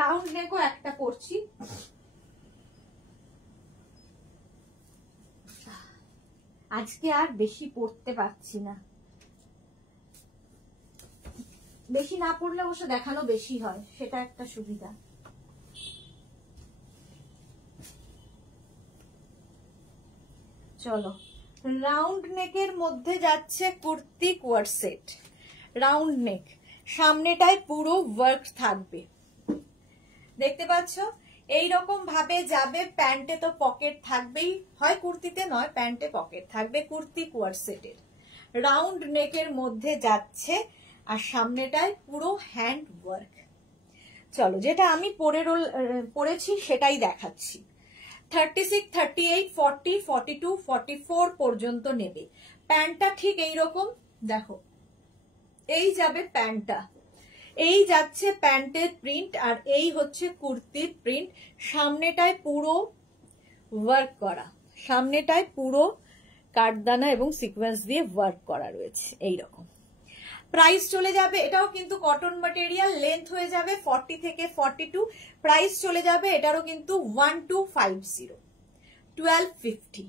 রাউন্ড নেকও একটা করছি। আজকে আর বেশি পড়তে পারছি না, বেশি না পড়লে অবশ্য দেখানো বেশি হয়, সেটা একটা সুবিধা। চলো, রাউন্ড নেকের মধ্যে যাচ্ছে kurti coord set. Round neck, সামনেটায় পুরো ওয়ার্ক থাকবে, দেখতে পাচ্ছ, এইরকম ভাবে যাবে। প্যান্টে তো পকেট থাকবেই, হয় কুর্তিতে নয় প্যান্টে পকেট থাকবে, কুর্তি কোয়ার্ড সেটের। রাউন্ড নেকের মধ্যে যাচ্ছে আর সামনেটায় পুরো হ্যান্ড ওয়ার্ক। চলো যেটা আমি পরেছি সেটাই দেখাচ্ছি। 36, 38, 40, 42, 44 পর্যন্ত নেবে। প্যান্টটা ঠিক এইরকম দেখো, এই যাবে প্যান্টটা, এই যাচ্ছে প্যান্টের প্রিন্ট, আর এই হচ্ছে কুর্তির প্রিন্ট। সামনেটায় পুরো ওয়ার্ক করা, সামনেটায় পুরো কাঠদানা এবং সিকোয়েন্স দিয়ে ওয়ার্ক করা রয়েছে এইরকম। প্রাইস চলে যাবে, এটাও কিন্তু কটন ম্যাটেরিয়াল, লেন্থ হয়ে যাবে 40 থেকে 42, প্রাইস চলে যাবে এটারও কিন্তু 1250, 1250।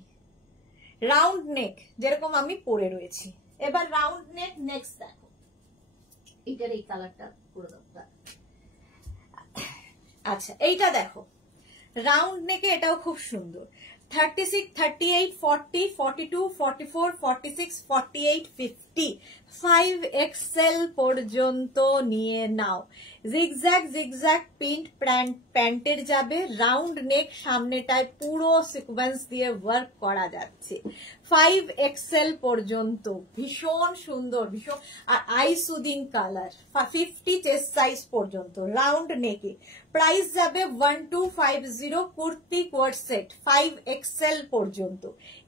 রাউন্ড নেক যেরকম আমি পরে রয়েছি। এবার রাউন্ড নেক নেক্সট দেখো, এটার এই কালারটা পুরো দরকার। আচ্ছা এইটা দেখো, রাউন্ড নেকে এটাও খুব সুন্দর। 36, 38, 40, 42, 44, 46, 48, 50, 5XL পর্যন্ত নিয়ে নাও। জিগজ্যাগ জিগজ্যাগ প্যান্টের যাবে, রাউন্ড নেক, সামনেটায় পুরো সিকোয়েন্স দিয়ে ওয়ার্ক করা যাচ্ছে। 5XL পর্যন্ত, ভীষণ সুন্দর, ভীষণ, আর eye soothing colour. 50 chest size পর্যন্ত রাউন্ড নেকে। প্রাইস যাবে 1250, কুর্তি কোয়ার্ড সেট 5XL পর্যন্ত।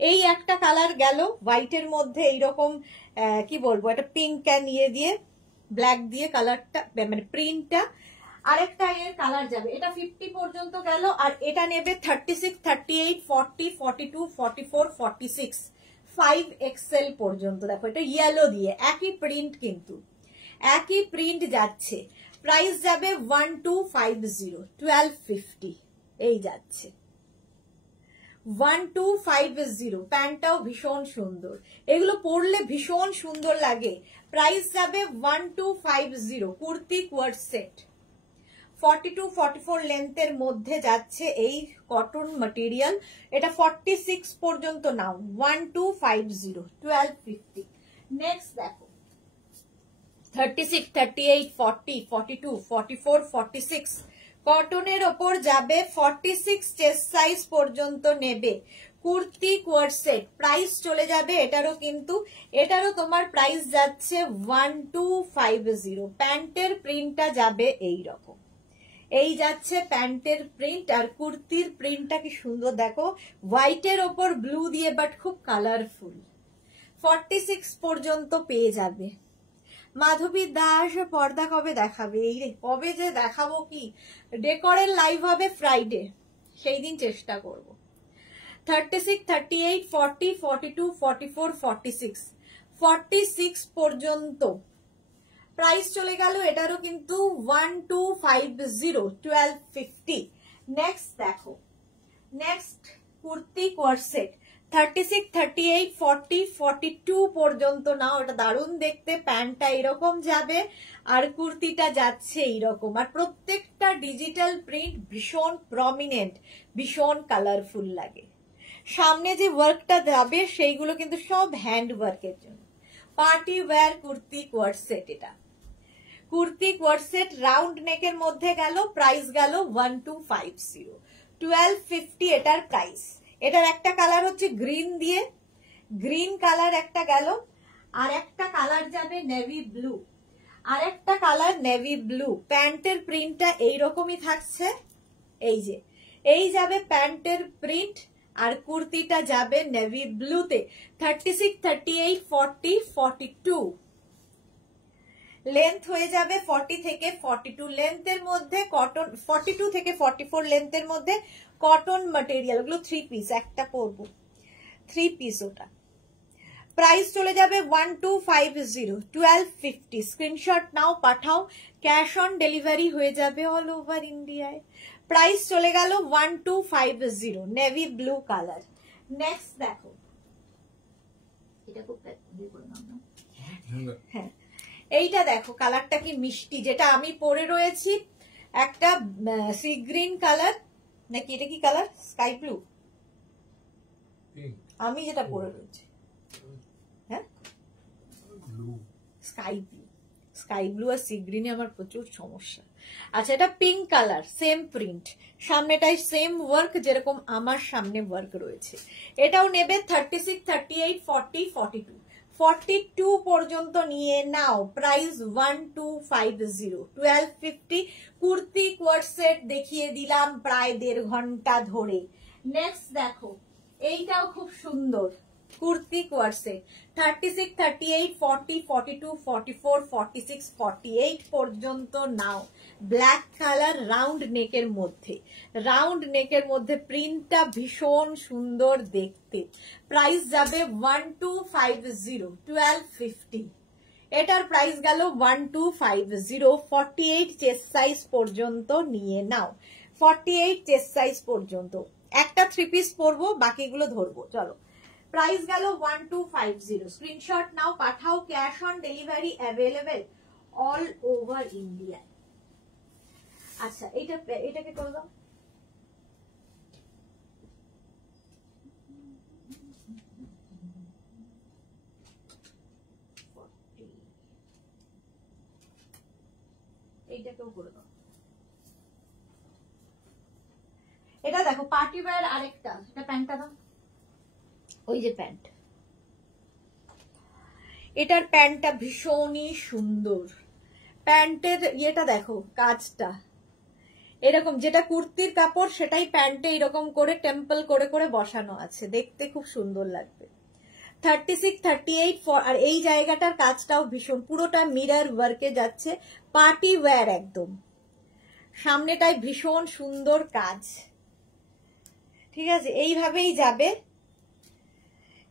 এই একটা কালার গেল হোয়াইটের মধ্যে, এইরকম কি বলবো, একটা পিঙ্ক ক্যান ইয়ে দিয়ে ব্ল্যাক দিয়ে কালারটা মানে প্রিন্টটা। আরেকটা এর কালার যাবে, এটা 50 পর্যন্ত গেল। আর এটা নেবে 36, 38, 40, 42, 44, 46, 5XL পর্যন্ত। দেখো এটা ইয়েলো দিয়ে, একই প্রিন্ট, কিন্তু একই প্রিন্ট যাচ্ছে। প্রাইস যাবে 1250, 1250, এই যাচ্ছে 1250। প্যান্টটাও ভীষণ সুন্দর, এগুলো পরলে ভীষণ সুন্দর লাগে। প্রাইস যাবে 1250, কুর্তি কোয়ার্ড সেট। 42, 44 লেন্থের মধ্যে যাচ্ছে এই কটন ম্যাটেরিয়াল। এটা 46 পর্যন্ত নাও, 1250, 1250। নেক্সট দেখো 36, 38, 40, 42, 44, 46 কটনের ওপর যাবে। 46 চেস্ট সাইজ পর্যন্ত নেবে, কুর্তি কোয়ার্ড সেট। প্রাইস চলে যাবে এটারও, কিন্তু এটারও তোমার প্রাইস যাচ্ছে 1250। প্যান্টের প্রিন্টটা যাবে এই রকম, এই যাচ্ছে প্যান্টের প্রিন্ট। আর কুর্তির প্রিন্টটা কি সুন্দর দেখো, হোয়াইটের ওপর ব্লু দিয়ে, বাট খুব কালারফুল। 46 পর্যন্ত পেয়ে যাবে। মাধবী দাস পর্দা কবে দেখাবে? এই রে, কবে যে দেখাবো, কি ডেকরের লাইভ হবে ফ্রাইডে, সেই দিন চেষ্টা করব। 36, 38, 40, 42, 44, 46, 46 পর্যন্ত প্রাইস চলে গেল এটারও, কিন্তু 1250, 1250। নেক্সট দেখো, নেক্সট কুর্তি কোয়ার্ড সেট 36, 38, 40, 42 পর্যন্ত নাও। এটা দারুণ দেখতে, প্যান্টটা এরকম যাবে আর কুর্তিটা যাচ্ছে এইরকম। আর প্রত্যেকটা ডিজিটাল প্রিন্ট ভীষণ প্রমিনেন্ট, ভীষণ কালারফুল লাগে। সামনে যে ওয়ার্কটা যাবে সেইগুলো কিন্তু সব হ্যান্ড ওয়ার্কের জন্য। Party wear kurti coord set, এটা কুর্তি কোয়ার্ড সেট রাউন্ড নেকের মধ্যে গেল। প্রাইস গেল 1250, 1250 এটার প্রাইস। এটার একটা কালার হচ্ছে গ্রিন দিয়ে, গ্রিন কালার একটা গেল। আর একটা কালার যাবে নেভি ব্লু, আর একটা কালার নেভি ব্লু। প্যান্টের প্রিন্টটা এইরকমই থাকছে, এই যে এই যাবে প্যান্টের প্রিন্ট, আর কুর্তিটা যাবে নেভি ব্লুতে। 36, 38, 40, 42 লেন্থ হয়ে যাবে 40 থেকে 42 লেন্থের মধ্যে কটন, 42 থেকে 44 লেন্থের মধ্যে কটন ম্যাটেরিয়াল। ওগুলো 3 পিস, একটা পরবো 3 পিস ওটা। প্রাইস চলে যাবে 1250, 1250। স্ক্রিনশট নাও, পাঠাও, ক্যাশ অন ডেলিভারি হয়ে যাবে অল ওভার ইন্ডিয়ায়। প্রাইস চলে গেল 1250, নেভি ব্লু কালার। নেক্সট দেখো, এটা খুব হ্যাঁ, এইটা দেখো কালারটা কি মিষ্টি, যেটা আমি পরে রয়েছি একটা সি গ্রিন কালার, নাকি এটা কি কালার, স্কাই ব্লু, আমি যেটা পরে রয়েছি, হ্যাঁ স্কাই ব্লু। স্কাই ব্লু আর সি গ্রিনে আমার প্রচুর সমস্যা। আচ্ছা এটা পিঙ্ক কালার, সেম প্রিন্ট, সামনেটাই সেম ওয়ার্ক যেরকম আমার সামনে ওয়ার্ক রয়েছে। এটাও নেবে 36, 38, 40, 42, 42 পর্যন্ত নিয়ে নাও, প্রাইস 1250, 1250। কুর্তি কোয়ার্ড সেট দেখিয়ে দিলাম প্রায় 1.5 ঘন্টা ধরে। নেক্সট দেখো, এইটাও খুব সুন্দর কুর্তি কোয়ার্ড সেট, 36, 38, 40, 42, 44, 46, 48 পর্যন্ত নাও। ব্ল্যাক কালার, রাউন্ড নেকের মধ্যে, রাউন্ড নেকের মধ্যে প্রিন্টটা ভীষণ সুন্দর দেখতে। প্রাইস যাবে 1250, 1250। এটার প্রাইস গেল 1250। 48 চেস্ট সাইজ পর্যন্ত নিয়ে নাও, 48 চেস্ট সাইজ পর্যন্ত। একটা 3 পিস পরবো, বাকিগুলো ধরবো। চলো, প্রাইস গেল 1250। স্ক্রিনশট নাও, পাঠাও। Cash on delivery available all over India. আচ্ছা, এটাকে করে দাও। এইটাকেও করে দাও। এটা দেখো পার্টি ওয়্যার আরেকটা, এটা প্যান্টটা দাও। ওই যে প্যান্ট, এটার প্যান্টটা ভীষণই সুন্দর। প্যান্টের ইয়েটা দেখো, কাজটা এরকম, যেটা কুর্তির কাপড় সেটাই প্যান্টে এরকম করে টেম্পল করে করে বসানো আছে, দেখতে খুব সুন্দর লাগবে। 36, 38 আর এই জায়গাটার কাজটাও ভীষণ, পুরোটা মিরর ওয়ার্কে যাচ্ছে, পার্টি ওয়্যার একদম। সামনেটায় ভীষণ সুন্দর কাজ, ঠিক আছে, এইভাবেই যাবে।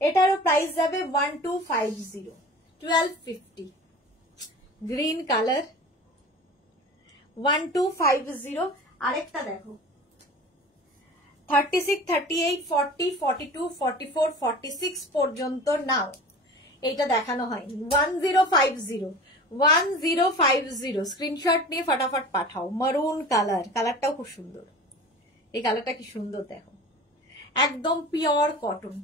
এটারও প্রাইস যাবে 1250, 1250। Green colour, 1250। আরেকটা দেখো, 36, 38, 40, 42, 44, 46 পর্যন্ত নাও। এইটা দেখানো হয়নি, 1050, 1050। স্ক্রিনশট নিয়ে ফটাফট পাঠাও। মারুন কালার, কালারটাও খুব সুন্দর। এই কালারটা কি সুন্দর দেখো, একদম পিওর কটন।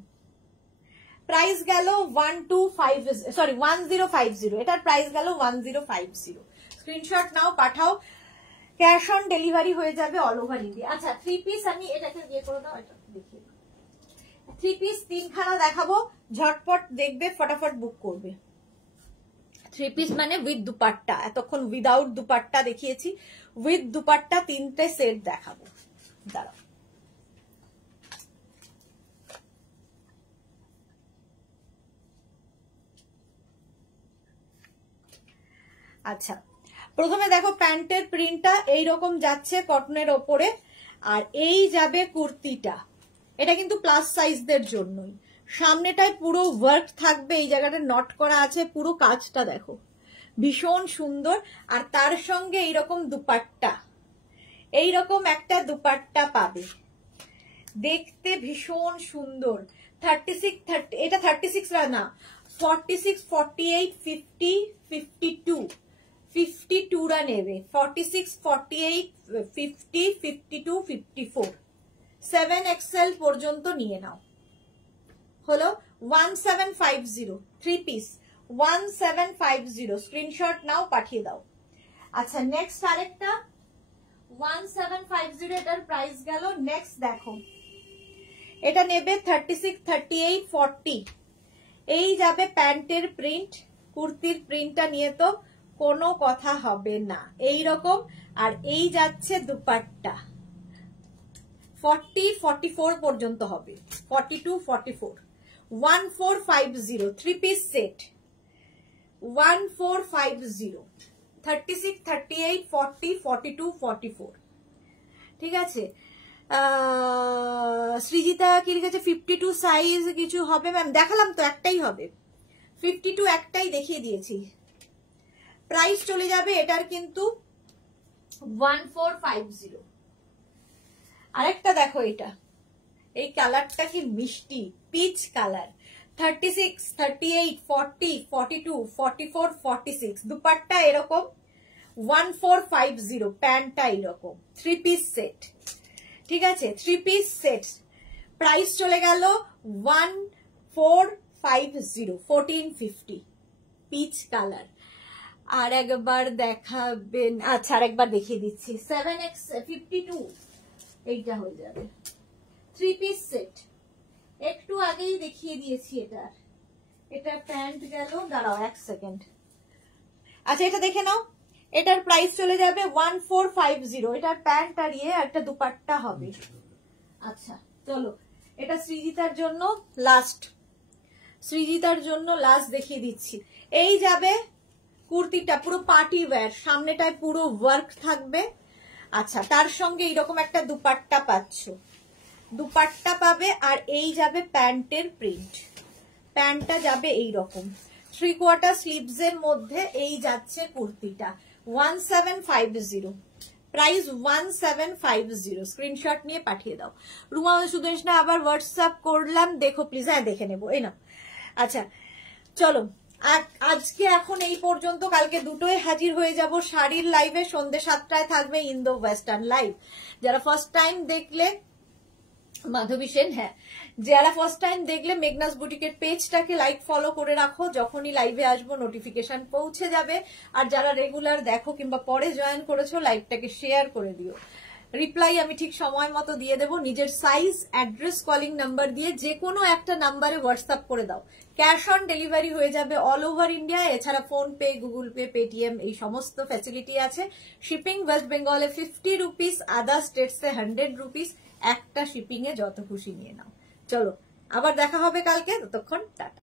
প্রাইস গেল 1050। এটার প্রাইস গেল 1050। স্ক্রিনশট নাও, পাঠাও। ক্যাশ অন ডেলিভারি হয়ে যাবে অল ওভার ইন্ডিয়া। আচ্ছা, 3 পিস আমি এটাকে দিয়ে করে দাও, এটা দেখিয়ে দাও। 3 পিস 3খানা দেখাবো, ঝটপট দেখবে, ফটাফট বুক করবে। 3 পিস মানে উইথ দুপাট্টা, এতক্ষণ উইদাউট দুপাট্টা দেখিয়েছি, উইথ দুপাট্টা 3টে সেট দেখাবো। দাঁড়াও, আচ্ছা, প্রথমে দেখো প্যান্টের প্রিন্টটা এইরকম যাচ্ছে কটনের ওপরে, আর এই যাবে কুর্তিটা। এটা কিন্তু প্লাস সাইজদের জন্যই। সামনেটায় পুরো ওয়ার্ক থাকবে, এই জায়গাটা নট করা আছে, পুরো কাজটা দেখো ভীষণ সুন্দর। আর তার সঙ্গে এইরকম দুপাট্টা, এইরকম একটা দুপাট্টা পাবে, দেখতে ভীষণ সুন্দর। 36, 30, এটা 36 না, 46, 48, 50, 52, 52রা নেবে। 46, 48, 50, 52, 54, 7XL পর্যন্ত নিয়ে নাও। হলো 1750, 3 পিস 1750। স্ক্রিনশট নাও, পাঠিয়ে দাও। আচ্ছা, নেক্সট আরেকটা 1750, এটার প্রাইস গেল। নেক্সট দেখো, এটা নেবে 36, 38, 40। এই যাবে প্যান্টের প্রিন্ট, কুর্তির প্রিন্টটা নিয়ে তো কোনো কথা হবে না, এই রকম। আর এই যাচ্ছে দুপাট্টা, 40, 44 পর্যন্ত হবে, 42, 44। 1450, 3 পিস সেট, 1450। 36, 38, 40, 42, 44। ঠিক আছে। সৃজিতা কি লিখেছে, 52 সাইজ কিছু হবে ম্যাম? দেখালাম তো, একটাই হবে, 52 একটাই দেখিয়ে দিয়েছি। প্রাইস চলে যাবে এটার কিন্তু 1450। আরেকটা দেখো, এটা এই কালারটা কি মিষ্টি, পিচ কালার। 36, 38, 40, 42, 44, 46। দুপাট্টা এরকম 1450, প্যান্টটা এরকম। 3 পিস সেট, ঠিক আছে, 3 পিস সেট। প্রাইস চলে গেল 1450, 1450। Peach colour. আর একবার দেখাবেন? আচ্ছা, আর একবার দেখিয়ে দিচ্ছি। 7X 52, এইটা হয়ে যাবে। 3 পিস সেট, একটু আগেই দেখিয়ে দিয়েছি এটার। এটা প্যান্ট গেল, দাঁড়াও 1 সেকেন্ড। আচ্ছা এটা দেখে নাও, এটার প্রাইস চলে যাবে 1450। এটার প্যান্ট আর একটা দুপাট্টা হবে। আচ্ছা চলো, এটা সৃজিতার জন্য লাস্ট, সৃজিতার জন্য লাস্ট দেখিয়ে দিচ্ছি। এই যাবে কুর্তিটা, পুরো পার্টি ওয়্যার, সামনেটায় পুরো ওয়ার্ক থাকবে। আচ্ছা তার সঙ্গে এইরকম একটা দুপাট্টা পাচ্ছ, দুপাট্টা পাবে। আর এই যাবে প্যান্টের প্রিন্ট, প্যান্টটা যাবে এইরকম 3/4 স্লিভস এর মধ্যে। এই যাচ্ছে কুর্তিটা 1750, প্রাইস 1750। স্ক্রিনশট নিয়ে পাঠিয়ে দাও। রুমা সুদেশ না আবার হোয়াটসঅ্যাপ করলাম, দেখো প্লিজ। হ্যাঁ দেখে নেবো, এই না। আচ্ছা চলো, আজকে এখন এই পর্যন্ত, কালকে দুটোই হাজির হয়ে যাব শাড়ির লাইভে। সন্ধ্যে 7টায় থাকবে ইন্দো ওয়েস্টার্ন লাইভ। যারা ফার্স্ট টাইম দেখলে মাধবী সেন, হ্যাঁ যারা ফার্স্ট টাইম দেখলে মেঘনাস বুটিকের পেজটাকে লাইক ফলো করে রাখো, যখনই লাইভে আসবো নোটিফিকেশন পৌঁছে যাবে। আর যারা রেগুলার দেখো কিংবা পরে জয়েন করেছো, লাইভটাকে শেয়ার করে দিও। রিপ্লাই আমি ঠিক সময় মতো দিয়ে দেবো। নিজের সাইজ, অ্যাড্রেস, কলিং নাম্বার দিয়ে যে কোনো একটা নাম্বারে হোয়াটসঅ্যাপ করে দাও। ক্যাশ অন ডেলিভারি হয়ে যাবে অল ওভার ইন্ডিয়া। এছাড়া phone pay, Google pay, Paytm এই সমস্ত ফ্যাসিলিটি আছে। শিপিং ওয়েস্ট বেঙ্গলে 50 রুপিস, আদার স্টেটসে 100 রুপিস। একটা শিপিং এ যত খুশি নিয়ে নাও। চলো আবার দেখা হবে কালকে, ততক্ষণ টাটা।